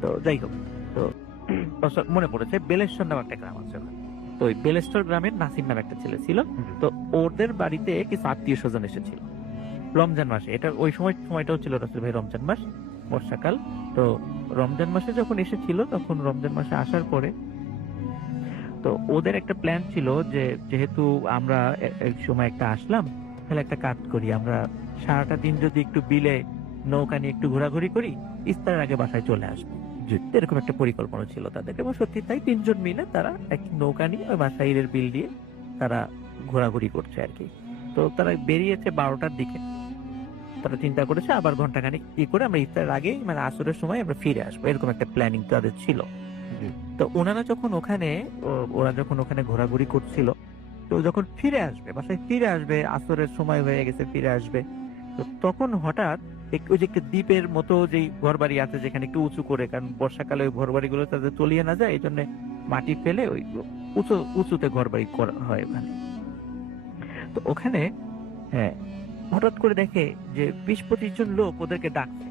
তো যাই হোক, তো মনে পড়েছে বেলেশ্বর নামে একটা গ্রাম আছে ওখানে। তো ওই বেলেশ্বর গ্রামের নাসির নামে একটা ছেলে ছিল। তো ওদের বাড়িতে কিছু আত্মীয় স্বজন এসেছিল রমজান মাসে। এটা ওই সময়টাও ছিল রাসেল ভাই রমজান মাস, বর্ষাকাল। তো রমজান মাসে যখন এসেছিল, তখন রমজান মাসে আসার পরে তো ওদের একটা প্ল্যান ছিল যে যেহেতু আমরা এক সময় একটা আসলাম, তাহলে একটা কাজ করি, আমরা সারাটা দিন যদি একটু বিলে নৌকা নিয়ে একটু ঘোরাঘুরি করি, ইফতারের আগে বাসায় চলে আসবো। এরকম একটা পরিকল্পনা ছিল তাদের, এবং সত্যি তাই ৩ জন মিলে তারা এক নৌকা নিয়ে ওই মাসাইলের বিল দিয়ে তারা ঘোরাঘুরি করছে আর কি। তো তারা বেরিয়েছে ১২টার দিকে। তারা চিন্তা করেছে আবার ঘন্টাখানিক কি করে আমরা ইফতারের আগে মানে আসরের সময় আমরা ফিরে আসবো, এরকম একটা প্ল্যানিং তাদের ছিল। তো ওরা যখন ওখানে ঘোরাঘুরি করছিল, তো যখন ফিরে আসবে, বাসায় ফিরে আসবে, আসরের সময় হয়ে গেছে, ফিরে আসবে, তো তখন হঠাৎ ওই যে একটা দ্বীপের মতো যেই ঘর বাড়ি আছে যেখানে একটু উঁচু করে, কারণ বর্ষাকালে ওই ঘর বাড়িগুলো তাদের তলিয়ে না যায়, এই জন্য মাটি ফেলে ওই উঁচুতে ঘর বাড়ি করা হয় ওখানে। তো ওখানে হ্যাঁ হঠাৎ করে দেখে যে ২০-২৫ জন লোক ওদেরকে ডাকছে,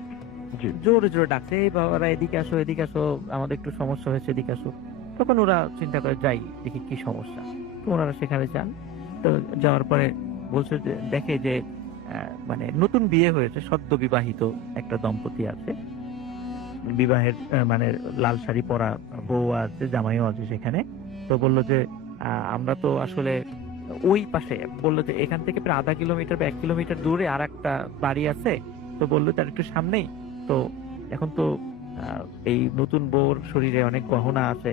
জোরে জোরে ডাকছে, এই বাবারা এদিকে আসো, এদিকে আসো, আমাদের একটু সমস্যা হয়েছে, এদিকে আসো। তখন ওরা চিন্তা করে যাই দেখি কি সমস্যা। তো ওনারা সেখানে যান। তো যাওয়ার পরে বলছে যে দেখে যে মানে নতুন বিয়ে হয়েছে, সদ্য বিবাহিত একটা দম্পতি আছে, বিবাহের মানে লাল শাড়ি পরা বউ আছে, জামাইও আছে সেখানে। তো বললো যে আমরা তো আসলে ওই পাশে, বললো যে এখান থেকে প্রায় আধা কিলোমিটার বা ১ কিলোমিটার দূরে আর একটা বাড়ি আছে। তো বললো তার একটু সামনেই তো এখন তো এই নতুন বউর শরীরে অনেক গহনা আছে,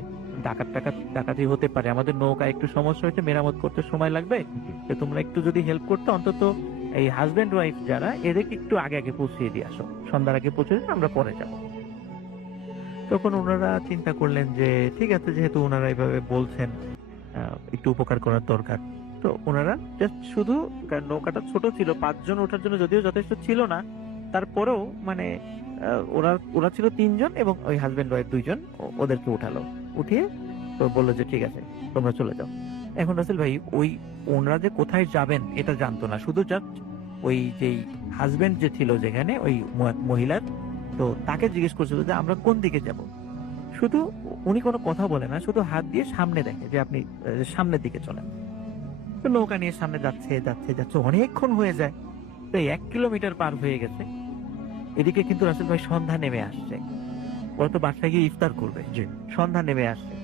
ডাকাতি হতে পারে, আমাদের নৌকা একটু সমস্যা হয়েছে, মেরামত করতে সময় লাগবে। তো তোমরা একটু যদি হেল্প করতে, অন্তত এই হাজবেন্ড ওয়াইফ যারা, এদেরকে একটু আগে আগে পৌঁছিয়ে দিয়ে আসো, সন্ধ্যার আগে পৌঁছে দিলে আমরা পরে যাব। তখন ওনারা চিন্তা করলেন যে ঠিক আছে, যেহেতু ওনারা এইভাবে বলছেন, একটু উপকার করার দরকার। তো ওনারা জাস্ট শুধু, নৌকাটা ছোট ছিল, ৫ জন ওঠার জন্য যদিও যথেষ্ট ছিল না, তারপরেও মানে ওরা ছিল ৩ জন এবং ওই হাজবেন্ড ওয়াইফ ২ জন, ওদেরকে উঠালো, উঠিয়ে তো বললো যে ঠিক আছে তোমরা চলে যাও। এখন রাসেল ভাই ওই ওনারা যে কোথায় যাবেন এটা জানতো না, শুধু জাস্ট ওই যেই হাজবেন্ড যে ছিল যেখানে ওই মহিলার, তো তাকে জিজ্ঞেস করছিল যে আমরা কোন দিকে যাব। শুধু উনি কোনো কথা বলে না, শুধু হাত দিয়ে সামনে দেখে যে আপনি সামনের দিকে চলেন। তো নৌকা নিয়ে সামনে যাচ্ছে যাচ্ছে যাচ্ছে, অনেকক্ষণ হয়ে যায়, তো ১ কিলোমিটার পার হয়ে গেছে। এদিকে কিন্তু রাসেল ভাই সন্ধ্যা নেমে আসছে, ওরা তো বাসায় গিয়ে ইফতার করবে, সন্ধ্যা নেমে আসছে,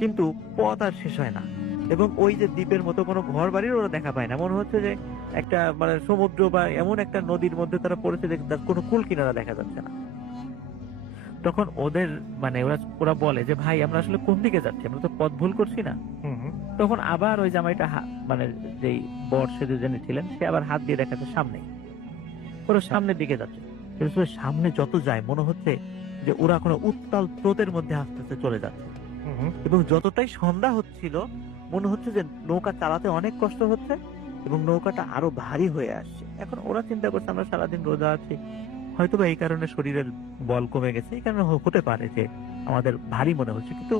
কিন্তু পথ আর শেষ হয় না, এবং ওই যে দ্বীপের মতো কোনো ঘর বাড়ির ওরা দেখা পায় না। মনে হচ্ছে যে একটা মানে সমুদ্র বা এমন একটা নদীর মধ্যে তারা পড়েছে যে তার কোনো কুল কিনারা দেখা যাচ্ছে না। তখন ওদের মানে ওরা বলে যে ভাই আমরা আসলে কোন দিকে যাচ্ছি, আমরা তো পথ ভুল করছি না? তখন আবার ওই জামাইটা মানে যেই বর সেজে যিনি ছিলেন, সে আবার হাত দিয়ে দেখাচ্ছে সামনে, ওরা সামনের দিকে যাচ্ছে। কিন্তু সামনে যত যায় মনে হচ্ছে যে ওরা কোনো উত্তাল স্রোতের মধ্যে আস্তে আস্তে চলে যাচ্ছে, এবং যতটাই সন্ধ্যা হচ্ছিল মনে হচ্ছে যে নৌকা চালাতে অনেক কষ্ট হচ্ছে এবং নৌকাটা আরো ভারী হয়ে আসছে। এখন ওরা চিন্তা করছে আমরা সারাদিন রোজা আছি, হয়তো বা এই কারণে শরীরের বল কমে গেছে, এই কারণে হতে পারে যে আমাদের ভারী মনে হচ্ছে। কিন্তু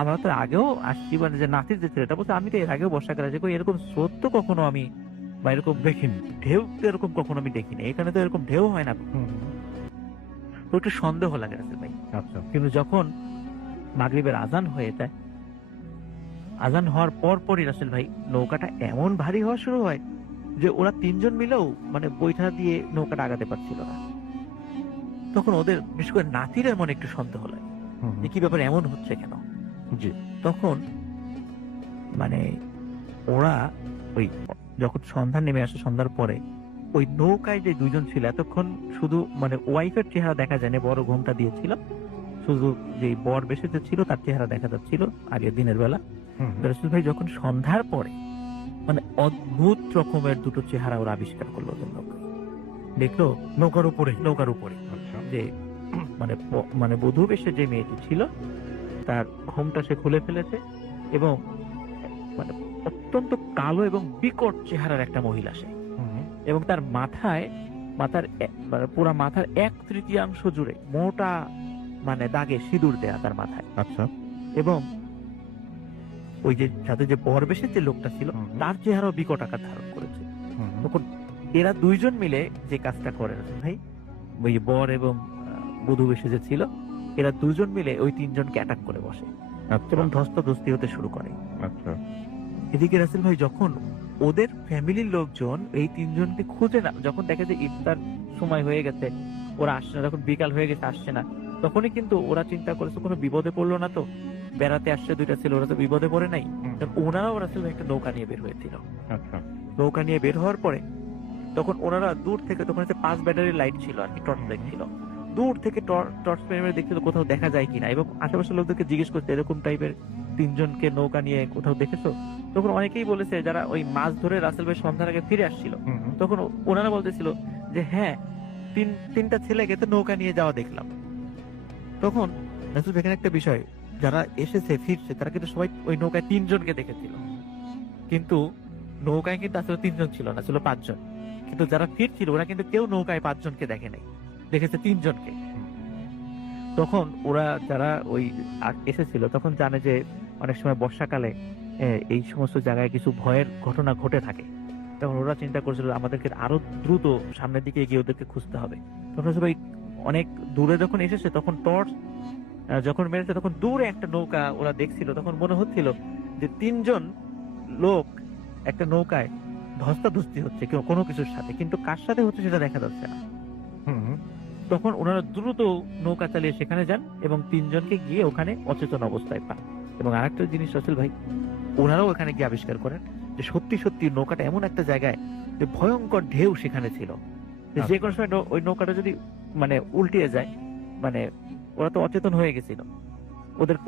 আমরা তো আগেও আসছি, মানে যে নাতির যে ছেলেটা বলছে আমি তো এর আগেও বর্ষাকালে যে এরকম স্রোত তো কখনো আমি বা এরকম দেখিনি, ঢেউ এরকম কখনো আমি দেখিনি, এখানে তো এরকম ঢেউ হয় না। তো একটু সন্দেহ লাগে রাসেল ভাই। আচ্ছা। কিন্তু যখন মাগরিবের আজান হয়ে যায়, আজান হওয়ার পরই রাসেল ভাই নৌকাটা এমন ভারী হওয়া শুরু হয় যে ওরা তিনজন মিলেও মানে বৈঠা দিয়ে নৌকাটা আগাতে পারছিল না। তখন ওদের বিশেষ করে নাতিরের মনে একটু সন্দেহ লাগে যে কি ব্যাপার, এমন হচ্ছে কেন। জি। তখন মানে ওরা ওই যখন সন্ধ্যা নেমে আসে, সন্ধ্যার পরে ওই নৌকায় যে দুইজন ছিল, এতক্ষণ শুধু মানে ওয়াইফের চেহারা দেখা যায়নি, বড় ঘোমটা দিয়েছিল, শুধু যে বর বেশিতে ছিল তার চেহারা দেখা যাচ্ছিল আগে দিনের বেলা। রাসূল ভাই যখন সন্ধ্যার পরে মানে অদ্ভুত রকমের দুটো চেহারা ওরা আবিষ্কার করলো ওদের নৌকায়। দেখলো নৌকার উপরে। আচ্ছা। যে মানে বধূ বেশে যে মেয়েটি ছিল তার ঘোমটা সে খুলে ফেলেছে এবং মানে অত্যন্ত কালো এবং বিকট চেহারার একটা মহিলা সে, এবং তার পুরা মাথার 1/3 জুড়ে মোটা মানে দাগে সিঁদুর দেয়া তার মাথায়। আচ্ছা। এবং ওই যে সাথে যে বরবেশের যে লোকটা ছিল তার চেহারাও বিকট আকার ধারণ করেছে। তখন এরা দুইজন মিলে যে কাজটা করে ভাই, ওই বর এবং বধূ বেশে যে ছিল, এরা দুজন মিলে ওই তিনজনকে অ্যাটাক করে বসে এবং ধস্তাধস্তি হতে শুরু করে। আচ্ছা। এদিকে রাসেল ভাই যখন ওদের ফ্যামিলির লোকজন এই তিনজনকে খুঁজে না, যখন দেখে যে ইফতার সময় হয়ে গেছে, ওরা আসছে না, যখন বিকাল হয়ে গেছে আসছে না, তখনই কিন্তু ওরা চিন্তা করেছে কোনো বিপদে পড়লো না তো, বেড়াতে আসছে দুইটা ছিল, ওরা তো বিপদে পড়ে নাই। ওনারাও রাসেল ভাই একটা নৌকা নিয়ে বের হয়েছিল। আচ্ছা। নৌকা নিয়ে বের হওয়ার পরে তখন ওনারা দূর থেকে, তখন 5 ব্যাটারি লাইট ছিল আর কি, টর্চ লাইট ছিল, দূর থেকে টর্চ মেরে দেখছিল কোথাও দেখা যায় কিনা, এবং আশেপাশের লোকদেরকে জিজ্ঞেস করছে এরকম টাইপের তিনজনকে নৌকা নিয়ে কোথাও দেখেছো। তখন অনেকেই বলেছে যারা ওই মাছ ধরে রাসেল ভাই সন্ধ্যার আগে ফিরে আসছিল, তখন ওনারা বলতেছিল যে হ্যাঁ, তিনটা ছেলেকে তো নৌকা নিয়ে যাওয়া দেখলাম। তখন রাসেল ভাই এখানে একটা বিষয়, যারা এসেছে ফিরছে তারা কিন্তু সবাই ওই নৌকায় 3 জনকে দেখেছিল, কিন্তু নৌকায় কিন্তু আসলে 3 জন ছিল না, ছিল 5 জন। কিন্তু যারা ফিরছিল ওরা কিন্তু কেউ নৌকায় 5 জনকে দেখে নাই, দেখেছে 3 জনকে। তখন ওরা যারা ওই এসেছিল তখন জানে যে অনেক সময় বর্ষাকালে এই সমস্ত জায়গায় কিছু ভয়ের ঘটনা ঘটে থাকে। তখন ওরা চিন্তা করছিল আমাদেরকে আরো দ্রুত সামনের দিকে এগিয়ে ওদেরকে খুঁজতে হবে। তখন সবাই অনেক দূরে যখন এসেছে, তখন টর্চ যখন মেরেছে, তখন দূরে একটা নৌকা ওরা দেখছিল, তখন মনে হচ্ছিল যে 3 জন লোক একটা নৌকায় ধস্তাধস্তি হচ্ছে কেউ কোনো কিছুর সাথে, কিন্তু কার সাথে হচ্ছে সেটা দেখা যাচ্ছে না। তখন ওনারা দ্রুত নৌকা চালিয়ে সেখানে যান এবং 3 জনকে গিয়ে ওখানে অচেতন অবস্থায় পান। এবং আরেকটা জিনিস রাসেল ভাই, ওনারাও ওখানে গিয়ে আবিষ্কার করেন যে সত্যি সত্যি নৌকাটা এমন একটা জায়গায় যে ভয়ঙ্কর ঢেউ সেখানে ছিল, যে কোনো সময় ওই নৌকাটা যদি মানে উল্টিয়ে যায়, মানে ওরা তো অচেতন হয়ে গেছিল,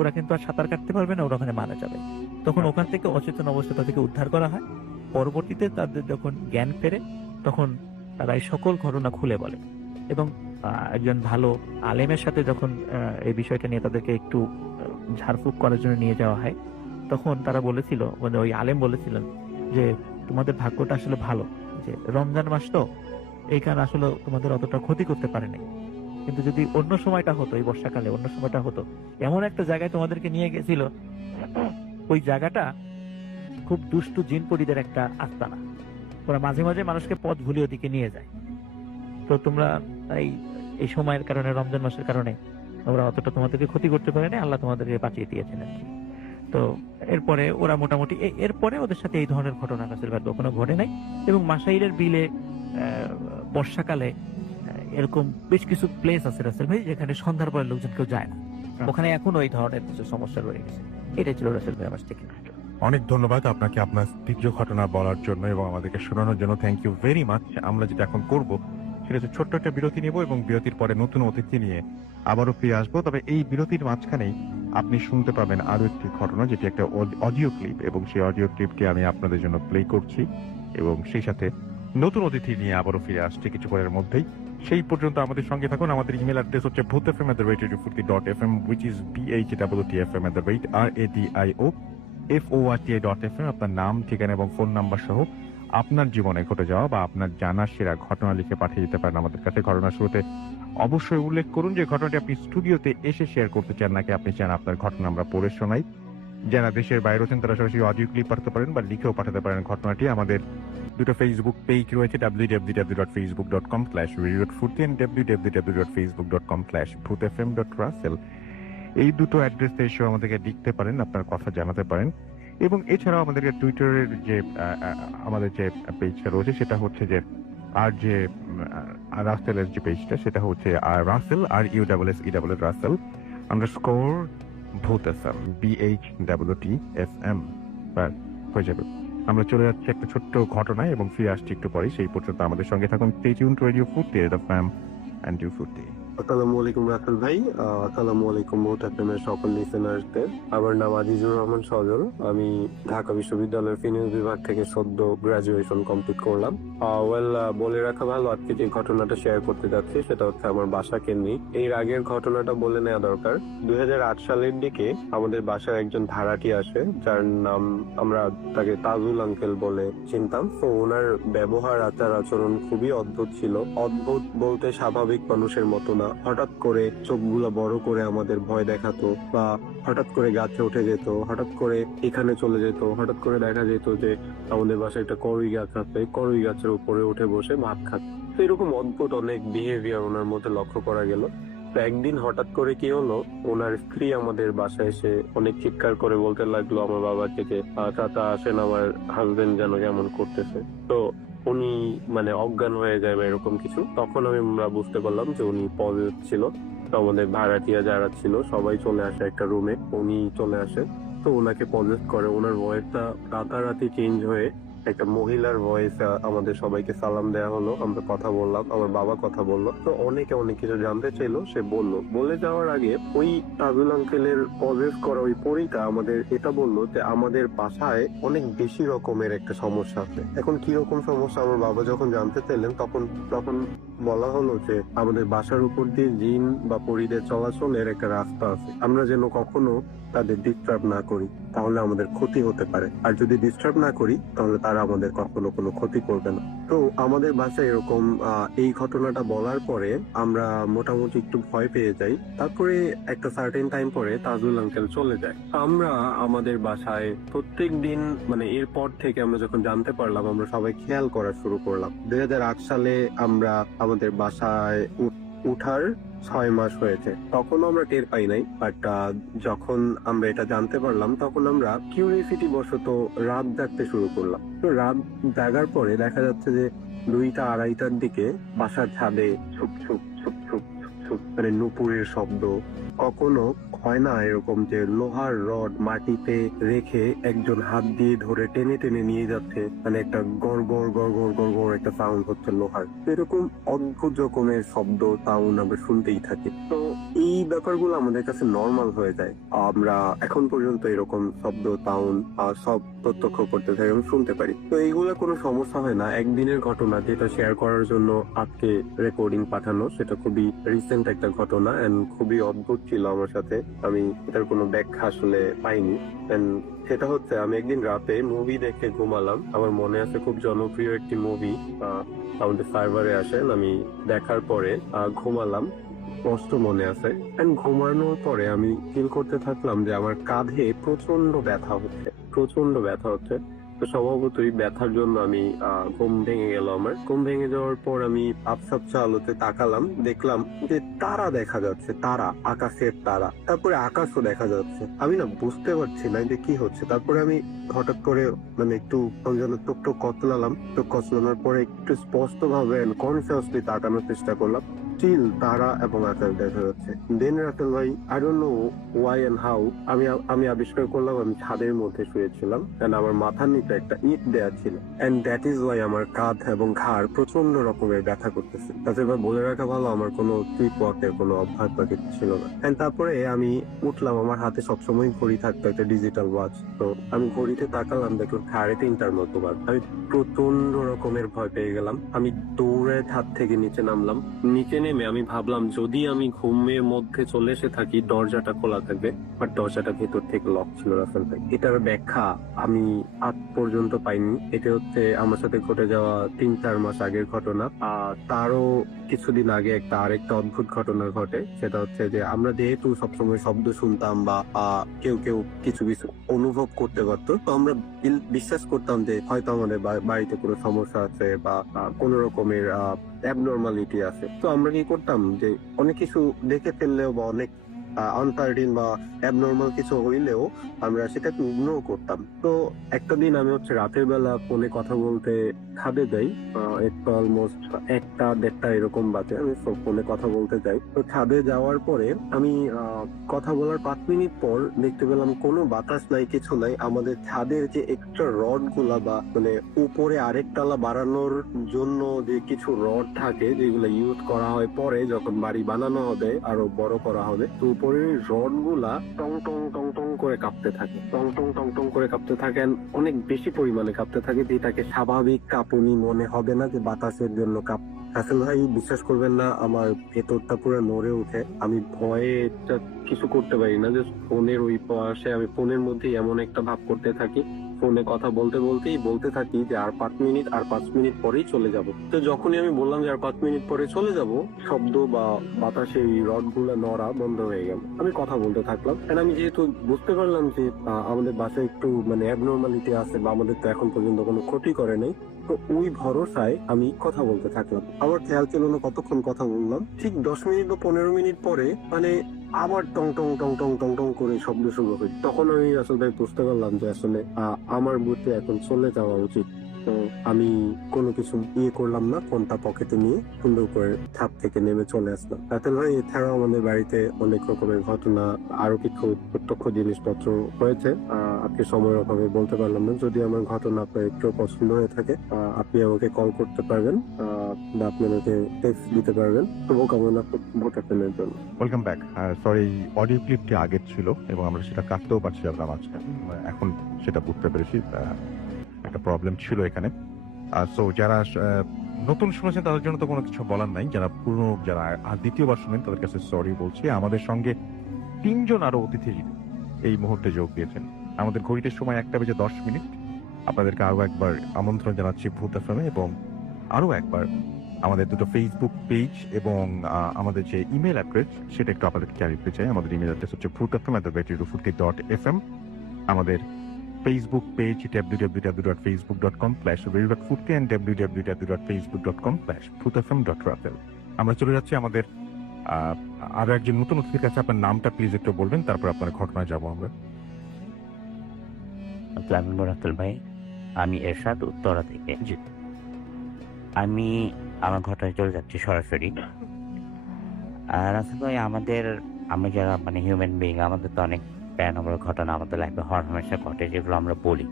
ওরা কিন্তু আর সাঁতার কাটতে পারবে না, ওরা ওখানে মারা যাবে। তখন ওখান থেকে অচেতন অবস্থা তাদেরকে উদ্ধার করা হয়। পরবর্তীতে তাদের যখন জ্ঞান ফেরে তখন তারা এই সকল ঘটনা খুলে বলে, এবং একজন ভালো আলেমের সাথে যখন এই বিষয়টা নিয়ে তাদেরকে একটু ঝাড়ফুঁক করার জন্য নিয়ে যাওয়া হয়, তখন তারা বলেছিল, মানে ওই আলেম বলেছিলেন যে তোমাদের ভাগ্যটা আসলে ভালো, যে রমজান মাস তো এই কারণে আসলে তোমাদের অতটা ক্ষতি করতে পারে নাই, কিন্তু যদি অন্য সময়টা হতো, এই বর্ষাকালে অন্য সময়টা হতো, এমন একটা জায়গায় তোমাদেরকে নিয়ে গেছিল, ওই জায়গাটা খুব দুষ্টু জিনপরিদের একটা আস্তানা, ওরা মাঝে মাঝে মানুষকে পথ ভুলিয়ে ওদিকে নিয়ে যায়। তো তোমরা এই সময়ের কারণে, রমজান মাসের কারণে ওরা অতটা তোমাদেরকে ক্ষতি করতে পারে না, আল্লাহ তোমাদেরকে বাঁচিয়ে দিয়েছেন আর কি। তো এরপরে ওরা মোটামুটি এরপরে ওদের সাথে এই ধরনের ঘটনা রাসেল ভাই কখনো ঘটে নাই। এবং মাসাইরের বিলে বর্ষাকালে এরকম বেশ কিছু প্লেস আছে রাসেল ভাই যেখানে সন্ধ্যার পরে লোকজন কেউ যায় না, ওখানে এখন ওই ধরনের কিছু সমস্যা রয়ে গেছে। এটাই ছিল রাসেল ভাই আমার থেকে। অনেক ধন্যবাদ আপনাকে আপনার তীব্র ঘটনা বলার জন্য এবং আমাদেরকে শোনানোর জন্য। Thank you very much. আমরা যেটা এখন করব সেটা হচ্ছে ছোট্ট একটা বিরতি নেব এবং বিরতির পরে নতুন অতিথি নিয়ে আবারও ফিরে আসবো। তবে এই বিরতির মাঝখানেই আপনি শুনতে পাবেন আরো একটি ঘটনা, যেটি একটা অডিও ক্লিপ, এবং সেই অডিও ক্লিপটি আমি আপনাদের জন্য প্লে করছি এবং সেই সাথে নতুন অতিথি নিয়ে আবারও ফিরে আসছে কিছুক্ষণের মধ্যেই। সেই পর্যন্ত আমাদের সঙ্গে থাকুন। আমাদের ইমেল অ্যাড্রেস হচ্ছে bhutfm@radiofurti.fm, which is bhutfm@radiofurti.fm। আপনার নাম, ঠিকানা এবং ফোন নাম্বার সহ আপনার জীবনে ঘটে যাওয়া বা আপনার জানার সেরা ঘটনা লিখে পাঠিয়ে দিতে পারেন আমাদের কাছে। ঘটনার শুরুতে অবশ্যই উল্লেখ করুন যে ঘটনাটি আপনি স্টুডিওতে এসে শেয়ার করতে চান নাকি আপনি চান আপনার ঘটনা আমরা পড়ে শোনাই। যারা দেশের বাইরে আছেন তারা সরাসরি অডিও ক্লিপ পাঠাতে পারেন বা লিখেও পাঠাতে পারেন ঘটনাটি। আমাদের দুটো ফেসবুক পেজ রয়েছে, www.facebook.com/radiofurti and www.facebook.com/bhutfm.russell। এই দুটো অ্যাড্রেসে এসে আমাদেরকে লিখতে পারেন, আপনার কথা জানাতে পারেন। এবং এছাড়াও আমাদের টুইটারের যে আমাদের যে পেজটা রয়েছে সেটা হচ্ছে যে আর যে রাসেলের যে পেজটা সেটা হচ্ছে আর রাসেল RUSSEL রাসেল আন্ডারস্কোর ভূতএসএম BHWTSM হয়ে যাবে। আমরা চলে যাচ্ছি একটা ছোট্ট ঘটনায় এবং ফিরে আসছি একটু পরে। সেই পর্যন্ত আমাদের সঙ্গে থাকুন। স্টে টিউন টু রেডিও ফুর্তি, দ্য ফ্যাম এন্ড ইউ ফুর্তি। আসসালামু আলাইকুম রাসেল ভাই, আসসালামু আলাইকুম ভোট এফএমের সকল লিসেনারদের। আমার নাম আজিজুর রহমান সজল। আমি ঢাকা বিশ্ববিদ্যালয়ের ফিনান্স বিভাগ থেকে সদ্য গ্রাজুয়েশন কমপ্লিট করলাম। বলে রাখা ভালো, আজকে যে ঘটনাটা শেয়ার করতে যাচ্ছি সেটা হচ্ছে আমার বাসা কেন্দ্রিক। এর আগের ঘটনাটা বলে নেওয়া দরকার। 2008 সালের দিকে আমাদের বাসার একজন ভাড়াটি আসে, যার নাম আমরা তাকে তাজুল আঙ্কেল বলে চিনতাম। তো ওনার ব্যবহার আচার আচরণ খুবই অদ্ভুত ছিল। অদ্ভুত বলতে স্বাভাবিক মানুষের মতো না। হঠাৎ করে চোখগুলো বড় করে আমাদের ভয় দেখাতো, বা হঠাৎ করে গাছে উঠে যেত, হঠাৎ করে এখানে চলে যেত, হঠাৎ করে দেখা যেত যে আমাদের বাসায় একটা করই গাছ আছে, করই গাছের উপরে উঠে বসে ভাত খাচ্ছে। তো এরকম অদ্ভুত অনেক বিহেভিয়ার ওনার মধ্যে লক্ষ্য করা গেল। তো একদিন হঠাৎ করে কি হলো, ওনার স্ত্রী আমাদের বাসায় এসে অনেক চিৎকার করে বলতে লাগলো আমার বাবাকে যে চাচা আসেন, আমার হাজবেন্ড যেন কেমন করতেছে। তো উনি মানে অজ্ঞান হয়ে যায় বা এরকম কিছু। তখন আমরা বুঝতে পারলাম যে উনি পজিটিভ ছিল। তো আমাদের ভাড়াটিয়া যারা ছিল সবাই চলে আসে একটা রুমে, উনি চলে আসে। তো ওনাকে পজিটিভ করে, ওনার ভয়েসটা রাতারাতি চেঞ্জ হয়ে একটা মহিলার ভয়েস আমাদের সবাইকে সালাম দেওয়া হলো, আমরা কথা বললাম, আমার বাবা কথা বললো। তো অনেকে অনেক কিছু জানতে চাইলো, সে বললো। বলে যাওয়ার আগে ওই তাজুল আঙ্কেলের পজেস করা ওই পরীটা আমাদের এটা বললো যে আমাদের বাসায় অনেক বেশি রকমের একটা সমস্যা আছে। এখন কি রকম সমস্যা আমার বাবা যখন জানতে চাইলেন তখন বলা হলো যে আমাদের বাসার উপর দিয়ে জিন বা পরীদের চলাচলের একটা রাস্তা আছে, আমরা যেন কখনো তাদের ডিস্টার্ব না করি, তাহলে আমাদের ক্ষতি হতে পারে। আর যদি ডিস্টার্ব না করি তাহলে তারা আমাদের কখনো কোনো ক্ষতি করবে না। তো আমাদের বাসায় এরকম এই ঘটনাটা বলার পরে আমরা মোটামুটি একটু ভয় পেয়ে যাই। তারপরে একটা সার্টেন টাইম পরে তাজুল আঙ্কেল চলে যায়। আমরা আমাদের বাসায় প্রত্যেক দিন মানে এরপর থেকে আমরা যখন জানতে পারলাম, আমরা সবাই খেয়াল করা শুরু করলাম। 2008 সালে আমরা আমাদের বাসায় উঠার 6 মাস হয়েছে, তখনও আমরা টের পাই নাই। বাট যখন আমরা এটা জানতে পারলাম তখন আমরা কিউরিয়াসিটি বশত রাত জাগতে শুরু করলাম। তো রাত জাগার পরে দেখা যাচ্ছে যে 2টা 2:30টার দিকে বাসার ছাদে soup soup soup soup soup soup মানে নুপুরের শব্দ। কখনো হয় না এরকম যে লোহার রড মাটিতে রেখে একজন হাত দিয়ে ধরে টেনে টেনে নিয়ে যাচ্ছে, মানে একটা গড় গড় গড় গড় গড় গড় একটা সাউন্ড হচ্ছে লোহার। এরকম অদ্ভুত রকমের শব্দ সাউন্ড আমরা শুনতেই থাকি। তো এই ব্যাপারগুলো আমাদের কাছে নর্মাল হয়ে যায়। আমরা এখন পর্যন্ত এরকম শব্দ সাউন্ড সব প্রত্যক্ষ করতে থাকি এবং শুনতে পারি। তো এইগুলো কোনো সমস্যা হয় না। একদিনের ঘটনা যেটা শেয়ার করার জন্য আজকে রেকর্ডিং পাঠানো, সেটা খুবই রিসেন্ট একটা ঘটনা এন্ড খুবই অদ্ভুত ছিল আমার সাথে। আমি এটার কোনো ব্যাখ্যা আসলে পাইনি। সেটা হচ্ছে আমি একদিন রাতে মুভি দেখে ঘুমালাম। আমার মনে আছে খুব জনপ্রিয় একটি মুভি আমাদের সার্ভারে আসেন, আমি দেখার পরে ঘুমালাম, স্পষ্ট মনে আছে। এন্ড ঘুমানোর পরে আমি ফিল করতে থাকলাম যে আমার কাঁধে প্রচন্ড ব্যথা হচ্ছে। তো স্বভাবতই ব্যথার জন্য আমি ঘুম ভেঙে গেল। আমার ঘুম ভেঙে যাওয়ার পর আমি আবছা আলোতে তাকালাম, দেখলাম যে তারা দেখা যাচ্ছে, তারা, আকাশের তারা। তারপরে আকাশও দেখা যাচ্ছে। আমি না বুঝতে পারছি না যে কি হচ্ছে। তারপরে আমি হঠাৎ করে মানে একটু টুকটুক কচলানোর পরে একটু স্পষ্ট ভাবে কনসিয়াসলি তাকানোর চেষ্টা করলাম। স্টিল তারা এবং আকাশ দেখা যাচ্ছে। দেন রাসেল ভাই, I don't know why and how, আমি আবিষ্কার করলাম আমি ছাদের মধ্যে শুয়েছিলাম এন্ড আমার মাথার নিচে একটা ইট দেয়া ছিল। এন্ড দ্যাট ইজ ওয়াই আমার কাঁধ এবং ঘাড় প্রচন্ড রকমের ব্যথা করতেছে। তাতে এবার বলে রাখা ভালো, আমার কোনো স্লিপ ওয়াকের কোনো অভ্যাস বা কিছু ছিল না। এন্ড তারপরে আমি উঠলাম, আমার হাতে সবসময় ঘড়ি থাকতো, একটা ডিজিটাল ওয়াচ। তো আমি ঘড়িতে তাকালাম, দেখলাম 3:30টার মতো বাজ। আমি প্রচন্ড রকমের ভয় পেয়ে গেলাম। আমি দৌড়ে ছাদ থেকে নিচে নামলাম। নিচে নেমে আমি ভাবলাম যদি আমি ঘুমের মধ্যে চলে এসে থাকি দরজাটা খোলা থাকবে, বাট দরজাটা ভেতর থেকে লক ছিল রাসেল ভাই। এটার ব্যাখ্যা আমি আজ পর্যন্ত পাইনি। এটা হচ্ছে আমার সাথে ঘটে যাওয়া 3-4 মাস আগের ঘটনা। তারও কিছুদিন আগে আরেকটা অদ্ভুত ঘটনা ঘটে। সেটা হচ্ছে যে আমরা যেহেতু সবসময় শব্দ শুনতাম বা কেউ কিছু অনুভব করতে পারতো, তো আমরা বিশ্বাস করতাম যে হয়তো আমাদের বাড়িতে কোনো সমস্যা আছে বা কোনো রকমের অ্যাবনর্মালিটি আছে। তো আমরা কি করতাম যে অনেক কিছু দেখে ফেললেও বা অনেক আনসার্টিন বা অ্যাবনর্মাল কিছু হইলেও আমরা সেটাকে ইগনোর করতাম। তো একটা দিন আমি হচ্ছে রাতের বেলা ফোনে কথা বলতে ছাদে যাই। একটু অলমোস্ট 1টা 1:30 এরকম বাজে, আমি ফোনে কথা বলতে যাই। তো ছাদে যাওয়ার পরে আমি কথা বলার 5 মিনিট পর দেখতে পেলাম কোনো বাতাস নাই, কিছু নাই। আমাদের ছাদের যে এক্সট্রা রড গুলা বা মানে উপরে আরেক তলা বাড়ানোর জন্য যে কিছু রড থাকে যেগুলো ইউজ করা হয় পরে যখন বাড়ি বানানো হবে, আরো বড় করা হবে, তো উপরের রড গুলা টং টং টং টং করে কাঁপতে থাকে, টং টং টং টং করে কাঁপতে থাকে, and অনেক বেশি পরিমাণে কাঁপতে থাকে, যেটাকে স্বাভাবিক কাঁপুনি মনে হবে না, যে বাতাসের জন্য আসলে ভাই বিশ্বাস করবেন না, আমার ভেতরটা পুরো নড়ে ওঠে। আমি ভয়ে এটা কিছু করতে পারি না, যে ফোনের ওই পাশে আমি ফোনের মধ্যে এমন একটা ভাব করতে থাকি, ফোনে কথা বলতে বলতেই বলতে থাকি যে আর 5 মিনিট, আর 5 মিনিট পরেই চলে যাব। তো যখনই আমি বললাম যে আর 5 মিনিট পরে চলে যাব, শব্দ বা বাতাসে এই রড গুলা নড়া বন্ধ হয়ে গেল। আমি কথা বলতে থাকলাম, কারণ আমি যেহেতু বুঝতে পারলাম যে আমাদের বাসায় একটু মানে অ্যাবনর্মালিটি আছে, বা আমাদের তো এখন পর্যন্ত কোনো ক্ষতি করে নাই, তো ওই ভরসায় আমি কথা বলতে থাকলাম। আমার খেয়াল ছিল না কতক্ষণ কথা বললাম। ঠিক 10 মিনিট বা 15 মিনিট পরে মানে আবার টং টং টং টং টং টং করে শব্দ শুরু হয়। তখন আমি আসলে বুঝতে পারলাম যে আসলে আমার বুঝতে এখন চলে যাওয়া উচিত। তো আমি কোনো কিছু করলাম না, ফোনটা পকেটে নিয়ে সুন্দর করে ছাদ থেকে নেমে চলে আসলাম। তাতে ভাই এছাড়াও আমাদের বাড়িতে অনেক রকমের ঘটনা, আরো কিছু প্রত্যক্ষ জিনিসপত্র হয়েছে। আপনি সময়ের অভাবে বলতে পারলাম না। যদি আমার ঘটনা আপনার একটু পছন্দ হয়ে থাকে, আপনি আমাকে কল করতে পারবেন, বা আপনি আমাকে টেক্সট দিতে পারবেন। শুভকামনা ভোট আপনার জন্য। Welcome back. সরি, অডিও ক্লিপটি আগের ছিল এবং আমরা সেটা কাটতেও পারছি আমরা মাঝখানে। এখন সেটা বুঝতে পেরেছি একটা প্রবলেম ছিল এখানে। সো যারা নতুন শুনেছেন তাদের জন্য তো কোনো কিছু বলার নাই, যারা পুরনো, যারা আর দ্বিতীয়বার শুনেন তাদের কাছে সরি বলছি। আমাদের সঙ্গে 3জন আরো অতিথি এই মুহূর্তে যোগ দিয়েছেন। আমাদের ঘড়িতে সময় 1:10 আপনাদেরকে আরো একবার আমন্ত্রণ জানাচ্ছি ভূত এফএমে, এবং আরো একবার আমাদের দুটো ফেসবুক পেজ এবং আমাদের যে ইমেল অ্যাড্রেস সেটা একটু আপনাদেরকে জানিয়ে দিতে চাই। আমাদের ইমেল অ্যাড্রেস হচ্ছে ভূতএফএম@radiofruity.fm। আমাদের Facebook page www.facebook.com/radiofruity and www.facebook.com/bhutfm.ratel। আমরা চলে যাচ্ছি আমাদের আরো একজন নতুন অতিথির কাছে। আপনার নামটা প্লিজ একটু বলবেন, তারপর আপনার ঘটনায় যাবো আমরা। আসসালামু রাতুল ভাই, আমি এরশাদ, উত্তরা থেকে। জি। আমি আমার ঘটনায় চলে যাচ্ছি সরাসরি। আর আসলে ভাই, আমরা যারা মানে হিউম্যান বিং, আমাদের তো অনেক প্যারানর্মাল ঘটনা আমাদের লাইফে হমেশা ঘটে, যেগুলো আমরা বলি।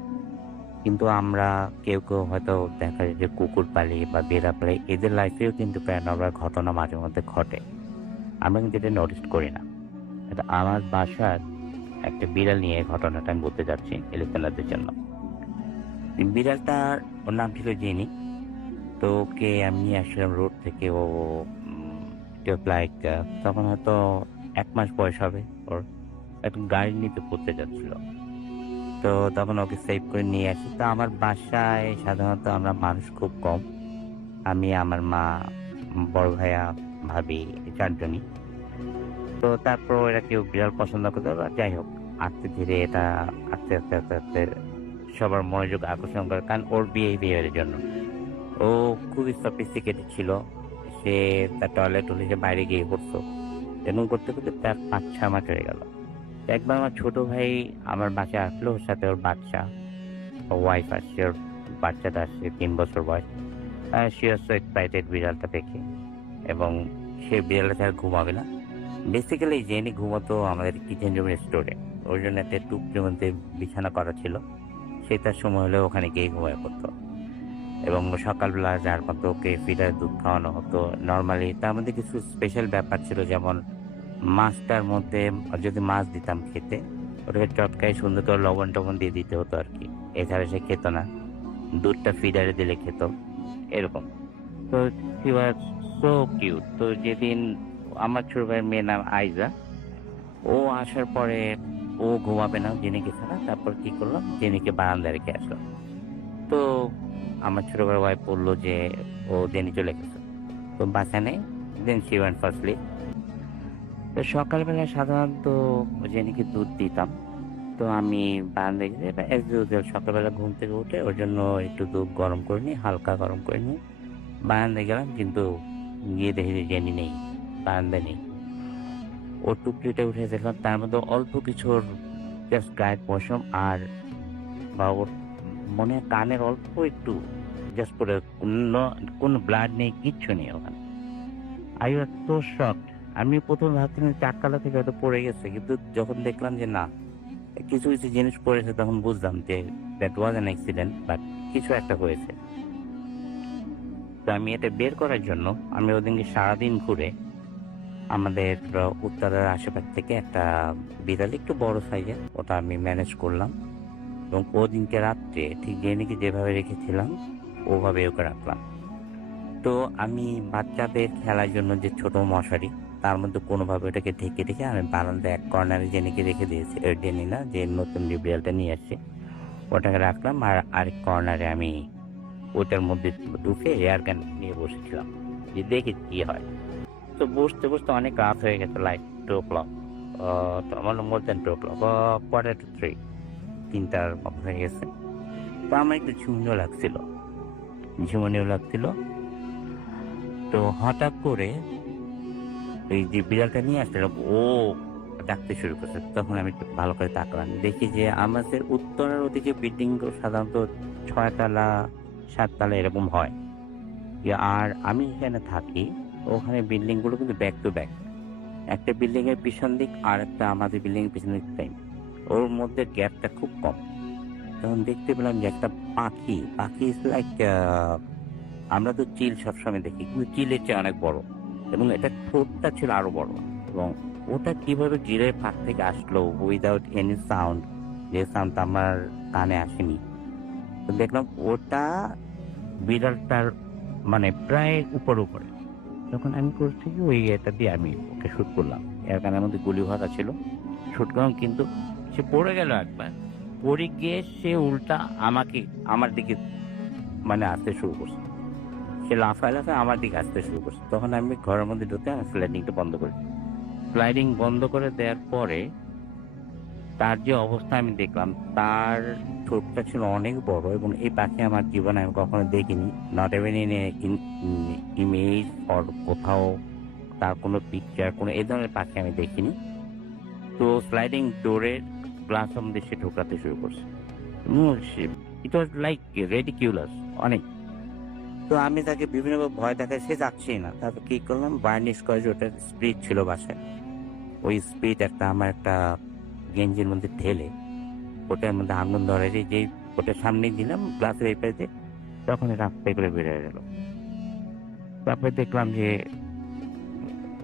কিন্তু আমরা কেউ হয়তো দেখা যায় যে কুকুর পালি বা বেড়া পালি, এদের লাইফেও কিন্তু প্যারানর্মাল ঘটনা মাঝে মধ্যে ঘটে। আমরা কিন্তু এটা নোটিস করি না। এটা আমার বাসার একটা বিড়াল নিয়ে ঘটনাটা আমি বলতে যাচ্ছি এলিফেন্টদের জন্য। বিড়ালটার ওর নাম ছিল জেনি। তো ওকে আমি নিয়ে আসলাম রোড থেকে। ও লাইক তখন হয়তো 1 মাস বয়স হবে ওর। একটু গাড়ি নিতে পড়তে যাচ্ছিল। তো তখন ওকে সেভ করে নিয়ে আসি। তো আমার বাসায় সাধারণত আমরা মানুষ খুব কম। আমি, আমার মা, বড় ভাইয়া, ভাবি, 4জনই। তো তারপর এরা কেউ বিড়াল পছন্দ করতে পারে। যাই হোক, আস্তে ধীরে এটা আস্তে আস্তে আস্তে আস্তে সবার মনোযোগ আকর্ষণ করে, কারণ ওর বিহেভিয়ারের জন্য। ও খুবই সফিস্টিকেটেড ছিল। সে তার টয়লেট বাইরে গিয়ে করতো। এরকম করতে করতে তার 5-6 মাস হয়ে গেল। একবার আমার ছোট ভাই আমার বাসায় আসলো, ওর সাথে ওর বাচ্চা, ওর ওয়াইফ আসছে, ওর বাচ্চাটা আসছে 3 বছর বয়স। সে হচ্ছে এক্সাইটেড বিড়ালটা দেখে, এবং সে বিড়ালটা ছাড়া ঘুমাবে না। বেসিক্যালি জেনি ঘুমতো আমাদের কিচেন রুমের স্টোরে। ওর জন্য একটা টুকরির মধ্যে বিছানা করা ছিল। সে তার সময় হলে ওখানে গিয়ে ঘুমিয়ে পড়তো। এবং সকালবেলা যার মতো ওকে ফিডার দুধ খাওয়ানো হতো নর্মালি। তার মধ্যে কিছু স্পেশাল ব্যাপার ছিল, যেমন মাছটার মধ্যে যদি মাছ দিতাম খেতে, ওটাকে চটকায় সুন্দর করে লবণ টবণ দিয়ে দিতে হতো আর কি। এছাড়া সে খেত না। দুধটা ফিডারে দিলে খেত, এরকম। তো হি ওয়াজ সো কিউট। তো যেদিন আমার ছোট ভাইয়ের মেয়ের নাম আইজা, ও আসার পরে ও ঘুমাবে না জেনিকে ছাড়া। তারপর কি করলাম, জেনিকে বারান্দায় রেখে আসলাম। তো আমার ছোট ভাই ওয়াইফ বললো যে ও জেনি চলে গেছে, তো বাসা নেই। Then she went for slip. তো সকালবেলা সাধারণত জেনিকে দুধ দিতাম। তো আমি বারান্দায় গিয়ে অ্যাজ ইউজুয়াল সকালবেলা ঘুম থেকে উঠে ওর জন্য একটু দুধ গরম করে নিই, হালকা গরম করে নিই। বারান্দায় গেলাম, কিন্তু গিয়ে দেখি যে জেনি নেই, বারান্দায় নেই। ওর টুকরিটা উঠে দেখলাম তার মধ্যে অল্প কিছুর জাস্ট গায়ের পশম আর বা ওর মনে হয় কানের অল্প একটু জাস্ট পরে, কোনো ব্লাড নেই, কিচ্ছু নেই ওখানে। I was so shocked. আমি প্রথমে ভাবছিলাম চারতলা থেকে হয়তো পড়ে গেছে, কিন্তু যখন দেখলাম যে না, কিছু কিছু জিনিস পড়েছে, তখন বুঝলাম যে that was an accident, but কিছু একটা হয়েছে। তো আমি এটা বের করার জন্য আমি ওদিনকে সারাদিন ঘুরে আমাদের উত্তরের আশেপাশ থেকে একটা বিড়াল, একটু বড় সাইজের, ওটা আমি ম্যানেজ করলাম এবং ওদিনকে রাত্রে ঠিক জেনিকে যেভাবে রেখেছিলাম ওভাবে ওকে রাখলাম। তো আমি বাচ্চাদের খেলার জন্য যে ছোট মশারি, তার মধ্যে কোনোভাবে ওটাকে ঢেকে রেখে আমি বারান্দায় এক কর্নারে জেনিকে রেখে দিয়েছি। জেনি না, যে নতুন যে বিড়ালটা নিয়ে আসছে ওটাকে রাখলাম, আর আরেক কর্নারে আমি ওটার মধ্যে ঢুকে এয়ার গান নিয়ে বসেছিলাম যে দেখি কি হয়। তো বসতে বসতে অনেক রাত হয়ে গেছে, লাইক 2 o'clock, আমার মোর দেন 2 o'clock, 2:45, 3টার মতো হয়ে গেছে। তো আমার একটু ঝুমনিও লাগছিল। তো হঠাৎ করে এই যে বিড়ালটা নিয়ে আসছিল ও ডাকতে শুরু করছে। তখন আমি একটু ভালো করে তাকলাম, দেখি যে আমাদের উত্তরের ওদিকে বিল্ডিং সাধারণত 6 তলা 7 তলা এরকম হয়, আর আমি এখানে থাকি ওখানে বিল্ডিং গুলো কিন্তু ব্যাক টু ব্যাক, একটা বিল্ডিং এর পিছন দিক আর একটা আমাদের বিল্ডিং এর পিছন দিক টাইম, ওর মধ্যে গ্যাপটা খুব কম। তখন দেখতে পেলাম যে একটা পাখি ইজ লাইক, আমরা তো চিল সবসময় দেখি, কিন্তু চিলের চেয়ে অনেক বড়, এবং এটা ঠোঁটটা ছিল আরো বড়, এবং ওটা কিভাবে গিরের ফাঁক থেকে আসলো উইদাউট এনি সাউন্ড, যে সাউন্ডটা আমার কানে আসেনি। তো দেখলাম ওটা বিড়ালটার মানে প্রায় উপরে। তখন আমি করছি কি, ওই এটা দিয়ে আমি ওকে শুট করলাম, এর কারণের মধ্যে গুলি ভরা ছিল, শুট করলাম, কিন্তু সে পড়ে গেল একবার, পড়ে গিয়ে সে উল্টা আমার দিকে মানে আসতে শুরু করছে, সে লাফায় আমার দিকে আসতে শুরু করছে। তখন আমি ঘরের মধ্যে ঢুকে আমি স্লাইডিংটা বন্ধ করি। স্লাইডিং বন্ধ করে দেওয়ার পরে তার যে অবস্থা আমি দেখলাম, তার ঠোঁটটা ছিল অনেক বড়, এবং এই পাখি আমার জীবনে আমি কখনো দেখিনি, নট এভেন ইন ইমেজ অর কোথাও তার কোনো পিকচার, কোনো এই ধরনের পাখি আমি দেখিনি। তো স্লাইডিং ডোরের গ্লাস মধ্যে সে ঢোকাতে শুরু করছে, ইট ওয়াজ লাইক রেডিকিউলাস অনেক। তো আমি তাকে বিভিন্নভাবে ভয় দেখাই, সে যাচ্ছেই না। তারপর কি করলাম, বার্নিশ করে যে ওটার স্পিড ছিল বাসায়, ওই স্পিড আমার একটা গেঞ্জির মধ্যে ঢেলে ওটার মধ্যে আগুন ধরে যেই ওটার সামনে দিলাম গ্লাসের এই পাশে, তখন এটা আস্তে করে বেরিয়ে গেল। তারপরে দেখলাম যে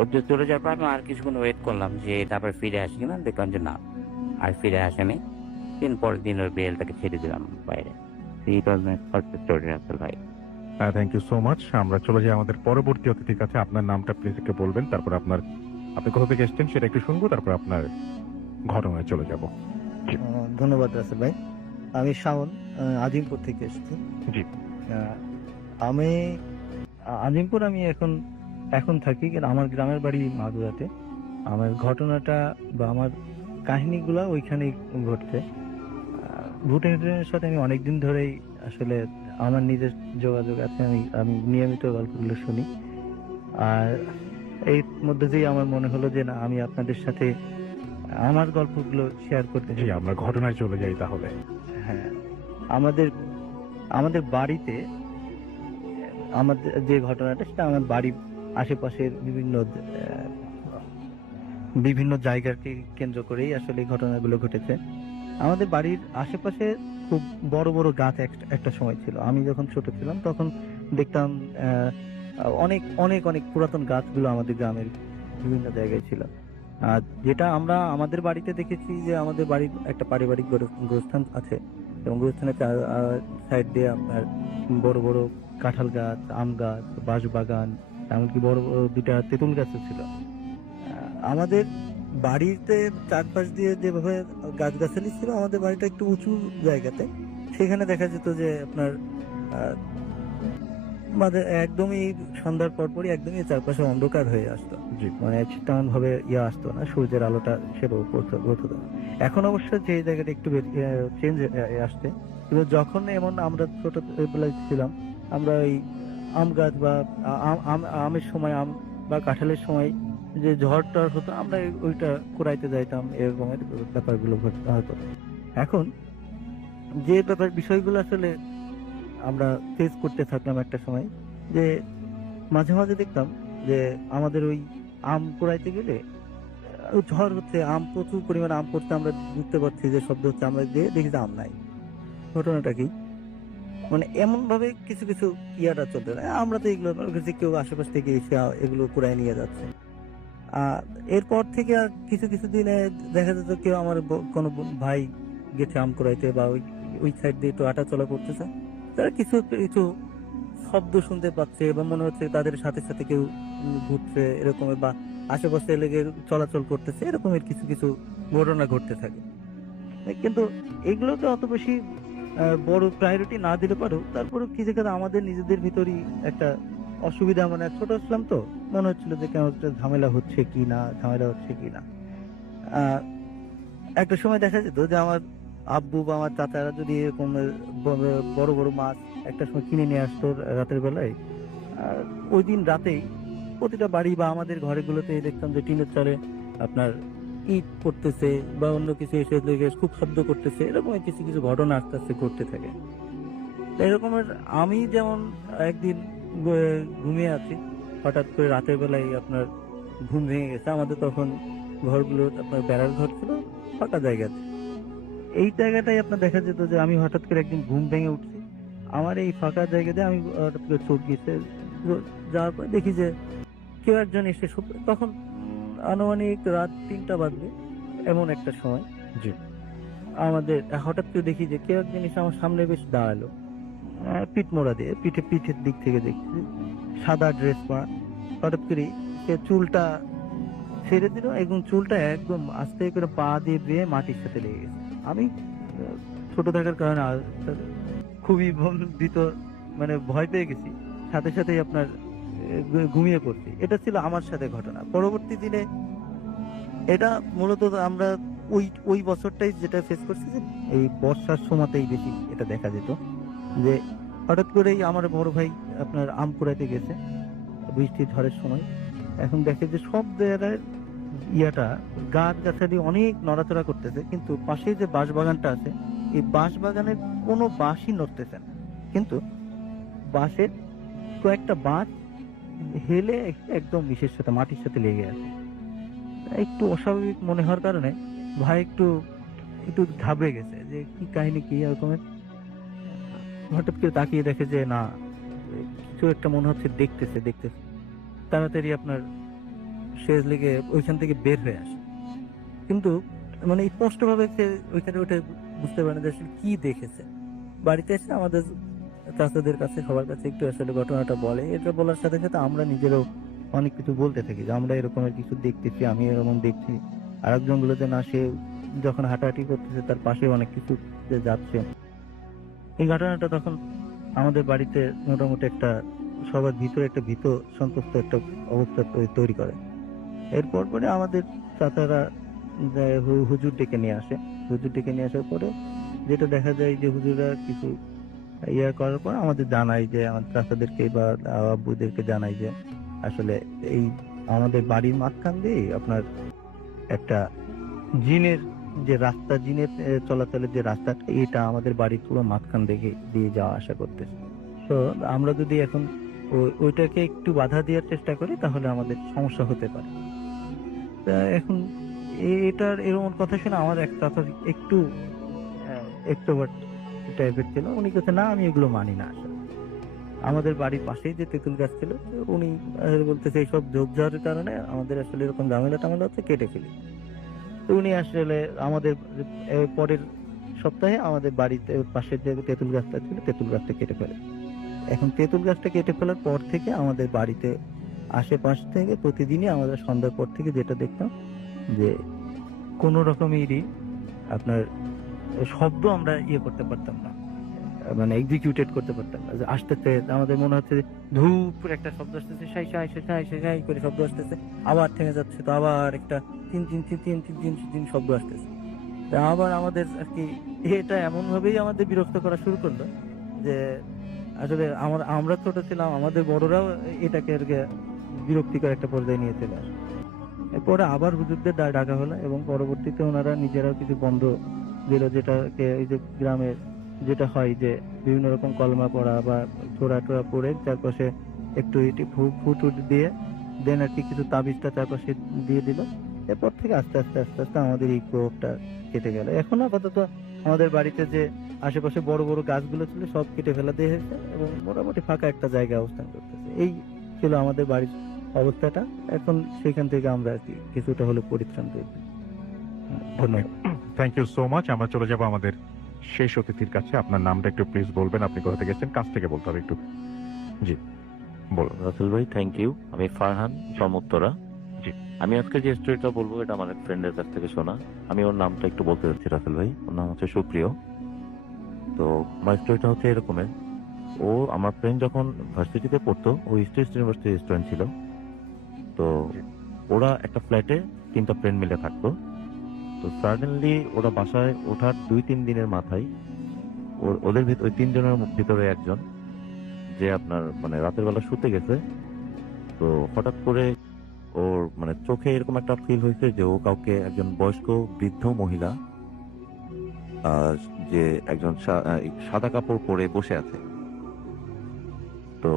ওদের চলে যাওয়ার পর আমি আর কিছুক্ষণ ওয়েট করলাম যে তারপরে ফিরে আসি কিনা, দেখলাম যে না, আর ফিরে আসেনি। পরের দিন ওই বেলটাকে ছেড়ে দিলাম বাইরে। It was my first story Rasel ভাই। Thank you so much. আমরা চলে যাই আমাদের পরবর্তী অতিথির কাছে। আপনার নামটা প্লিজ একটু বলবেন, তারপর আপনি কোথা থেকে এসেছেন সেটা একটু শুনবো, তারপর আপনার ঘটনায় চলে যাব। ধন্যবাদ রাসেল ভাই। আমি শাওন, আজিমপুর থেকে এসেছি। জি। আমি আজিমপুর আমি এখন থাকি, কিন্তু আমার গ্রামের বাড়ি মাগুরাতে। আমার ঘটনাটা বা আমার কাহিনীগুলা ওইখানেই ঘটছে। ভুটানের সাথে আমি অনেকদিন ধরেই আসলে আমার নিজের যোগাযোগ আছে, আমি নিয়মিত গল্পগুলো শুনি। আর এই মধ্যে দিয়ে আমার মনে হলো যে না, আমি আপনাদের সাথে আমার গল্পগুলো শেয়ার করতে জি, চাই। আমরা ঘটনায় চলে যাই তাহলে। হ্যাঁ, আমাদের বাড়িতে আমাদের যে ঘটনাটা, সেটা আমার বাড়ির আশেপাশের বিভিন্ন জায়গাকে কেন্দ্র করেই আসলে এই ঘটনাগুলো ঘটেছে। আমাদের বাড়ির আশেপাশে খুব বড় বড় গাছ একটা সময় ছিল। আমি যখন ছোট ছিলাম তখন দেখতাম অনেক অনেক অনেক পুরাতন গাছগুলো আমাদের গ্রামের বিভিন্ন জায়গায় ছিল। আর যেটা আমরা আমাদের বাড়িতে দেখেছি, যে আমাদের বাড়ির একটা পারিবারিক গোরস্থান আছে, এবং গোরস্থানের সাইড দিয়ে আপনার বড় বড় কাঁঠাল গাছ, আম গাছ, বাঁশবাগান, এমনকি বড় বড় 2টা তেঁতুল গাছও ছিল। আমাদের বাড়িতে চারপাশ দিয়ে যেভাবে গাছগাছালি ছিল, আমাদের বাড়িটা একটু উঁচু জায়গাতে, সেখানে দেখা যেত যে আপনার মানে একদমই সন্ধ্যার পরপরই একদমই চারপাশে অন্ধকার হয়ে আসতো। জি। মানে তেমন ভাবে আসতো না, সূর্যের আলোটা সেভাবে পড়তো না। এখন অবশ্য যে জায়গাটা একটু চেঞ্জ আসছে, কিন্তু যখন এমন আমরা ছোটবেলায় ছিলাম, আমরা ওই আম গাছ বা আমের সময় আম বা কাঁঠালের সময় যে ঝড় টড় হতো আমরা ওইটা কুড়াইতে যাইতাম, এরকমের ব্যাপারগুলো ঘটতে হতো। এখন যে বিষয়গুলো আসলে আমরা ফেস করতে থাকলাম একটা সময়, যে মাঝে মাঝে দেখতাম যে আমাদের ওই আম কুড়াইতে গেলে ওই ঝড় হচ্ছে, আম প্রচুর পরিমাণে আম পড়ছে, আমরা বুঝতে পারছি যে শব্দ হচ্ছে, আমরা গিয়ে দেখি যে আম নাই। ঘটনাটা কি, মানে এমন ভাবে কিছু কিছু ইয়াটা চলতে থাকে। আমরা তো এগুলো মনে করছি কেউ আশেপাশ থেকে এসে এগুলো কুড়াই নিয়ে যাচ্ছে। আর এরপর থেকে আর কিছু কিছু দিনে দেখা যেত কেউ আমার কোনো ভাই গেছে আম কুড়াইতে, বা ওই ওই সাইড দিয়ে একটু হাঁটা চলা করতেছে, তারা কিছু কিছু শব্দ শুনতে পাচ্ছে, বা মনে হচ্ছে তাদের সাথে সাথে কেউ ঘুরছে এরকমের, বা আশেপাশে লেগে চলাচল করতেছে, এরকমের কিছু কিছু ঘটনা ঘটতে থাকে। কিন্তু এগুলোকে অত বেশি বড় প্রায়োরিটি না দিলে পারেও তারপরে কিছু ক্ষেত্রে আমাদের নিজেদের ভিতরই একটা অসুবিধা, মানে ছোট ছিলাম তো, মনে হচ্ছিল যে কেন একটা ঝামেলা হচ্ছে কি না, ঝামেলা হচ্ছে কি না। একটা সময় দেখা যেত যে আমার আব্বু বা আমার চাচারা যদি এরকম বড় বড় মাছ একটা সময় কিনে নিয়ে আসতো রাতের বেলায়, ওই দিন রাতেই প্রতিটা বাড়ি বা আমাদের ঘরেগুলোতে দেখতাম যে টিনের চালে আপনার ইট পড়তেছে বা অন্য কিছু এসে লেগে খুব শব্দ করতেছে, এরকম কিছু কিছু ঘটনা আস্তে আস্তে ঘটতে থাকে। এরকমের আমি যেমন একদিন ঘুমিয়ে আছি, হঠাৎ করে রাতের বেলায় আপনার ঘুম ভেঙে গেছে। আমাদের তখন ঘরগুলো আপনার বেড়ার ঘর ছিল ফাঁকা জায়গাতে। এই জায়গাটাই আপনার দেখা যেত যে আমি হঠাৎ করে একদিন ঘুম ভেঙে উঠছি, আমার এই ফাঁকা জায়গাতে আমি হঠাৎ করে চোখ গেছে, যাওয়ার পর দেখি যে কেউ একজন এসে তখন আনুমানিক রাত 3টা বাজবে এমন একটা সময়। জি। আমাদের হঠাৎ করে দেখি যে কেউ একজন এসে আমার সামনে বেশ দাঁড়ালো, পিঠ মোড়া দিয়ে, পিঠের দিক থেকে দেখছি, সাদা ড্রেস পরা। হঠাৎ করে সে চুলটা ছেড়ে দিল এবং চুলটা একদম আস্তে করে পা দিয়ে বেয়ে মাটির সাথে লেগে গেছে। আমি ছোট থাকার কারণে খুবই ভীত, মানে ভয় পেয়ে গেছি, সাথে সাথেই আপনার ঘুমিয়ে পড়ছি। এটা ছিল আমার সাথে ঘটনা। পরবর্তী দিনে এটা মূলত আমরা ওই ওই বছরটাই যেটা ফেস করছি, যে এই বর্ষার সময়তেই বেশি এটা দেখা যেত, যে হঠাৎ করেই আমার বড় ভাই আপনার আম কুড়াইতে গেছে বৃষ্টি ঝড়ের সময়। এখন দেখে যে সব জায়গায় ইয়াটা গাছ গাছালি অনেক নড়াচড়া করতেছে, কিন্তু পাশে যে বাঁশ বাগানটা আছে, এই বাঁশ বাগানের কোনো বাঁশই নড়তেছে না, কিন্তু বাঁশের কয়েকটা বাঁশ হেলে একদম ইসের সাথে, মাটির সাথে লেগে আছে। একটু অস্বাভাবিক মনে হওয়ার কারণে ভাই একটু একটু ঘাবড়ে গেছে যে কি কাহিনী, কি এরকমের। হঠাৎ করে তাকিয়ে দেখে যে না, কিছু একটা মনে হচ্ছে, দেখতেছে। তাড়াতাড়ি আপনার শেষ লেগে ওইখান থেকে বের হয়ে আসে, কিন্তু মানে স্পষ্ট ভাবে সে ওইখানে উঠে বুঝতে পারে না যে আসলে কি দেখেছে। বাড়িতে এসে আমাদের চাচাদের কাছে, সবার কাছে একটু আসলে ঘটনাটা বলে। এটা বলার সাথে সাথে আমরা নিজেরাও অনেক কিছু বলতে থাকি যে আমরা এরকমের কিছু দেখতেছি, আমি এরকম দেখছি। আর একজন গুলোতে না, সে যখন হাঁটাহাঁটি করতেছে তার পাশে অনেক কিছু যাচ্ছে। এই ঘটনাটা তখন আমাদের বাড়িতে মোটামুটি একটা সবার ভিতরে একটা ভীত সন্তুষ্ট একটা অবস্থা তৈরি করে। এরপর পরে আমাদের চাচারা হুজুর ডেকে নিয়ে আসে। হুজুর ডেকে নিয়ে আসার পরে যেটা দেখা যায় যে হুজুররা কিছু ইয়া করার পর আমাদের জানাই, যে আমাদের চাচাদেরকে বা আব্বুদেরকে জানাই যে আসলে এই আমাদের বাড়ির মাঝখান দিয়ে আপনার একটা জিনের যে রাস্তা, জিনের চলাচলের যে রাস্তাটা, এটা আমাদের বাড়ির পুরো মাঝখান থেকে দিয়ে যাওয়া আসা করতেছে। তো আমরা যদি এখন ওইটাকে একটু বাধা দেওয়ার চেষ্টা করি তাহলে আমাদের সমস্যা হতে পারে। তা এখন এটার এরকম কথা শুনে আমার এক চাচা একটু এক্সট্রোভার্ট টাইপের ছিল, উনি কাছে না আমি এগুলো মানি না। আসলে আমাদের বাড়ির পাশেই যে তেঁতুল গাছ ছিল, উনি বলতেছে এইসব ঝোপঝাড়ের কারণে আমাদের আসলে এরকম ঝামেলা হচ্ছে, কেটে ফেলি। তো উনি আসলে আমাদের পরের সপ্তাহে আমাদের বাড়িতে পাশের যে তেঁতুল গাছটা ছিল, তেঁতুল গাছটা কেটে ফেলে। এখন তেঁতুল গাছটা কেটে ফেলার পর থেকে আমাদের বাড়িতে আশেপাশ থেকে প্রতিদিনই আমাদের সন্ধ্যার পর থেকে যেটা দেখতাম যে কোনো রকমেরই আপনার শব্দ আমরা করতে পারতাম না, মানে এক্সিকিউটেড করতে পারতাম না। যে আসতেছে আমাদের মনে হচ্ছে ধূপ একটা শব্দ আসতেছে, সাই সাই সাই সাই সাই করে শব্দ আসতেছে, আবার থেমে যাচ্ছে, তো আবার একটা তিন তিন তিন তিন তিন তিন তিন শব্দ আসতেছে। আবার আমাদের আর কি এটা এমন ভাবেই আমাদের বিরক্ত করা শুরু করলো যে আসলে আমরা ছোট ছিলাম, আমাদের বড়রাও এটাকে আর কি বিরক্তিকর একটা পর্যায়ে নিয়ে চলে আসে। এরপরে আবার হুজুরদের ডাকা হলো এবং পরবর্তীতে ওনারা নিজেরাও কিছু বন্ধ দিল, যেটাকে এই যে গ্রামের যেটা হয় যে বিভিন্ন রকম কলমা পড়া বা ছোড়া টোড়া পড়ে চারপাশে একটু এটি ফুট দিয়ে দেন আর কি কিছু তাবিজটা চারপাশে দিয়ে দিল। এরপর থেকে আস্তে আস্তে আস্তে আস্তে আমাদের এই প্রভাবটা কেটে গেল। এখন আপাতত আমাদের বাড়িতে যে আশেপাশে বড় বড় গাছগুলো ছিল সব কেটে ফেলা দিয়ে হয়েছে এবং মোটামুটি ফাঁকা একটা জায়গায় অবস্থান করতেছে। এই ছিল আমাদের বাড়ির অবস্থাটা। এখন সেখান থেকে আমরা আর কি কিছুটা হলে পরিত্রাণ পেয়েছি। ধন্যবাদ। Thank you so much. আমরা চলে যাব আমাদের শেষ অতিথির কাছে। আপনার নামটা একটু প্লিজ বলবেন, আপনি কোথা থেকে এসেছেন, কাছ থেকে বলতে হবে একটু। জি বলুন। রাসেল ভাই, থ্যাংক ইউ। আমি ফারহান from উত্তরা। জি। আমি আজকে যে স্টোরিটা বলবো এটা আমার এক ফ্রেন্ডের কাছ থেকে শোনা। আমি ওর নামটা একটু বলতে যাচ্ছি রাসেল ভাই। ওর নাম হচ্ছে সুপ্রিয়। তো আমার স্টোরিটা হচ্ছে এরকমের। ও আমার ফ্রেন্ড যখন ভার্সিটিতে পড়তো, ও স্টেট ইউনিভার্সিটির স্টুডেন্ট ছিল। তো ওরা একটা ফ্ল্যাটে 3টা ফ্রেন্ড মিলে থাকতো। তো সাডেনলি ওরা বাসায় ওঠার 2-3 দিনের মাথায় ওদের ওই 3 জনের ভিতরে একজন যে আপনার মানে রাতের বেলা শুতে গেছে। তো হঠাৎ করে ওর মানে চোখে এরকম একটা ফিল হয়েছে যে ও কাউকে একজন বয়স্ক বৃদ্ধ মহিলা যে একজন সাদা কাপড় পরে বসে আছে। তো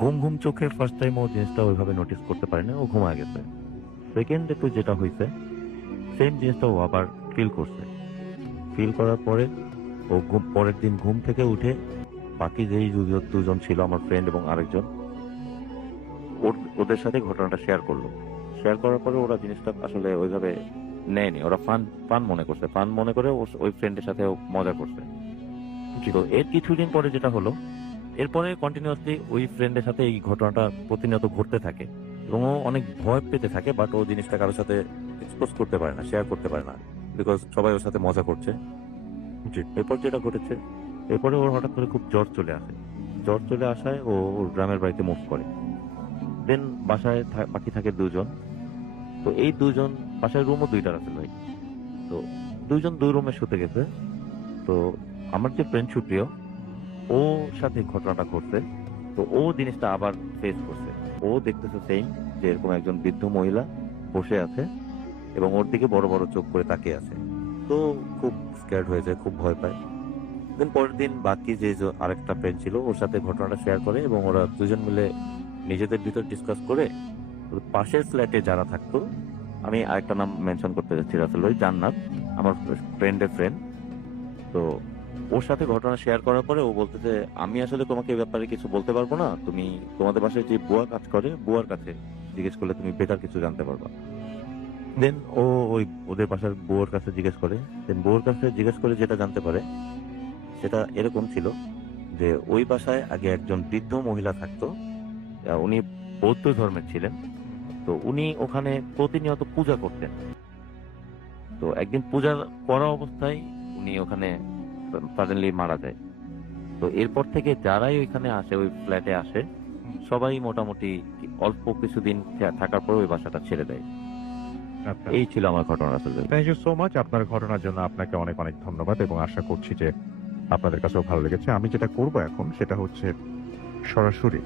ঘুম ঘুম চোখে ফার্স্ট টাইম ও জিনিসটা ওইভাবে নোটিস করতে পারেনি, ও ঘুমায় গেছে। সেকেন্ড একটু যেটা হয়েছে সেম জিনিসটা ও আবার ফিল করছে। ফিল করার পরে ও পরের দিন ঘুম থেকে উঠে বাকি যেই দুজন ছিল আমার ফ্রেন্ড এবং আরেকজন ওদের সাথে ঘটনাটা শেয়ার করলো। শেয়ার করার পরে ওরা জিনিসটা আসলে ওইভাবে নেয়নি, ওরা ফান মনে করছে। ফান মনে করে ওই ফ্রেন্ডের সাথে মজা করছে। তো এর কিছুদিন পরে যেটা হলো, এরপরে কন্টিনিউয়াসলি ওই ফ্রেন্ডের সাথে এই ঘটনাটা প্রতিনিয়ত ঘটতে থাকে এবং ও অনেক ভয় পেতে থাকে, বাট ও জিনিসটা কারোর সাথে এক্সপোজ করতে পারে না, শেয়ার করতে পারে না, বিকজ সবাই ওর সাথে মজা করছে। এরপর যেটা ঘটেছে, এরপরে ওর হঠাৎ করে খুব জ্বর চলে আসে। জ্বর চলে আসায় ও ওর গ্রামের বাড়িতে মুভ করে। দেন বাসায় বাকি থাকে 2 জন। তো এই 2 জন বাসায় রুমও 2টা আছে ভাই। তো 2 জন 2 রুমে শুতে গেছে। তো আমার যে ফ্রেন্ড সুপ্রিয়, ও সাথে ঘটনাটা ঘটছে। তো ও জিনিসটা আবার ফেস করছে। ও দেখতেছে সেম যে এরকম একজন বৃদ্ধ মহিলা বসে আছে এবং ওর দিকে বড় বড় চোখ করে তাকিয়ে আছে। তো খুব স্ক্যার্ড হয়ে যায়, খুব ভয় পায়। দেন পরের দিন বাকি যে আরেকটা ফ্রেন্ড ছিল ওর সাথে ঘটনাটা শেয়ার করে এবং ওরা 2 জন মিলে নিজেদের ভিতর ডিসকাস করে পাশের ফ্ল্যাটে যারা থাকতো, আমি আরেকটা নাম মেনশন করতে যাচ্ছি রাসেল ভাই, জান্নাত, আমার ফ্রেন্ডের ফ্রেন্ড। তো ওর সাথে ঘটনা শেয়ার করার পরে ও বলতেছে, আমি আসলে তোমাকে এই ব্যাপারে কিছু বলতে পারবো না, তুমি তোমাদের বাসায় যে বুয়া কাজ করে বুয়ার কাছে জিজ্ঞেস করলে তুমি বেটার কিছু জানতে পারবা। দেন ও ওই ওদের বাসার বউয়ের কাছে জিজ্ঞেস করে। দেন বউয়ের কাছে জিজ্ঞেস করে যেটা জানতে পারে সেটা এরকম ছিল যে ওই বাসায় আগে একজন বৃদ্ধ মহিলা থাকতো। উনি বৌদ্ধ ধর্মের ছিলেন। তো উনি ওখানে প্রতিনিয়ত পূজা করতেন। তো একদিন পূজা করা অবস্থায় উনি ওখানে সাডেনলি মারা যায়। তো এরপর থেকে যারাই ওইখানে আসে, ওই ফ্ল্যাটে আসে, সবাই মোটামুটি অল্প কিছুদিন থাকার পর ওই বাসাটা ছেড়ে দেয়। এই ছিল আমার ঘটনা আসলে। Thank you so much. আপনার ঘটনার জন্য আপনাকে অনেক অনেক ধন্যবাদ এবং আশা করছি যে আপনাদের কাছেও ভালো লেগেছে। আমি যেটা করব এখন সেটা হচ্ছে সরাসরি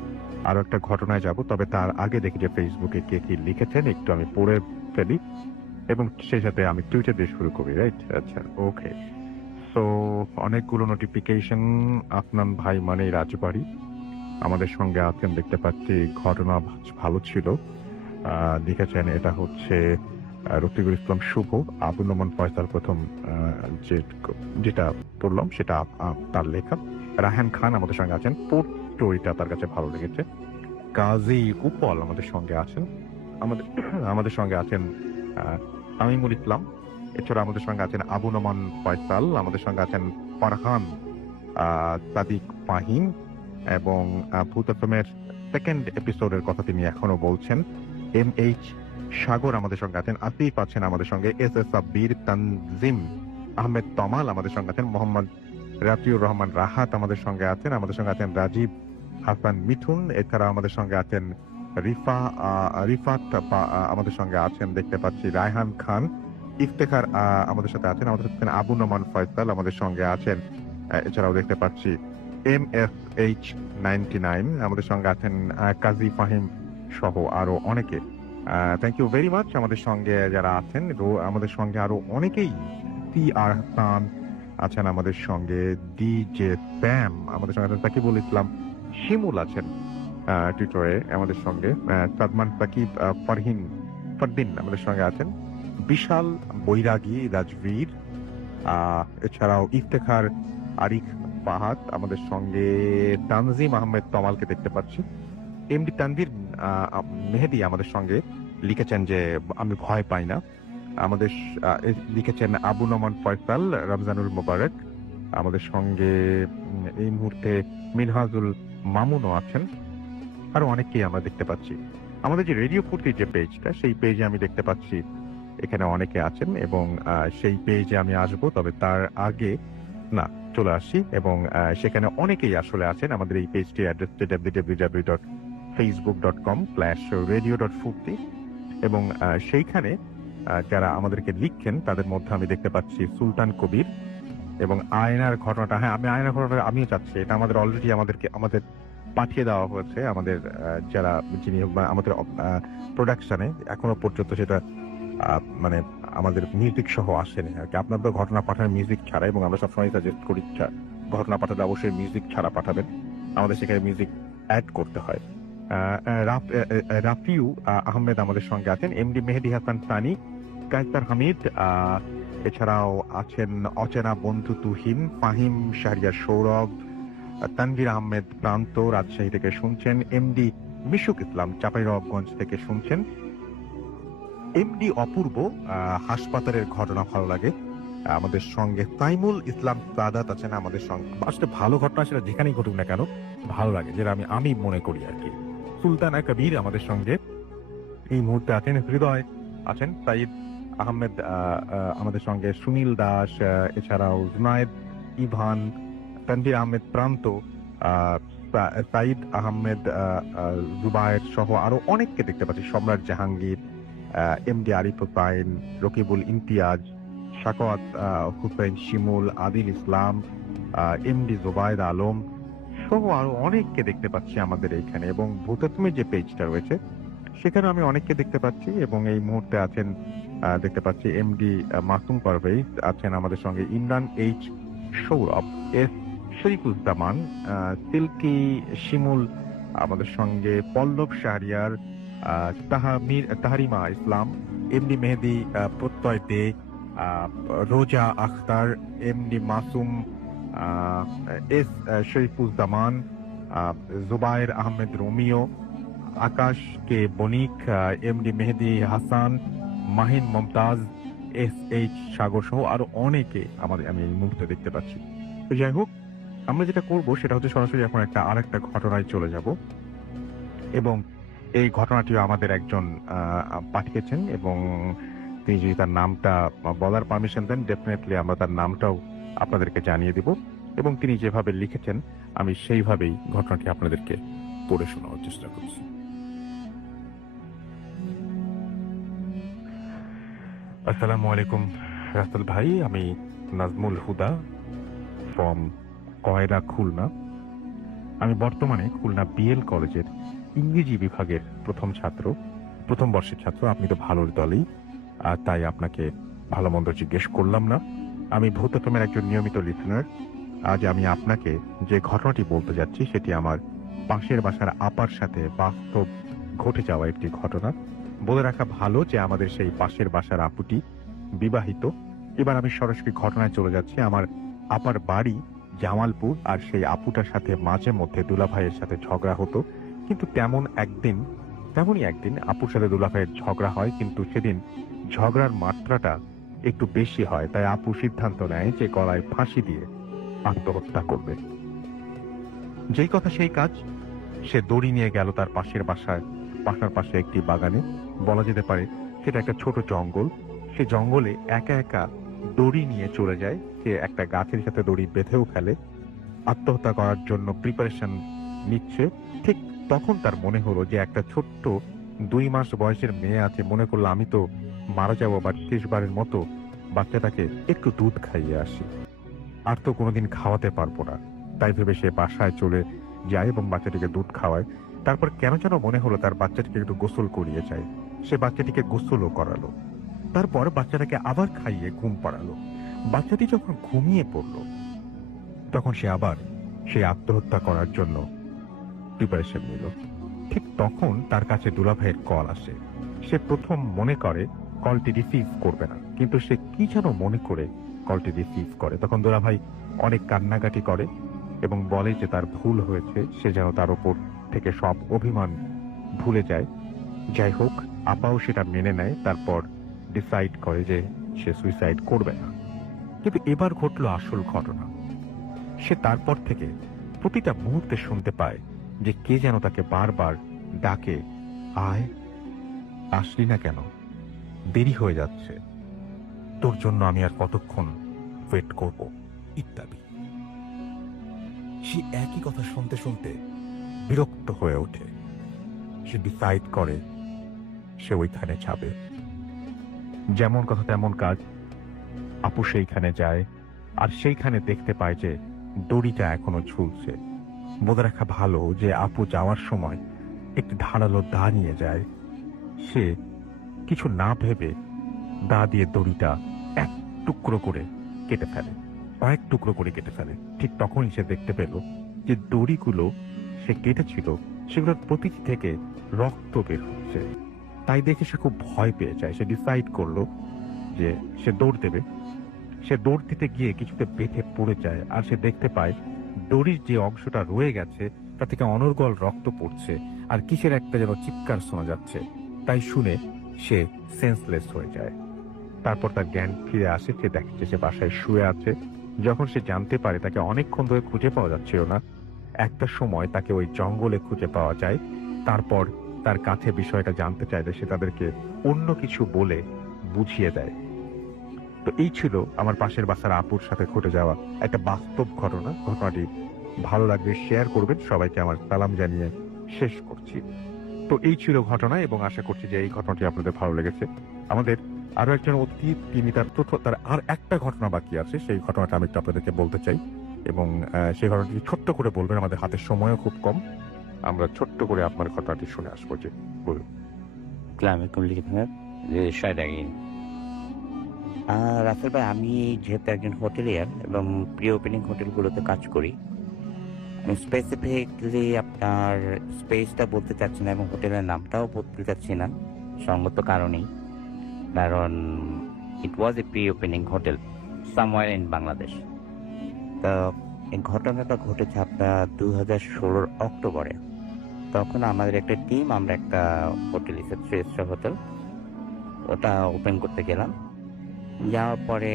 আরো একটা ঘটনায় যাব, তবে তার আগে দেখি যে ফেসবুকে কে কি লিখেছেন, একটু আমি পড়ে ফেলি এবং সেই সাথে আমি টুইটার দিয়ে শুরু করি। রাইট, আচ্ছা, ওকে। সো অনেকগুলো নোটিফিকেশন। আপনার ভাই মানে রাজবাড়ি আমাদের সঙ্গে আছেন, দেখতে পাচ্ছি। ঘটনা ভালো ছিল লিখেছেন। এটা হচ্ছে রফিকুল ইসলাম শুভ, আবুল নোমান ফয়সাল প্রথম যেটা পড়লাম সেটা তার লেখা। রাহান খান আমাদের সঙ্গে আছেন, স্টোরিটা তার কাছে ভালো লেগেছে। কাজী উপল আমাদের সঙ্গে আছেন। আমাদের সঙ্গে আছেন আমিমুল ইসলাম। এছাড়া আমাদের সঙ্গে আছেন আবু নোমান ফয়সাল, আমাদের সঙ্গে আছেন ফারহান সাদিক ফাহিম এবং ভূত এফএমের সেকেন্ড এপিসোডের কথা তিনি এখনো বলছেন। MH সাগর আমাদের সঙ্গে আছেন, আসিফ আছেন আমাদের সঙ্গে, SS সাব্বির, তানজিম আহমেদ তমাল আমাদের সঙ্গে আছেন, মোহাম্মদ রাফিউর রহমান রাহাত আমাদের সঙ্গে আছেন, আমাদের সঙ্গে আছেন রাজীব হাসান মিঠুন। এছাড়া আমাদের সঙ্গে আছেন রিফাত আমাদের সঙ্গে আছেন, দেখতে পাচ্ছি রায়হান খান, ইফতেখার আমাদের সাথে আছেন, আমাদের সাথে আবু নোমান ফয়সাল আমাদের সঙ্গে আছেন। এছাড়াও দেখতে পাচ্ছি MFH99 আমাদের সঙ্গে আছেন, কাজী ফাহিম সহ আরো অনেকে। Thank you very much. আমাদের সঙ্গে যারা আছেন, আমাদের সঙ্গে আরো অনেকেই, টি আর হাসান আছেন আমাদের সঙ্গে, ডিজে প্যাম আমাদের সঙ্গে আছেন, সাকিবুল ইসলাম শিমুল আছেন টুইটারে আমাদের সঙ্গে, সাদমান সাকিব, ফরদিন আমাদের সঙ্গে আছেন, বিশাল বৈরাগী রাজবীর, এছাড়াও ইফতেখার আরিফ ফাহাদ আমাদের সঙ্গে, তানজিম আহমেদ তমালকে দেখতে পাচ্ছি, এমডি তানভীর মেহেদি আমাদের সঙ্গে লিখেছেন যে আমি ভয় পাই না। আমাদের লিখেছেন আবু নোমান ফয়সাল, রমজানুল মোবারক আমাদের সঙ্গে এই মুহূর্তে, মিনহাজুল মামুনও আছেন, আরো অনেকেই আমরা দেখতে পাচ্ছি। আমাদের যে রেডিও ফুর্তির যে পেজটা, সেই পেজে আমি দেখতে পাচ্ছি এখানে অনেকে আছেন, এবং সেই পেজে আমি আসবো, তবে তার আগে না চলে আসি, এবং সেখানে অনেকেই আসলে আছেন। আমাদের এই পেজটির অ্যাড্রেসটি www.facebook.com/radio.furti, এবং সেইখানে যারা আমাদেরকে লিখছেন তাদের মধ্যে আমি দেখতে পাচ্ছি সুলতান কবির, এবং আয়নার ঘটনাটা, হ্যাঁ আমি আয়নার ঘটনাটা আমিও চাচ্ছি, এটা আমাদের অলরেডি আমাদের পাঠিয়ে দেওয়া হয়েছে, আমাদের যারা যিনি আমাদের প্রোডাকশনে এখনো পর্যন্ত সেটা মানে আমাদের মিউজিক সহ আসেনি আর কি। আপনাদের ঘটনা পাঠানোর মিউজিক ছাড়া, এবং আমরা সবসময় সাজেস্ট করি ঘটনা পাঠাতে অবশ্যই মিউজিক ছাড়া পাঠাবেন, আমাদের সেখানে মিউজিক অ্যাড করতে হয়। রাফিউ আহমেদ আমাদের সঙ্গে আছেন, এমডি মেহেদি হাসান সানি, কায়সার হামিদ, এছাড়াও আছেন অচেনা বন্ধু তুহিন, ফাহিম শাহরিয়ার সৌরভ, তানভীর আহমেদ প্রান্ত রাজশাহী থেকে শুনছেন, এমডি মিশুক ইসলাম চাঁপাইনবাবগঞ্জ থেকে শুনছেন, এমডি অপূর্ব হাসপাতালের ঘটনা ভালো লাগে আমাদের সঙ্গে, তাইমুল ইসলাম সাদাত আছেন আমাদের সঙ্গে। আসলে ভালো ঘটনা সেটা যেখানেই ঘটুক না কেন ভালো লাগে, যেটা আমি মনে করি আর কি। সুলতানা কবির আমাদের সঙ্গে এই মুহূর্তে আছেন, হৃদয় আছেন, সাইদ আহমেদ আমাদের সঙ্গে, সুনীল দাস, এছাড়াও জুনায়েদ, ইভান, তানভীর আহমেদ প্রান্ত, সাইদ আহমেদ, জুবায়ের সহ আরো অনেককে দেখতে পাচ্ছি, সম্রাট জাহাঙ্গীর, এমডি আরিফ হুসাইন, রকিবুল ইমতিয়াজ, শাকওয়াত হুসাইন শিমুল, আদিল ইসলাম, এমডি জোবায়েদ আলম সহ আরো অনেককে দেখতে পাচ্ছি আমাদের এইখানে। এবং ভূতাত্মিক যে পেজটা রয়েছে সেখানে আমি অনেককে দেখতে পাচ্ছি, এবং এই মুহূর্তে আছেন দেখতে পাচ্ছি এমডি মাসুম পারভেজ আছেন আমাদের সঙ্গে, ইমরান এইচ সৌরভ, এস শরীফুজ্জামান, সিল্কি শিমুল আমাদের সঙ্গে, পল্লব শাহরিয়ার, তাহারিমা ইসলাম, এমডি মেহেদি Pratyay Dey, Roza Akhtar, MD Masum, S Sharifuzzaman, Zubair Ahmed Romeo, Akash K Banik, MD Mehedi Hasan, Mahin Momtaz, S H Sagar সহ আরো অনেকে আমি এই মুহূর্তে দেখতে পাচ্ছি। তো যাই হোক, আমরা যেটা করব সেটা হচ্ছে সরাসরি এখন আরেকটা ঘটনায় চলে যাব, এবং এই ঘটনাটিও আমাদের একজন পাঠিয়েছেন, এবং তিনি যদি তার নামটা বলার পারমিশন দেন ডেফিনেটলি আমরা তার নামটাও আপনাদেরকে জানিয়ে দিব, এবং তিনি যেভাবে লিখেছেন আমি সেইভাবেই ঘটনাটি আপনাদেরকে পড়ে শোনানোর চেষ্টা করছি। আসসালামু আলাইকুম রাসেল ভাই, আমি নাজমুল হুদা ফ্রম কয়রা, খুলনা। আমি বর্তমানে খুলনা বিএল কলেজের ইংরেজি বিভাগের প্রথম বর্ষের ছাত্র। আপনি তো ভালোর দলেই, আর তাই আপনাকে ভালো মন্দ জিজ্ঞেস করলাম না। আমি ভূতত্ত্বের একজন নিয়মিত লিসনার। আজ আমি আপনাকে যে ঘটনাটি বলতে যাচ্ছি সেটি আমার পাশের বাসার আপার সাথে বাস্তব ঘটে যাওয়া একটি ঘটনা। বলে রাখা ভালো যে আমাদের সেই পাশের বাসার আপুটি বিবাহিত। এবার আমি সরাসরি ঘটনায় চলে যাচ্ছি। আমার আপার বাড়ি জামালপুর, আর সেই আপুটার সাথে মাঝে মধ্যে দুলাভাইয়ের সাথে ঝগড়া হতো, কিন্তু তেমনই একদিন আপুর সাথে দুলাভাইয়ের ঝগড়া হয়, কিন্তু সেদিন ঝগড়ার মাত্রাটা একটু বেশি হয়, তাই আপু সিদ্ধান্ত নেয় যে গলায় ফাঁসি দিয়ে আত্মহত্যা করবে। যেই কথা সেই কাজ, সে দড়ি নিয়ে গেল তার পাশের বাসার পাশে একটি বাগানে, বলা যেতে পারে সেটা একটা ছোট জঙ্গল। সে জঙ্গলে একা একা দড়ি নিয়ে চলে যায়, সে একটা গাছের সাথে দড়ি বেঁধেও ফেলে, আত্মহত্যা করার জন্য প্রিপারেশন নিচ্ছে। ঠিক তখন তার মনে হলো যে একটা ছোট্ট 2 মাস বয়সের মেয়ে আছে, মনে করলো আমি তো মারা যাবো, বা শেষবারের মতো বাচ্চাটাকে একটু দুধ খাইয়ে আসি, আর তো কোনোদিন খাওয়াতে পারবো না। তাই ভেবে সে বাসায় চলে যায় এবং বাচ্চাটিকে দুধ খাওয়ায়। তারপর কেন যেন মনে হলো তার বাচ্চাটিকে একটু গোসল করিয়ে যায়। সে বাচ্চাটিকে গোসলও করালো। তারপর বাচ্চাটাকে আবার খাইয়ে ঘুম পাড়ালো। বাচ্চাটি যখন ঘুমিয়ে পড়ল তখন সে আবার আত্মহত্যা করার জন্য প্রিপারেশন নিল। ঠিক তখন তার কাছে দুলাভাইয়ের কল আসে। সে প্রথম মনে করে কলটি রিসিভ করবে না, কিন্তু সে কি যেন মনে করে কলটি রিসিভ করে। তখন দুলাভাই অনেক কান্নাকাটি করে এবং বলে যে তার ভুল হয়েছে, সে যেন তার উপর থেকে সব অভিমান ভুলে যায়। যাই হোক, আপাও সেটা মেনে নেয়। তারপর ডিসাইড করে যে সে সুইসাইড করবে না। কিন্তু এবার ঘটলো আসল ঘটনা। সে তারপর থেকে প্রতিটা মুহূর্তে শুনতে পায় যে কে যেন তাকে বারবার ডাকে, আয়, আসলি না কেন, দেরি হয়ে যাচ্ছে, তোর জন্য আমি আর কতক্ষণ ওয়েট করব, ইত্যাদি। সে একই কথা শুনতে শুনতে বিরক্ত হয়ে ওঠে। সে ডিসাইড করে সে ওইখানে যাবে। যেমন কথা তেমন কাজ, আপু সেইখানে যায় আর সেইখানে দেখতে পায় যে দড়িটা এখনো ঝুলছে। বলে রাখা ভালো যে আপু যাওয়ার সময় একটি ধারালো দা নিয়ে যায়। সে কিছু না ভেবে দা দিয়ে দড়িটা এক টুকরো করে কেটে ফেলে, কয়েক টুকরো করে কেটে ফেলে। ঠিক তখনই সে দেখতে পেল যে দড়িগুলো সে কেটেছিল সেগুলোর প্রতিটি থেকে রক্ত বের হচ্ছে। তাই দেখে সে খুব ভয় পেয়ে যায়। সে ডিসাইড করলো যে সে দৌড় দেবে। সে দৌড় দিতে গিয়ে কিছুতে বেঁধে পড়ে যায় আর সে দেখতে পায় দড়ির যে অংশটা রয়ে গেছে তা থেকে অনর্গল রক্ত পড়ছে আর কিসের একটা যেন চিৎকার শোনা যাচ্ছে। তাই শুনে সে সেন্সলেস হয়ে যায়। তারপর তার জ্ঞান ফিরে আসে। সে দেখছে সে বাসায় শুয়ে আছে। যখন সে জানতে পারে তাকে অনেকক্ষণ ধরে খুঁজে পাওয়া যাচ্ছিল না, একটা সময় তাকে ওই জঙ্গলে খুঁজে পাওয়া যায়। তারপর তার কাছে বিষয়টা জানতে চাইলে সে তাদেরকে অন্য কিছু বলে বুঝিয়ে দেয়। তো এই ছিল আমার পাশের বাসার আপুর সাথে ঘটে যাওয়া একটা বাস্তব ঘটনা। ঘটনাটি ভালো লাগলে শেয়ার করবেন। সবাইকে আমার সালাম জানিয়ে শেষ করছি। তো এই ছিল ঘটনা এবং আশা করছি যে এই ঘটনাটি আপনাদের ভালো লেগেছে। আমাদের আরো একজন অতীত, তিনি তার আর একটা ঘটনা বাকি আছে, সেই ঘটনাটা আমি একটু আপনাদেরকে বলতে চাই এবং সেই ঘটনাটি ছোট্ট করে বলবেন। আমাদের হাতে সময়ও খুব কম, আমরা ছোট্ট করে আপনার ঘটনাটি শুনে আসবো। যে বলুন। রাসেল ভাই, আমি যেহেতু একজন হোটেলিয়ার এবং প্রি ওপেনিং হোটেলগুলোতে কাজ করি, আমি স্পেসিফিকলি আপনার স্পেসটা বলতে চাচ্ছি না এবং হোটেলের নামটাও বলতে চাচ্ছি না সঙ্গত কারণেই। কারণ it was a pre opening hotel somewhere in Bangladesh. তো এই ঘটনাটা ঘটেছে আপনার 2016 অক্টোবরে। তখন আমাদের একটা টিম, আমরা একটা হোটেল, 3 স্টার হোটেল, ওটা ওপেন করতে গেলাম। যাওয়ার পরে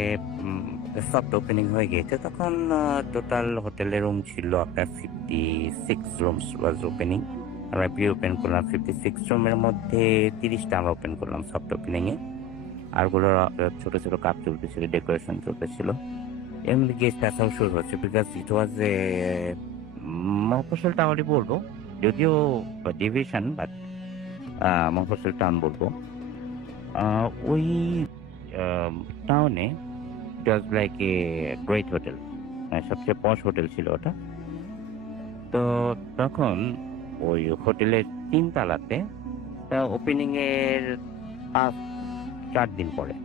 সফট ওপেনিং হয়ে গিয়েছে। তখন টোটাল হোটেলের রুম ছিল আপনার 56 রুমস ওয়াজ ওপেনিং। আমরা প্রি ওপেন করলাম 56 রুমের মধ্যে 30টা আমরা ওপেন করলাম সফট ওপেনিংয়ে। আরগুলো ছোট ছোট কাপ চলতেছিল, ডেকোরেশন চলতেছিল। এর মধ্যে গেস্ট আসাও শুরু হচ্ছে, বিকজ ইট ওয়াজ এ মফস্বল টাউনই বলবো, যদিও ডিভিশন, বাট মফস্বল টাউন বলবো। ওই টাউনে it was like a great hotel, সবচেয়ে পশ হোটেল ছিল ওটা। তো তখন ওই হোটেলের 3 তলাতে ওপেনিং এর 4 দিন পরে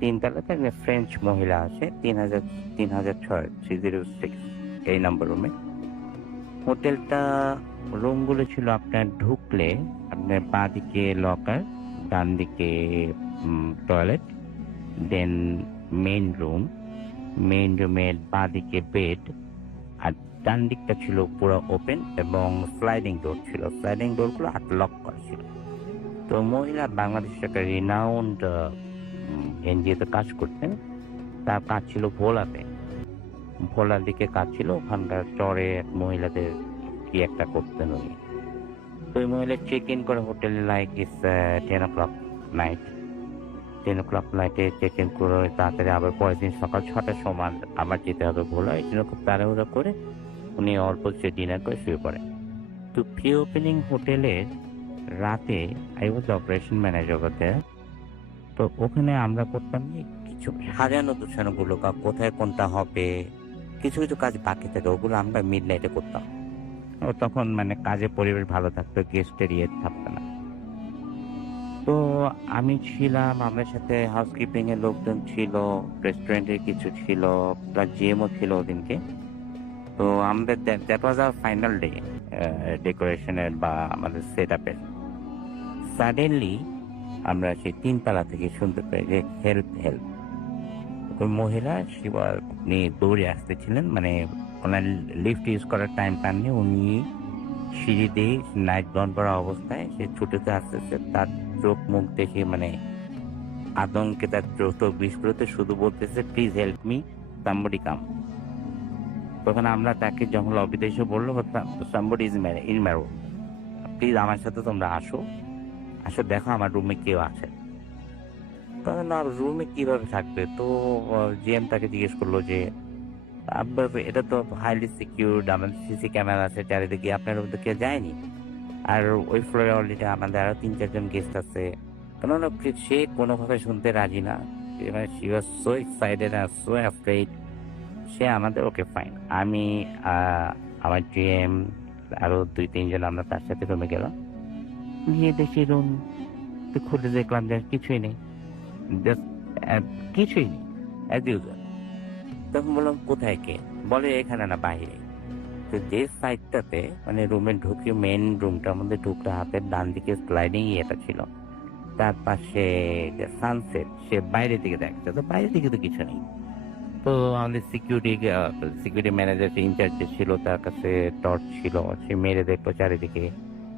3 তলাতে একটা ফ্রেঞ্চ মহিলা আছে, 306 এই নাম্বার রুমে। হোটেলটা রুমগুলো ছিল আপনার ঢুকলে আপনার বাঁ দিকে লকার, ডান দিকে টয়লেট, দেন মেইন রুমের বাঁ দিকে বেড, আর ডান দিকটা ছিল পুরো ওপেন এবং স্লাইডিং ডোর ছিল। স্লাইডিং ডোরগুলো লক করা ছিল। তো মহিলা বাংলাদেশের একটা রিনাউন্ড এনজিওতে কাজ করতেন। তার কাজ ছিল ভোলার দিকে কাজ ছিল। ওখানকার চরে মহিলাদের কি একটা করতেন উনি। তো ওই মহিলা চেক ইন করে হোটেলে লাইক ইস 10 o'clock নাইট। 10 o'clock নাইটে চেক ইন করে তাড়াতাড়ি আবার পরের দিন সকাল 6টার সময় আবার যেতে হবে ভোলা। এই জন্য খুব তাড়াহুড়া করে উনি অল্প সে ডিনার করে শুয়ে পড়েন। তো প্রি ওপেনিং হোটেলের রাতে আই ওয়াজ অপারেশন ম্যানেজার হতে। তো ওখানে আমরা করতাম কিছু সাজানো গুলো, কোথায় কোনটা হবে, কিছু কিছু কাজ বাকি থাকে, ওগুলো আমরা মিড নাইটে করতাম। ও তখন মানে কাজের পরিবেশ ভালো থাকতো, গেস্টের ইয়ে থাকতো না। তো আমি ছিলাম, আমার সাথে হাউসকিপিং এর লোকজন ছিল, রেস্টুরেন্টের কিছু ছিল, প্লাস জিএমও ছিল ওদিনকে। তো আমাদের that was our final day ডেকোরেশনের বা আমাদের সেট আপের। সাডেনলি আমরা সেই 3 তলা থেকে শুনতে পাই যে হেল্প হেল্প। ওই মহিলা উনি দৌড়ে আসতেছিলেন, মানে ওনার লিফট ইউজ করার টাইম পাননি, উনি সিঁড়ি দিয়ে নাইট গাউন পরা অবস্থায় সে ছুটেতে আসতেছে। তার চোখ মুখ দেখে মানে আতঙ্কে তার চোখ বিস্ফোরিত, শুধু বলতেছে প্লিজ হেল্প মি, সামবডি কাম। তখন আমরা তাকে যখন লবিতে এসে বললো somebody is in my room, please আমার সাথে তোমরা আসো, আসো দেখো আমার রুমে কেউ আছে। তখন আর রুমে কিভাবে থাকবে? তো জিএম তাকে জিজ্ঞেস করলো যে এটা তো হাইলি সিকিউরড, আমাদের সিসি ক্যামেরা আছে চারিদিকে, আপনার রুম তো কেউ যায়নি, আর ওই ফ্লোরে অলরেডি আমাদের আরো 3-4 জন গেস্ট আছে। কেননা সে কোনো কথা শুনতে রাজি না, শি ওয়াজ সো এক্সাইটেড আর সো অ্যাফ্রেড। সে আমাদের ওকে ফাইন, আমি আমার জিএম আরো 2-3 জন আমরা তার সাথে রুমে গেলাম, গিয়ে দেখি রুম খুলে দেখলাম যে কিছুই নেই, কিছুই নেই অ্যাজ ইউজুয়াল। তখন বললাম কোথায় কে? বলে এখানে না, বাইরে। তো যে সাইডটাতে মানে রুমে ঢুকে মেন রুমটার মধ্যে ঢুকলে হাতের ডান দিকে স্লাইডিং ইয়েটা ছিল, তার পাশে যে সানসেট, সে বাইরে দিকে দেখছে, তো বাইরে দিকে তো কিছু নেই। তো আমাদের সিকিউরিটি ম্যানেজার ইনচার্জ যে ছিল তার কাছে টর্চ ছিল, সে মেরে দেখলো চারিদিকে,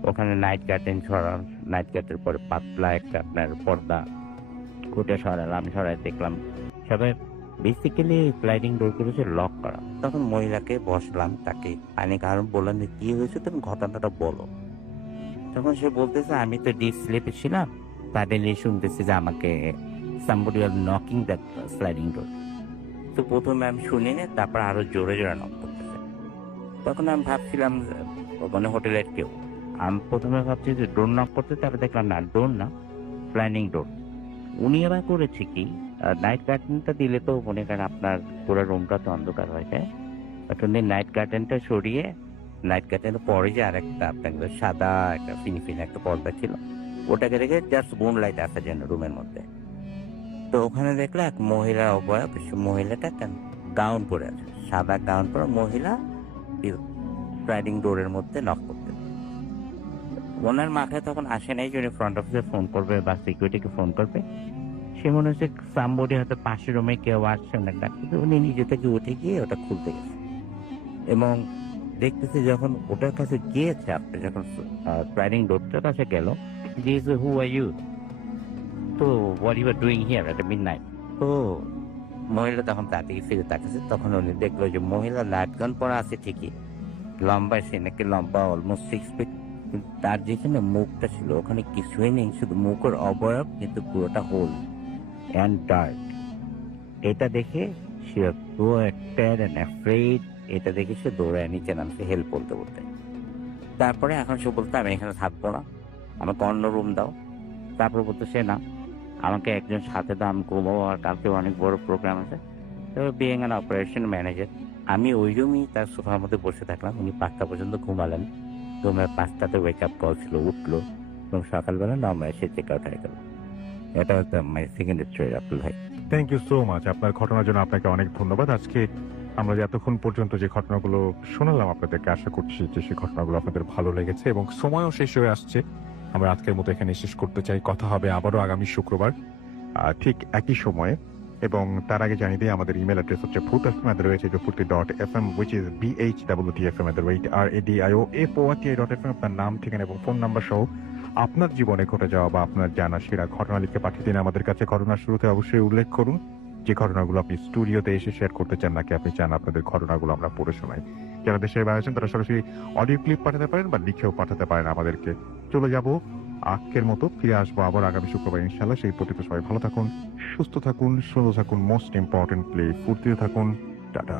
ওখানে নাইট কার্টেন সরান, নাইট কার্টের পরে পাতলা একটা আপনার পর্দা খুঁটে সরালাম, সরাই দেখলাম সবাই বেসিক্যালি স্লাইডিং ডোর করেছে লক করা। তখন মহিলাকে বসলাম, তাকে পানি কারণ বললাম যে কি হয়েছে, তুমি ঘটনাটা বলো। তখন সে বলতেছে আমি তো ডিপ স্লিপে ছিলাম, সাডেনলি শুনতেছি যে আমাকে somebody was knocking that sliding door. তো প্রথমে আমি শুনিনি, তারপর আরো জোরে জোরে নক করতেছে। তখন আমি ভাবছিলাম মানে হোটেলের কেউ, আমি প্রথমে ভাবছি যে ডোর নক করতে, তারপর দেখলাম না, ডোর না, স্লাইডিং ডোর। উনি আবার করেছে কি, নাইট কার্টেনটা দিলে তো মনে করেন আপনার পুরো রুমটা তো অন্ধকার হয়ে যায়, বাট উনি নাইট কার্টেনটা সরিয়ে, নাইট কার্টেনের পরে যে আরেকটা আপনার সাদা একটা ফিনফিন একটা পর্দা ছিল, ওটাকে রেখে জাস্ট মুন লাইট আসার জন্য রুমের মধ্যে। তো ওখানে দেখলো এক মহিলা অবয়ব, মহিলাটা একটা গাউন পরে আছে, সাদা গাউন পরে মহিলা স্লাইডিং ডোরের মধ্যে নক করতে। ওনার মাথায় তখন আসে নাই যে উনি ফ্রন্ট অফিসে ফোন করবে বা সিকিউরিটিকে ফোন করবে। সে মনে হচ্ছে সামবডি হয়তো পাশের রুমে কেউ আসছে ওনার ডাকতে, উনি নিজে থেকে উঠে গিয়ে ওটা খুলতে গেছে এবং দেখতেছে যখন ওটার কাছে গিয়েছে, আপনি যখন স্লাইডিং ডোরটার কাছে গেল, যে হু আর ইউ, তো what you are doing here at midnight. তো মহিলা তখন তার দিকে ফিরে তাকাচ্ছে, তখন উনি দেখলো যে মহিলা লাইট গান পরা আছে ঠিকই, লম্বা, সে নাকি লম্বা অলমোস্ট 6 ফিট, তার যেখানে মুখটা ছিল ওখানে কিছুই নেই, শুধু মুখের অবয়ব, কিন্তু পুরোটা হোল অ্যান্ড ডার্ক। এটা দেখে say so acted and afraid, এটা দেখে সে দৌড়ায় নিচে নামছে হেল্প বলতে বলতে। তারপরে এখন সে বলতে আমি এখানে থাকবো না, আমাকে অন্য রুম দাও। তারপর বলতো সে না, আমাকে একজন সাথে দাও, আমি ঘুমাবো, আর কালকে অনেক বড় প্রোগ্রাম আছে। তবে বিইং অ্যান অপারেশন ম্যানেজার, আমি ওই রুমই তার সোফার মধ্যে বসে থাকলাম। উনি 5টা পর্যন্ত ঘুমালেন, রুমের 5টাতে ওয়েক আপ কল ছিল, উঠলো এবং সকালবেলা 9 এসে চেক আউট হয়ে গেল। এটা হচ্ছে মাই সেকেন্ড স্টোরি আব্দুল ভাই। Thank you so much. আপনার ঘটনার জন্য আপনাকে অনেক ধন্যবাদ। আজকে আমরা যে এতক্ষণ পর্যন্ত যে ঘটনাগুলো শোনালাম আপনাদেরকে, আশা করছি যে সেই ঘটনাগুলো আপনাদের ভালো লেগেছে এবং সময়ও শেষ হয়ে আসছে। আমরা আজকের মতো এখানে শেষ করতে চাই। কথা হবে আবারও আগামী শুক্রবার ঠিক একই সময়ে, এবং তার আগে জানিয়ে দিই আমাদের ইমেল অ্যাড্রেস হচ্ছে ফুর্তি@fm, which is BHWTFM@radio.fm। আপনার নাম, ঠিকানা এবং ফোন নাম্বার সহ আপনার জীবনে ঘটে যাওয়া বা আপনার জানা সেরা ঘটনা লিখে পাঠিয়ে দিন আমাদের কাছে। ঘটনার শুরুতে অবশ্যই উল্লেখ করুন যে ঘটনাগুলো আপনি স্টুডিওতে এসে শেয়ার করতে চান, নাকি আপনি চান আপনাদের ঘটনাগুলো আমরা পড়ে শোনাই। যারা দেশের বাইরে আছেন তারা সরাসরি অডিও ক্লিপ পাঠাতে পারেন বা লিখেও পাঠাতে পারেন আমাদেরকে। চলে যাব আজকের মতো, ফিরে আসবো আবার আগামী শুক্রবার ইনশাল্লাহ। সেই পর্যন্ত সবাই ভালো থাকুন, সুস্থ থাকুন, সুন্দর থাকুন, মোস্ট ইম্পর্টেন্টলি ফুর্তিতে থাকুন। টাটা।